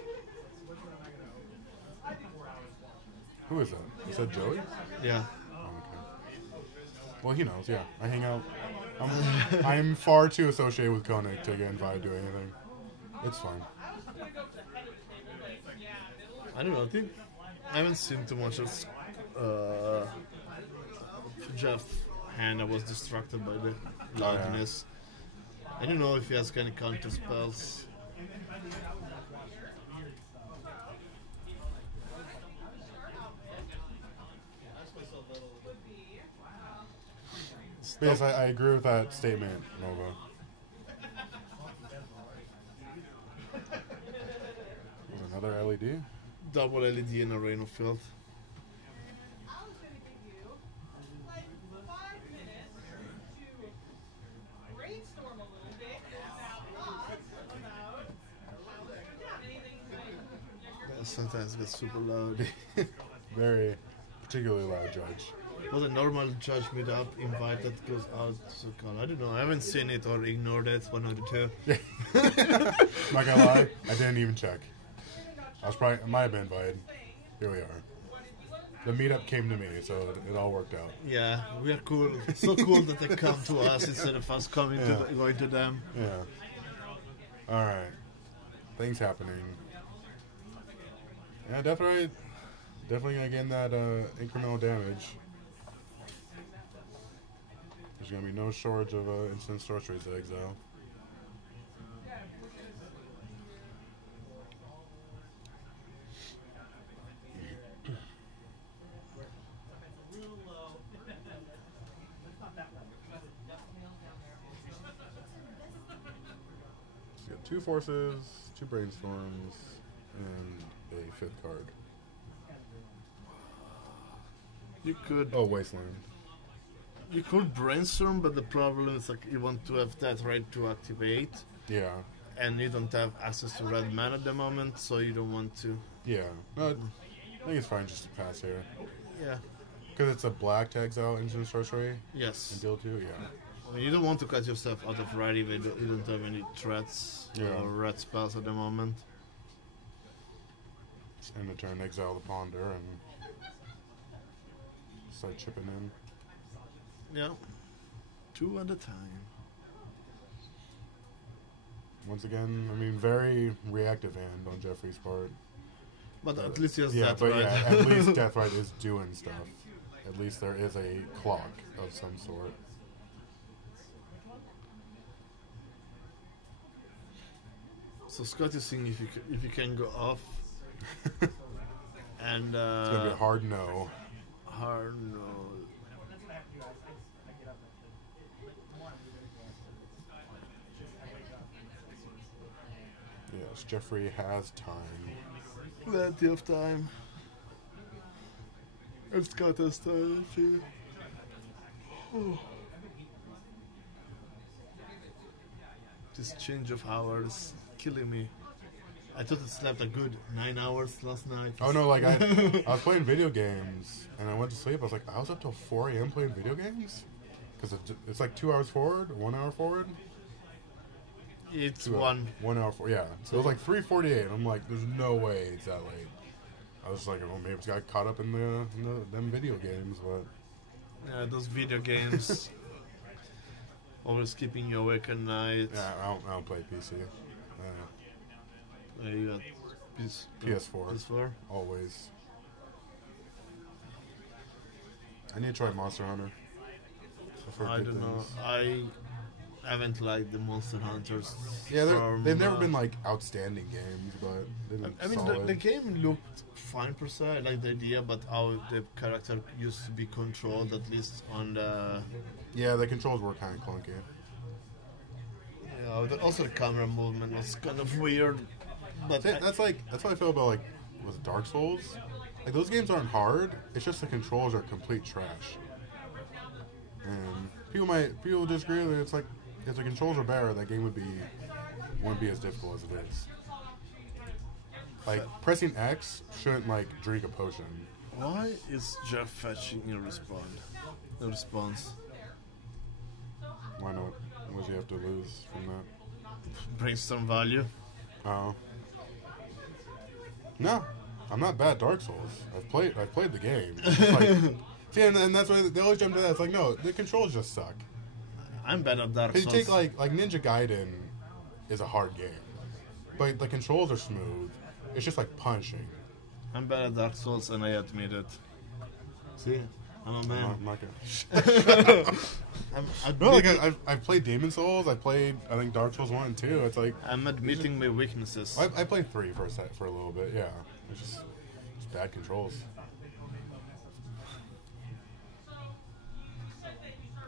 Who is that? You said Joey? Yeah. Oh, okay. Well, he knows, yeah. I hang out. I'm far too associated with Koenig to get invited to anything. It's fine. I don't know. I think I haven't seen too much of Jeff hand. I was distracted by the loudness. I don't know if he has any counter spells. Yes, I agree with that statement, Nova. Another LED? Double LED in a Rain of Filth. I was gonna give you like 5 minutes to brainstorm a little bit about thoughts about anything. Sometimes it gets super loud. Very particularly loud judge. Was a normal judge meetup invite that goes out to call? I don't know. I haven't seen it or ignored it. One of the two. Not gonna lie, I didn't even check. I might have been invited. Here we are. The meetup came to me, so it all worked out. Yeah, we are cool. So cool that they come to us instead of us coming Yeah. to going to them. Yeah. Alright. Things happening. Yeah, definitely gonna gain that incremental damage. There's gonna be no shortage of instant sorceries eggs though. So you got 2 forces, 2 brainstorms, and a 5th card. You could Oh, Wasteland. brainstorm, but the problem is like you want to have that right to activate, Yeah. and you don't have access to red mana at the moment, so you don't want to. Yeah. No, I think it's fine just to pass here. Yeah. Because it's a black to exile instant sorcery and Yes. deal 2, yeah. I mean, you don't want to cut yourself out of red if you don't have any threats Yeah. or red spells at the moment. End the turn, exile the Ponder, and start chipping in. Yeah. 2 at a time. Once again, I mean, very reactive hand on Jeffrey's part. But at least he has Yeah, that but right. yeah, at least Deathrite is doing stuff. At least there is a clock of some sort. So Scott is seeing if you can go off. And It's gonna be a hard no. hard no. That's what I have to do. I get up at one. I wake up. Yes, Jeffrey has time. Plenty of time. And Scott has time too. This change of hours killing me. I thought I slept a good 9 hours last night. Oh no, like I was playing video games and I went to sleep. I was like, I was up till 4 a.m. playing video games? Because it's like 2 hours forward, 1 hour forward. It's 2 one. 1 hour forward, yeah. So it was like 3:48. I'm like, there's no way it's that late. I was like, well, maybe it's got caught up in them video games, but Yeah, those video games. Always keeping you awake at night. yeah, I don't play PC. You got PS4. PS4. Always. I need to try Monster Hunter. I've heard I good don't know. things. I haven't liked the Monster Hunters. Yeah, from, they've never been like outstanding games, but they've been I mean, solid. the game looked fine per se. I like the idea, but how the character used to be controlled, at least on the. Yeah, the controls were kind of clunky. Also the camera movement was kind of weird. But That's how I feel about like with Dark Souls. Like those games aren't hard. It's just the controls are complete trash. And people disagree that it's like if the controls are better, that game wouldn't be as difficult as it is. Like pressing X shouldn't like drink a potion. why is Jeff fetching a response? Why not? What does he have to lose from that? Brainstorm value. Oh. No, I'm not bad at Dark Souls. I've played the game. It's like, see, and that's why they always jump to that. It's like, no, the controls just suck. I'm bad at Dark Because Souls. you take like Ninja Gaiden is a hard game, but the controls are smooth. It's just like punching. I'm bad at Dark Souls, and I admit it. See, I'm a man. I'm not gonna. I'm No, like admitting, I've played Demon Souls. I think Dark Souls 1 and 2. It's like I'm admitting my weaknesses. I played 3 for a little bit. Yeah, it's just bad controls.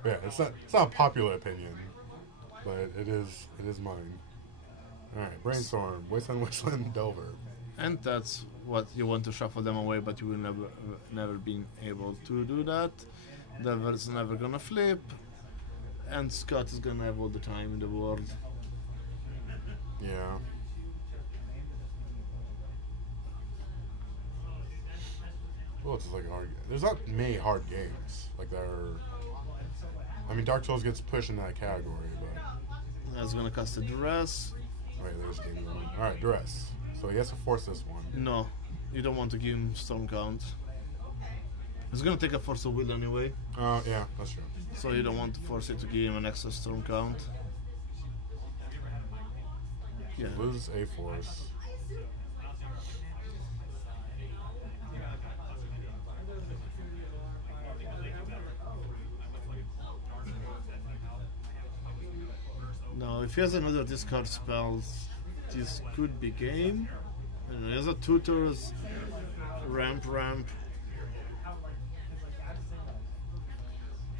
Yeah, it's not a popular opinion, but it is mine. All right, Brainstorm, Wasteland Delver. And that's what you want to shuffle them away, but you will never be able to do that. Delver's never gonna flip, and Scott is gonna have all the time in the world. Yeah. Well, it's like a hard. There's not many hard games like that are. I mean, Dark Souls gets pushed in that category, but That's gonna cast a duress. wait, there's game one. All right, Duress. So he has to force this one. No, you don't want to give him storm count. He's gonna take a force of will anyway, Yeah, that's true. so you don't want to force it to give him an extra storm count. Yeah. Loses a force. Now, if he has another discard spells, this could be game. And he has a tutors, ramp,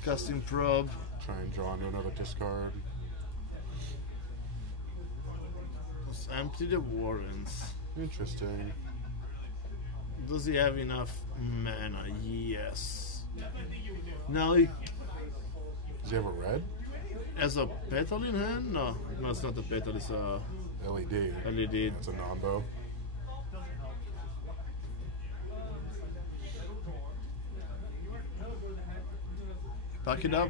casting probe. Try and draw into another discard. Let's empty the warrants. Interesting. Does he have enough mana? Yes. Now he, Does he have a red? as a petal in hand? No, it's not a petal. It's a LED. LED. It's a non-bow. Pack it up.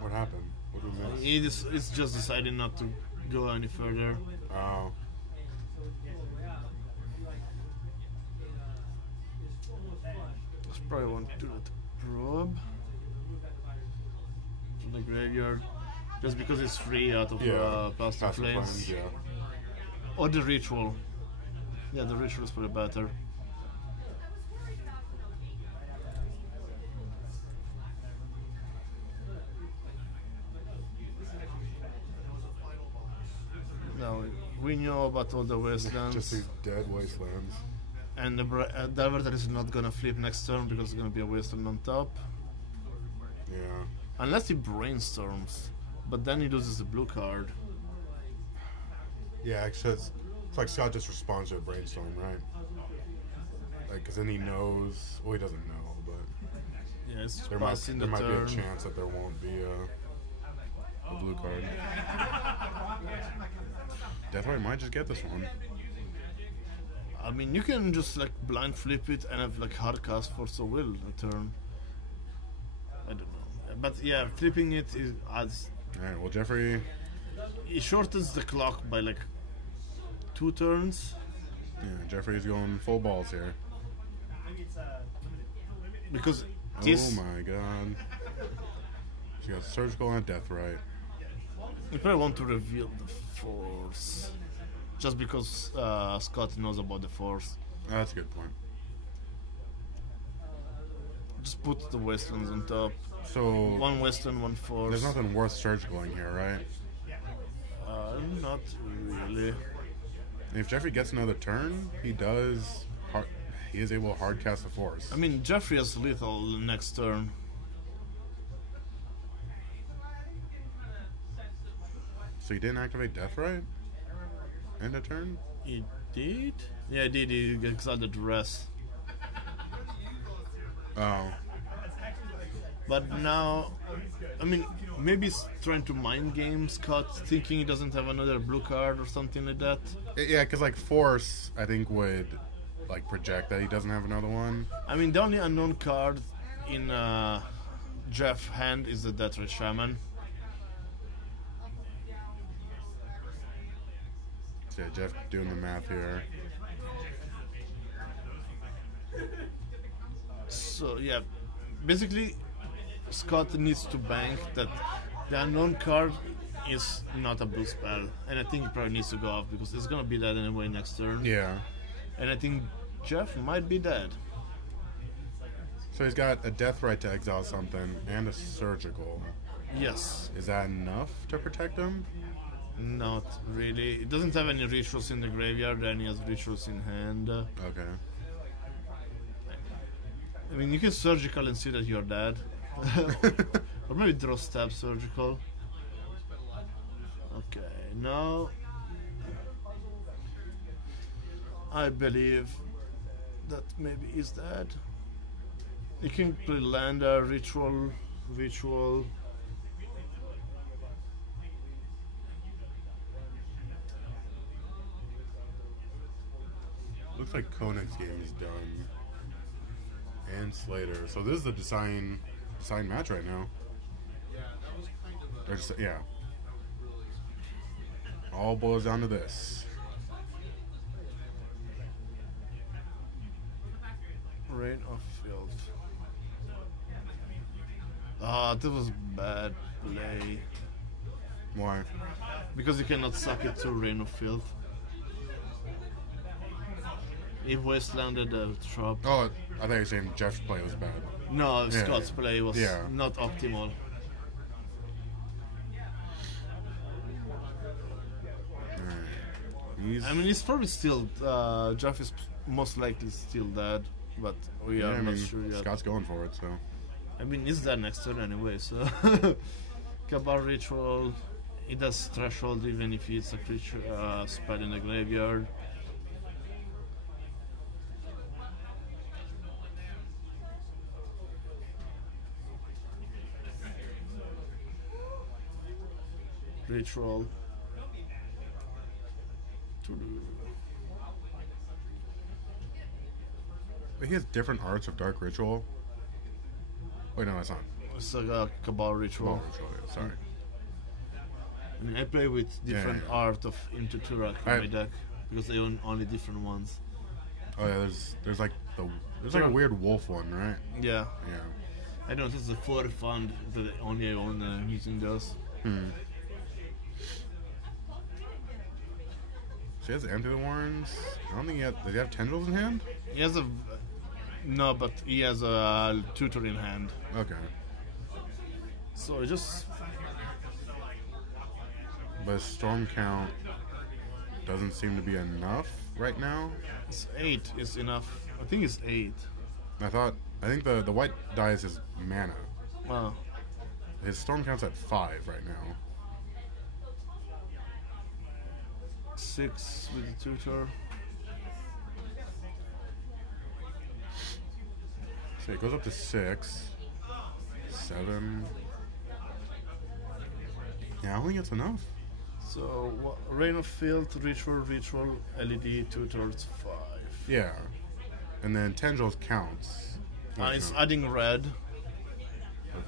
What happened? What did we miss? It's just deciding not to go any further. Oh. It's probably want to do that probe to the graveyard, just because it's free out of Past Passive Flames. yeah. Or the ritual. Yeah, the ritual is probably better. Now we know about all the wastelands, Just these dead wastelands. and the Diverter is not gonna flip next turn because it's gonna be a wasteland on top, Yeah. unless he brainstorms. But then he loses the blue card. Yeah, actually, it's like Scott just responds to a brainstorm, right? Like, because then he knows. Well, he doesn't know, but Yeah, it's there might passing there the might be a turn. chance that there won't be a blue card. Deathright might just get this one. I mean, you can just like blind flip it and have like hard cast Force of Will a turn. I don't know, but yeah, flipping it adds. All right. Well, Jeffrey. It shortens the clock by like 2 turns Yeah, Jeffrey's going full balls here. because Oh this. my god. She got surgical and Deathright. You probably want to reveal the Force, just because Scott knows about the Force. That's a good point. Just put the Wastelands on top. So One Western, one Force. there's nothing worth surgicaling here, right? Not really. If Jeffrey gets another turn, he does. He is able to hard cast the force. I mean, Jeffrey has lethal next turn. So he didn't activate Deathright? End of turn? He did? Yeah, he did. He exiled the rest. Oh. But now, I mean, maybe he's trying to mind game Scott, thinking he doesn't have another blue card or something like that. Yeah, because like Force, I think would like project that he doesn't have another one. I mean, the only unknown card in Jeff's hand is the Deathray Shaman. So yeah, Jeff doing the math here. So yeah, basically, Scott needs to bank that the unknown card is not a blue spell, and I think he probably needs to go off because it's gonna be dead anyway next turn. Yeah. And I think Jeff might be dead. So he's got a Deathright to exile something and a surgical. Yes, Is that enough to protect him? not really. It doesn't have any rituals in the graveyard, and he has rituals in hand. Okay. I mean, you can surgical and see that you're dead. Or maybe draw stab surgical. Okay, now I believe that maybe he's dead. You can play Lander, ritual. Looks like Konig's game is done. And Slater. So this is the design match right now. Or just, yeah. All boils down to this. Rain of Field. Ah, that was bad play. Why? Because you cannot suck it to Rain of Field. If West landed a trap. Oh, I thought you were saying Jeff's play was bad. No, Yeah. Scott's play was Yeah. not optimal. He's, I mean, he's probably still. Jeff is most likely still dead, but we yeah, are I not mean, sure yet. Scott's going for it, so. I mean, he's dead next turn anyway, so. Cabal Ritual. It does threshold even if it's a creature spell in the graveyard. Ritual. But he has different arts of Dark Ritual. Wait, no, that's not. It's like a Cabal Ritual. Ball Ritual, yeah, sorry. I mean, I play with different yeah. art of Into Turak in my deck because they own only different ones. Oh yeah, there's like a weird wolf one, right? Yeah. Yeah. I don't. It's the for fund that only I own using those. She has Empty the Warrens. I don't think he has. Does he have Tendrils in hand? He has a no, but he has a tutor in hand. Okay. So I just But his storm count doesn't seem to be enough right now. it's 8 is enough. I think it's 8. I think the white dies his mana. Wow. His storm count's at 5 right now. 6 with the tutor. So it goes up to 6, 7. Yeah, I don't think it's enough. So Rain of Filth, Ritual, LED, tutor, it's 5. Yeah. And then Tendrils counts. Wait, It's no. adding red.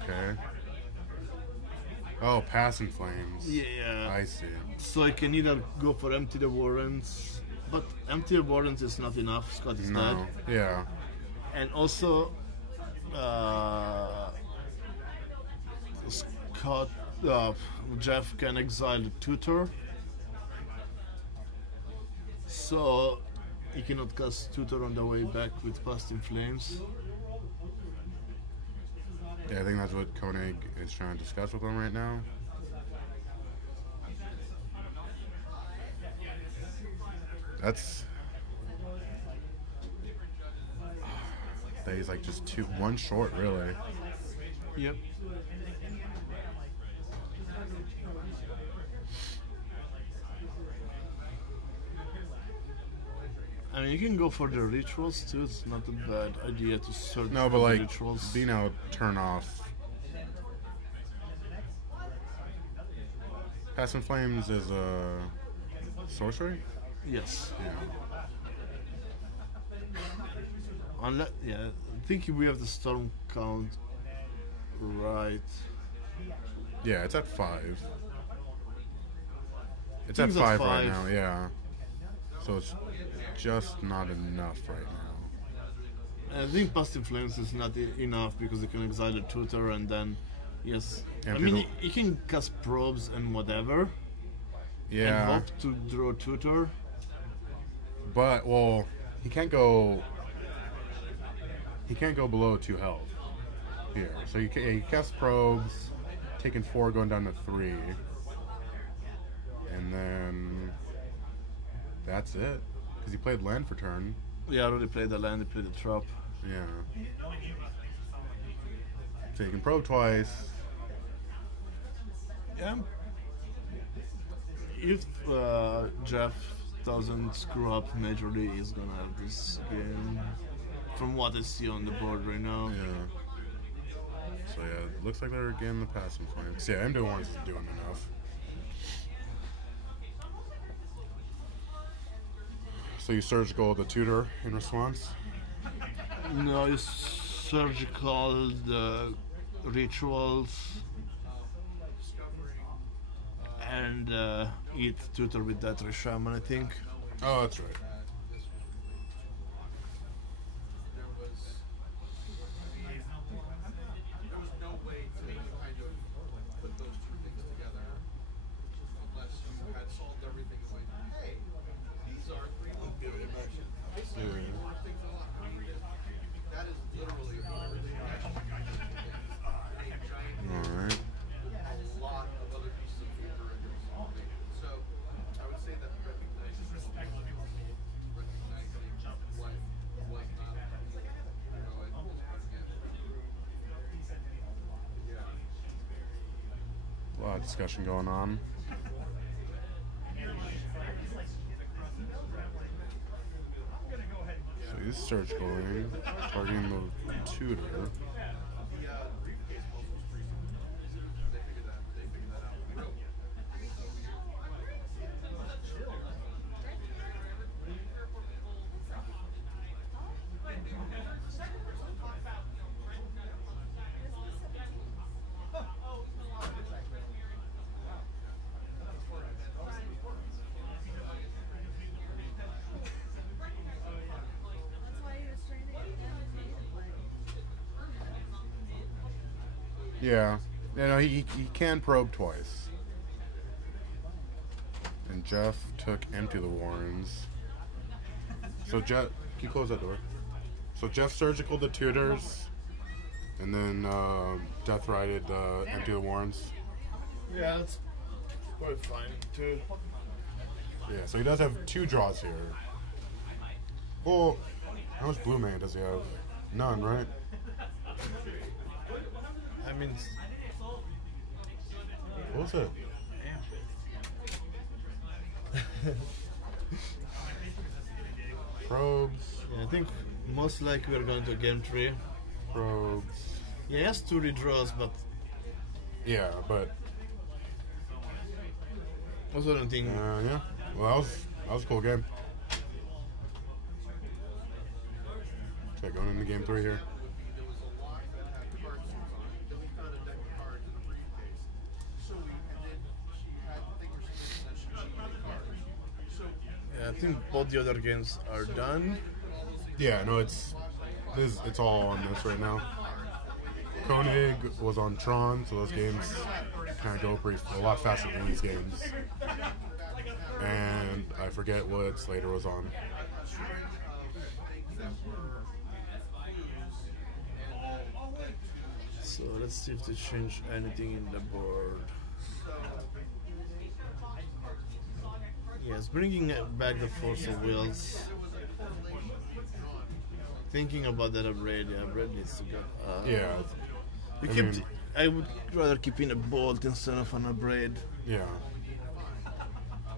Okay. Oh, Passing Flames. Yeah. I see. So I can either go for Empty the Warrens, but Empty the Warrens is not enough. Scott is dead. No. Yeah. And also, Scott, Jeff can exile the tutor. So he cannot cast tutor on the way back with Past in Flames. Yeah, I think that's what Koenig is trying to discuss with him right now. That's... that he's like just one short, really. Yep. I mean, you can go for the rituals too. It's not a bad idea to search No, for but the like, rituals. being out turn off. Passing Flames is a sorcery? Yes. Yeah. Unless, yeah, I think we have the storm count right. Yeah, it's at 5. It's I at think it's 5 at right 5. now, yeah. So it's just not enough right now. I think Past in Flames is not enough because you can exile the tutor and then, yes. And I mean, people- you can cast probes and whatever and Yeah, hope to draw tutor. but, well, he can't go below 2 health here. So he casts probes, taking 4, going down to 3. And then that's it. Because he played land for turn. Yeah, I already played the land, I played the trap. Yeah. So you can probe twice. Yeah. If Jeff doesn't screw up majorly, he's gonna have this game. From what I see on the board right now. Yeah. So yeah, it looks like they're getting the passing flanks. Yeah, M2 Warrens isn't doing enough. So you surgical the tutor in response? No, it's surgical, the rituals, and eat tutor with that Shaman, I think. Oh, that's right. Alright. A lot of discussion going on. So he's surgicaling, targeting the tutor. Yeah. You know, he can probe twice. And Jeff took Empty the Warrens. So Jeff, can you close that door? So Jeff surgical the tutors, and then Death Righted Empty the Warrens. Yeah, that's quite fine too. Yeah, so he does have 2 draws here. Well, how much blue mana does he have? None, right? I mean, What was it? Probes, yeah, I think most likely we're going to game 3. probes. Yeah, he has 2 redraws, but Yeah, but also don't think. yeah. Well, that was a cool game. Okay, going into game 3 here. Yeah, I think both the other games are done. Yeah, no, it's all on this right now. Koenig was on Tron, so those games kind of go a lot faster than these games. And I forget what Slater was on. So let's see if they change anything in the board. Yes, bringing back the Force of Wills. Thinking about that upgrade, yeah, upgrade needs to go. Yeah, You I keep. mean- I would rather keep in a bolt instead of an upgrade. yeah.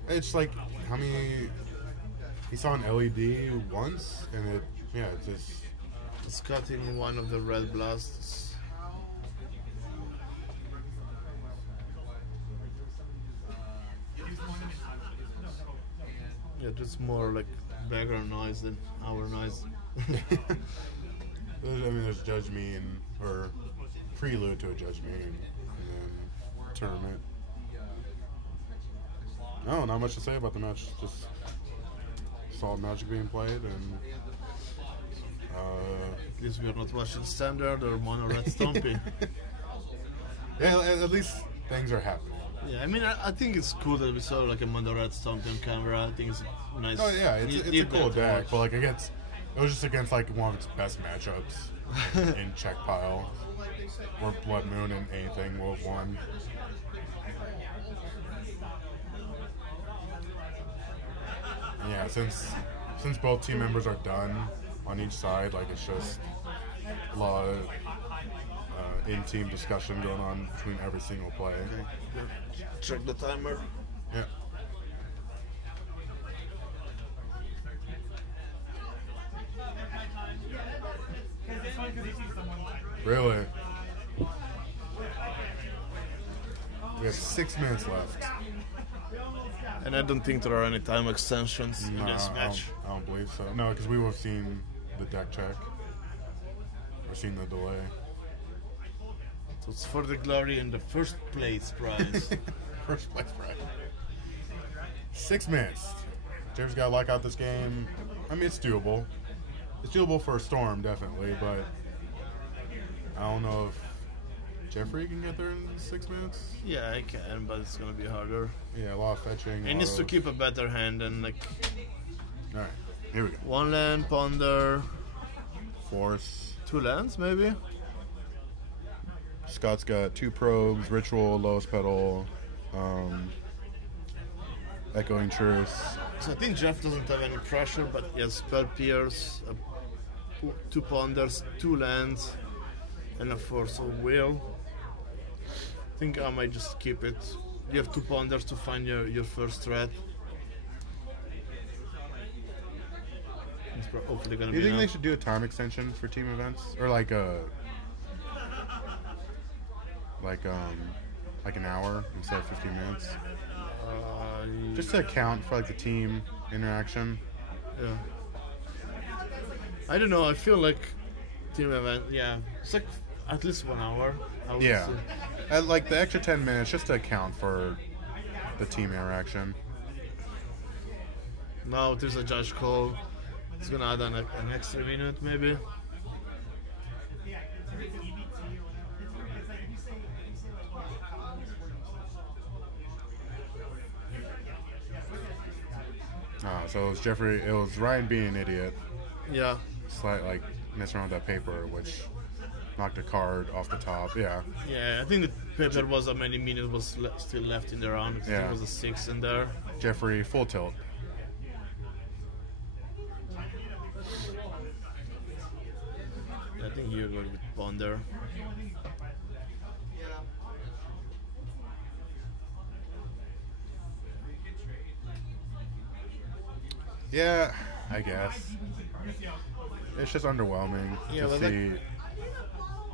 It's like how many? He saw an LED once, and it's just It's cutting one of the red blasts. Yeah, just more like background noise than our noise. there's Judge Me or prelude to a Judge Me, and then tournament. No, not much to say about the match. Just saw Magic being played, and At least we are not watching standard or mono red stomping. yeah, at least things are happening. Yeah, I mean, I think it's cool that we saw like a mono red stomp on camera. I think it's a nice. Oh yeah, it's a neat cool to deck, watch. but like it was just against like one of its best matchups in Check Pile, or Blood Moon and anything will have won. Yeah, since both team members are done on each side, like it's just a lot of in-team discussion going on between every single play. Okay, yeah. Check the timer. Yeah. It's funny because you see someone like, Really? We have 6 minutes left. And I don't think there are any time extensions in No, this match. I don't believe so. No, because we would have seen the deck check. Or seen the delay. So it's for the glory and the first place prize. First place prize. 6 minutes. Jeff's got to lock out this game. I mean, it's doable. It's doable for a Storm, definitely, but I don't know if Jeffrey can get there in 6 minutes. Yeah, I can, but it's gonna be harder. Yeah, a lot of fetching. He needs to keep a better hand and like Alright, here we go. 1 land, ponder, Force. 2 lands maybe. Scott's got 2 probes, Ritual, Lowest Pedal, Echoing Truth. So I think Jeff doesn't have any pressure, but he has Spell Pierce, 2 ponders, 2 lands, and a Force of Will. I think I might just keep it. You have 2 ponders to find your first threat. It's hopefully gonna Do you be think they enough. should do a time extension for team events? Or like an hour instead of 15 minutes? Just to account for like the team interaction. Yeah. I don't know. I feel like team event. Yeah, it's like at least 1 hour. I would Yeah. say. And like the extra 10 minutes just to account for the team interaction. Now there's a judge call. It's gonna add an extra minute maybe. yeah, it's EBT or whatever. It's like if you say So it was Jeffrey. It was Ryan being an idiot, Yeah. like messing around with that paper, which knocked a card off the top. Yeah. Yeah, I think the paper was how many minutes was still left in the round. Because Yeah. there was a 6 in there. Jeffrey full tilt. I think you're going with Ponder. Yeah, I guess. It's just underwhelming Yeah, to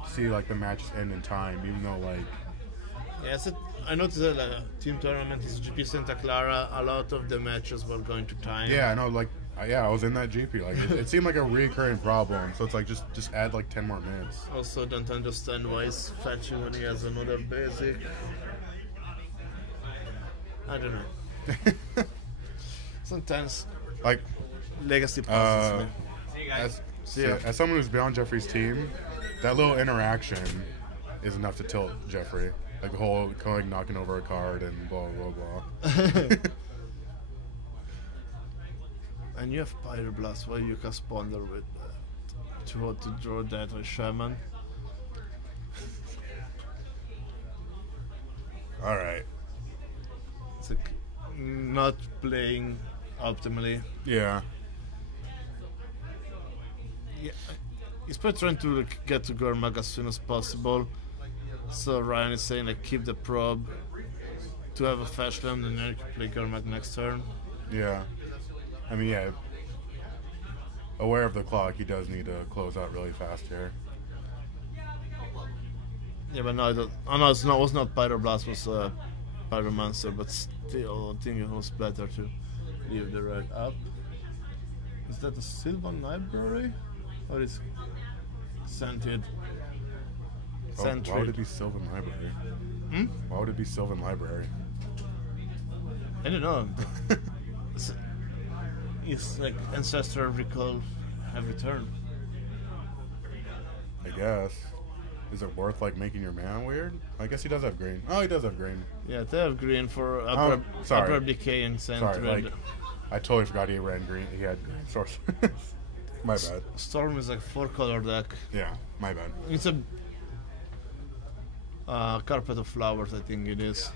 but see like the matches end in time, even though like Yeah, so I noticed that team tournament is GP Santa Clara. A lot of the matches were going to time. yeah, I know like yeah, I was in that GP. Like it seemed like a recurring problem. So it's like just add like 10 more minutes. Also, don't understand why he's fetching when he has another basic. I don't know. Sometimes Like legacy passes me. See you guys. as someone who's been on Jeffrey's team, that little interaction is enough to tilt Jeffrey. Like the whole going knocking over a card and blah blah blah. And you have Pyroblast, why you cast Ponder with to draw that with Shaman? All right. It's like not playing optimally. Yeah. Yeah, he's probably trying to get to Gormag as soon as possible. So Ryan is saying like keep the probe to have a fetch land and then you can play Gormag next turn. Yeah. I mean, yeah. Aware of the clock, he does need to close out really fast here. Yeah, but no, I don't. Oh no, it was not Pyroblast, it was Pyromancer, but still, I think it was better to leave the red up. Is that a Sylvan Library? Or is Scented? Oh, why would it be Sylvan Library? Hmm? Why would it be Sylvan Library? I don't know. It's like Ancestral Recall every turn. I guess. Is it worth like making your mana weird? I guess he does have green. Oh, he does have green. Yeah, they have green for sorry. Abrupt Decay and Sand Sorry, Red. like I totally forgot he ran green. He had source. My bad. Storm is like 4-color deck. Yeah, my bad. It's a Carpet of Flowers, I think it is.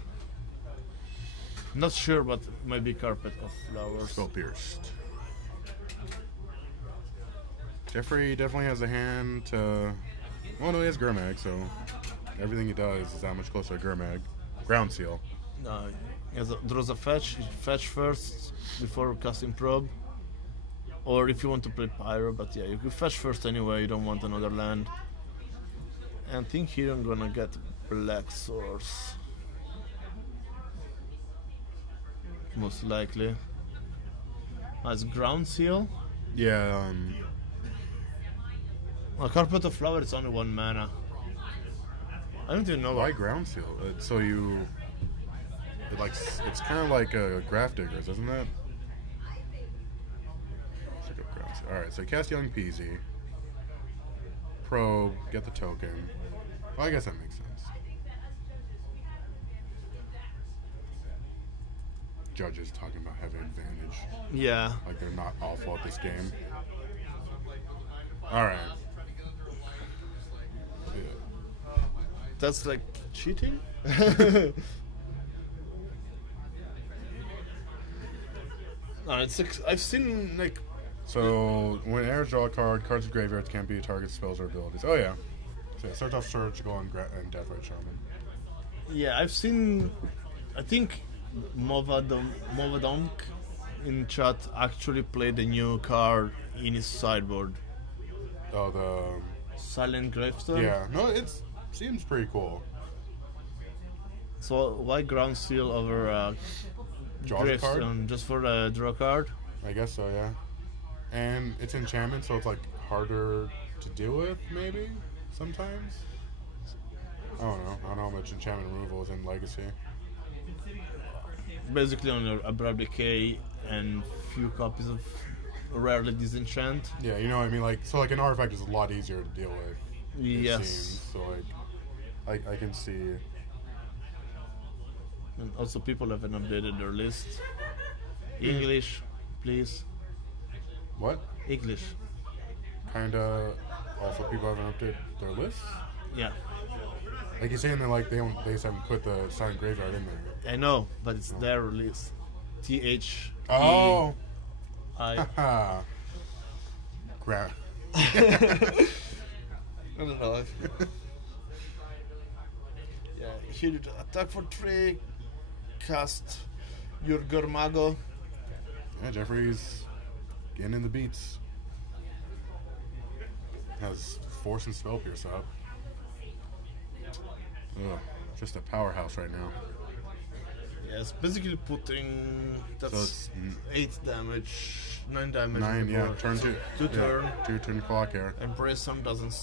Not sure, but maybe Carpet of Flowers. Spell pierced. Jeffrey definitely has a hand to. Oh no, he has Gurmag, so everything he does is that much closer to Gurmag. Ground Seal. He draws a fetch. He fetch first before casting Probe. Or if you want to play Pyro, but yeah, you can fetch first anyway. You don't want another land. And I think here I'm gonna get Black Source. Most likely. It's Ground Seal. Yeah. Carpet of Flower is only 1 mana. I don't even know Why Ground Seal? So you. It's kind of like Graph Diggers, isn't it? Let's look up Ground Seal. All right, so cast Young Peasy. Probe, get the token. Well, I guess that makes sense. Judges talking about having advantage. Yeah. Like they're not awful at this game. Alright. Yeah. That's like cheating? No, it's like, I've seen like So when heirs draw a card, cards of graveyards can't be target spells or abilities. Oh yeah. So yeah, search off Surgical and Deathrite Shaman. yeah, I've seen I think Movadonk in chat actually played a new card in his sideboard. Oh the Silent Gravestone. yeah. No, it seems pretty cool. So why Ground Seal over Draw the card? Gravestone? Just for the draw card? I guess so, yeah. And it's enchantment, so it's like harder to deal with, maybe sometimes. I don't know. I don't know how much enchantment removal is in Legacy. Basically on your Abrupt Decay and few copies of Rarely Disenchant. Yeah, you know what I mean. Like so, like an artifact is a lot easier to deal with. It Yes. seems. So like, I can see. And also people haven't updated their list. English, please. What? English. Kinda. Also, people haven't updated their lists. Yeah, Like you're saying, they just haven't put the silent graveyard in there. I know, but it's their release. TH. Oh. I Haha. Grab. I don't know. Yeah, here you do attack for 3, cast your Gormago. Yeah, Jeffrey's getting in the beats. Has Force and Spell Pierce up. Ugh, just a powerhouse right now. Yes, basically putting So that's it's 8 damage, 9 damage. 9, on the yeah. board. Turn So 2. 2 turn. 2 turn clock here. And Brainstorm doesn't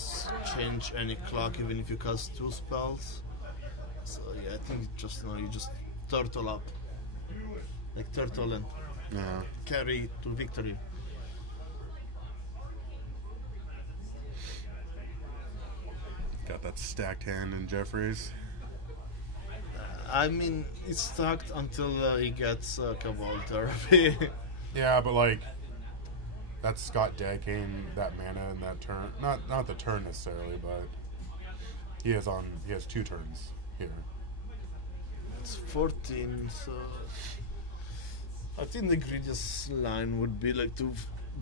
change any clock even if you cast 2 spells. So yeah, I think you just turtle up. Like turtle and Yeah. carry to victory. Got that stacked hand in Jeffrey's. I mean, it's stacked until he gets Cabal Therapy. Yeah, but like that's Scott dedicating that mana in that turn. Not the turn necessarily, but he has 2 turns here. It's 14, so I think the greediest line would be like to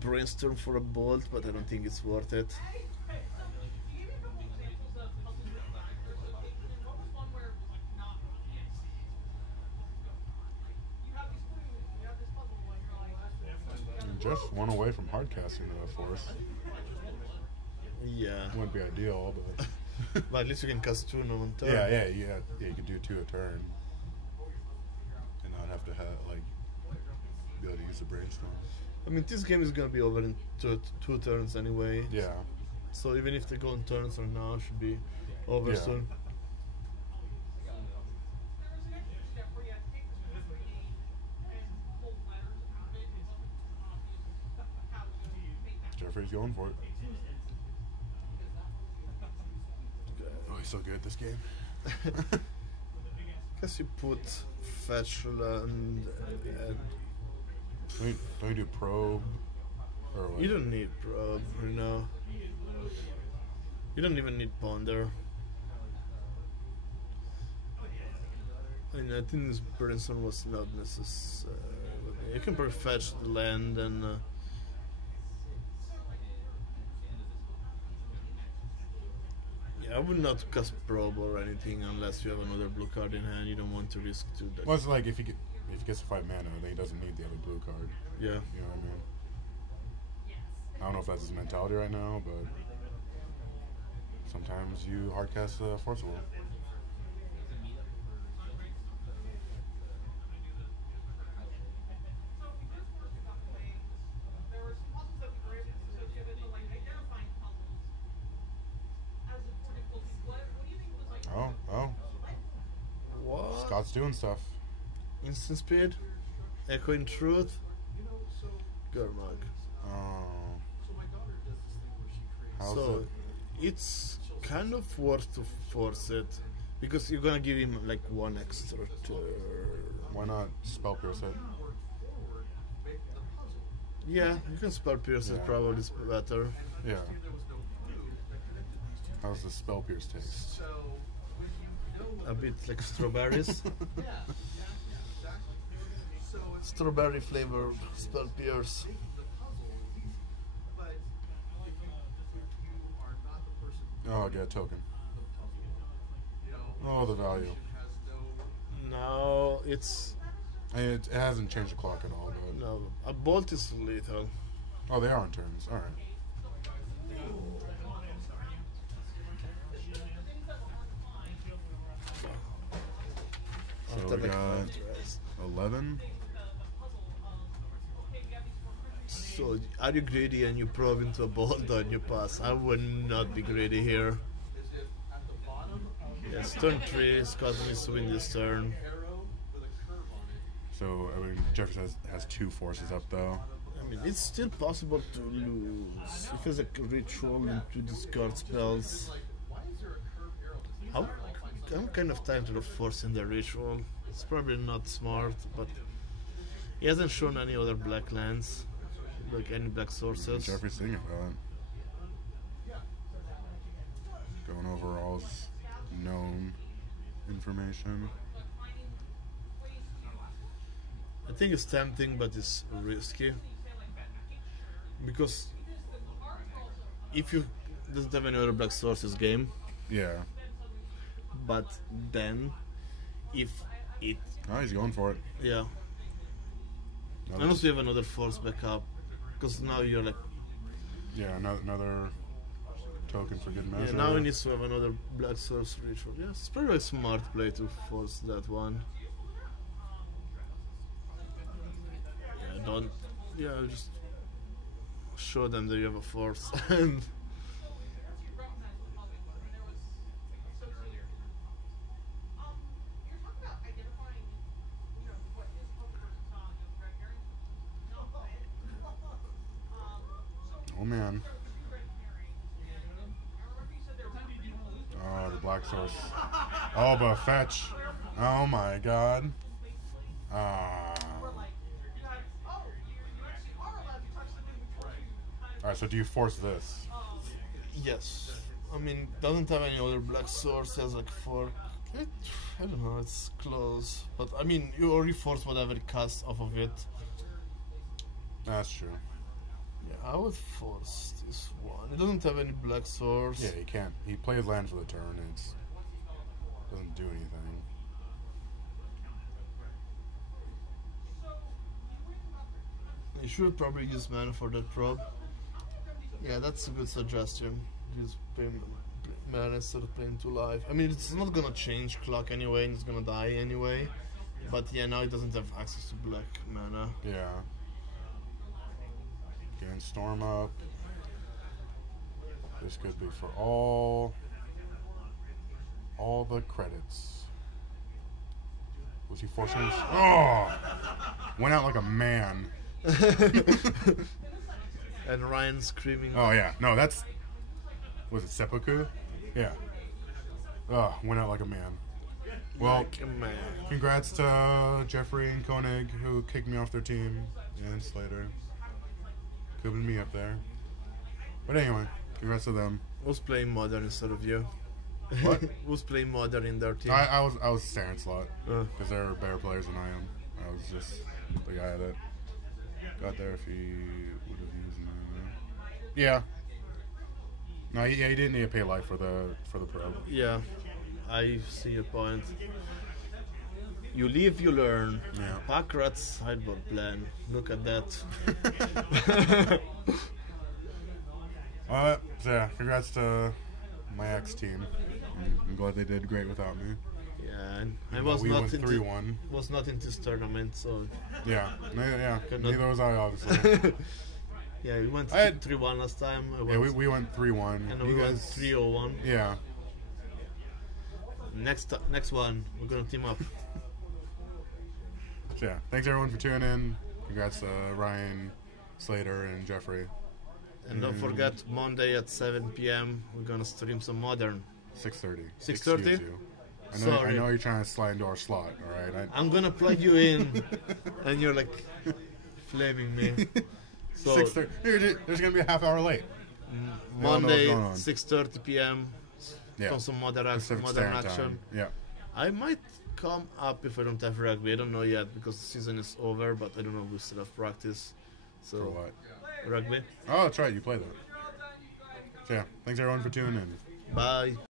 brainstorm for a bolt, but I don't think it's worth it. Just one away from hardcasting the Force. Yeah, Wouldn't be ideal, but but at least you can cast 2 on turn. yeah, you could do 2 a turn, and not have to be able to use the brainstorm. I mean, this game is gonna be over in 2 turns anyway. Yeah, So even if they go on turns or now, it should be over Yeah. soon. Jeffrey's going for it. Oh, he's so good at this game. Guess you put fetch and Don't you do probe? Or what? you don't need probe, you know. You don't even need ponder. I mean, I think this brainstorm was not necessary. You can probably fetch the land and. Yeah, I would not cast probe or anything unless you have another blue card in hand. You don't want to risk to that. Well, it's like if he gets to 5 mana, then he doesn't need the other blue card. Yeah. You know what I mean? I don't know if that's his mentality right now, but sometimes you hardcast the Force Will. Oh, What? Scott's doing stuff. Instant speed, echoing truth, Gurmag. Oh. How's So it? it's kind of worth to force it because you're gonna give him like 1 extra turn. Why not Spell Pierce it? Yeah, you can spell pierce it, Yeah. probably is better. Yeah. How's the Spell Pierce taste? A bit like strawberries. Strawberry flavored spell pierce. Oh, I get a token. Oh, the value. No, it's It hasn't changed the clock at all, but no. A bolt is lethal. oh, they are on turns. All right. So After we like got 5 tries. 11. So are you greedy and you probe into a bolt or you pass? I would not be greedy here. Yes, turn 3, Scott needs to win this turn. So I mean, Jefferson has 2 forces up though. I mean, it's still possible to lose. If there's a ritual and to discard spells. How kind of time to the force in the ritual? It's probably not smart, but He hasn't shown any other black lands, like any black sources. Jeffrey's thinking about it. Going over all his known information. I think it's tempting, but it's risky. Because if you doesn't have any other black sources game, Yeah. but then if it, Oh, he's going for it. yeah, unless you have another force backup, because now you're like, Yeah, another token for good yeah, measure. now he needs to have another black source ritual. Yeah, it's pretty like smart play to force that one. Yeah, don't, yeah, just show them that you have a force and. Oh man. Oh, the black source. Oh, but fetch. Oh my god. Ah. Alright, so do you force this? Yes. I mean, doesn't have any other black source, has like fork. I don't know, it's close. But I mean, you already force whatever it casts off of it. That's true. Yeah, I would force this one. It doesn't have any black source. Yeah, he can't. He plays land for the turn. It doesn't do anything. You should probably use mana for that probe. Yeah, that's a good suggestion. Use mana instead of playing 2 life. I mean, it's not gonna change clock anyway, and it's gonna die anyway. But yeah, now it doesn't have access to black mana. Yeah. Getting Storm up. This could be for all the credits. Was he forcing his... Oh! Went out like a man. And Ryan screaming. Oh, yeah. No, that's... Was it seppuku? Yeah. Oh, went out like a man. Well, Like a man. congrats to Jeffrey and Koenig, who kicked me off their team, and Slater. Could have been me up there. But anyway, congrats to them. Who's playing modern instead of you? What? Who's playing modern in their team? I was Saren slot, Uh, because they're better players than I am. I was just the guy that got there if he would have used mana. Yeah. No, he didn't need to pay life for the probe. yeah, I see your point. You live, you learn. Yeah. Packrat's sideboard plan. Look at that. So yeah, congrats to my ex team. I'm glad they did great without me. Yeah, and I Even though was we not went in 3-1. was not in this tournament, so Yeah, yeah. Could not- Neither was I, obviously. yeah, we went I had- 3-1 last time. Yeah, we went 3-1. and You we went guys- 3-0-1. Yeah. Next one, we're gonna team up. So yeah, thanks everyone for tuning in. Congrats to Ryan, Slater, and Jeffrey. And don't forget, Monday at 7 p.m. we're gonna stream some modern. 6:30. 6:30? Excuse you. I Sorry. know you're trying to slide into our slot. All right. I'm gonna plug you in, and you're like flaming me. So 6:30. There's gonna be a half hour late. We all know what's Monday, going on. 6:30 p.m. Yeah. For some modern Pacific modern Standard action. Time. Yeah. I might come up if I don't have rugby. I don't know yet because the season is over, but I don't know if we still have practice. So For what? rugby. Oh, that's right. You play that. So yeah. Thanks everyone for tuning in. Bye.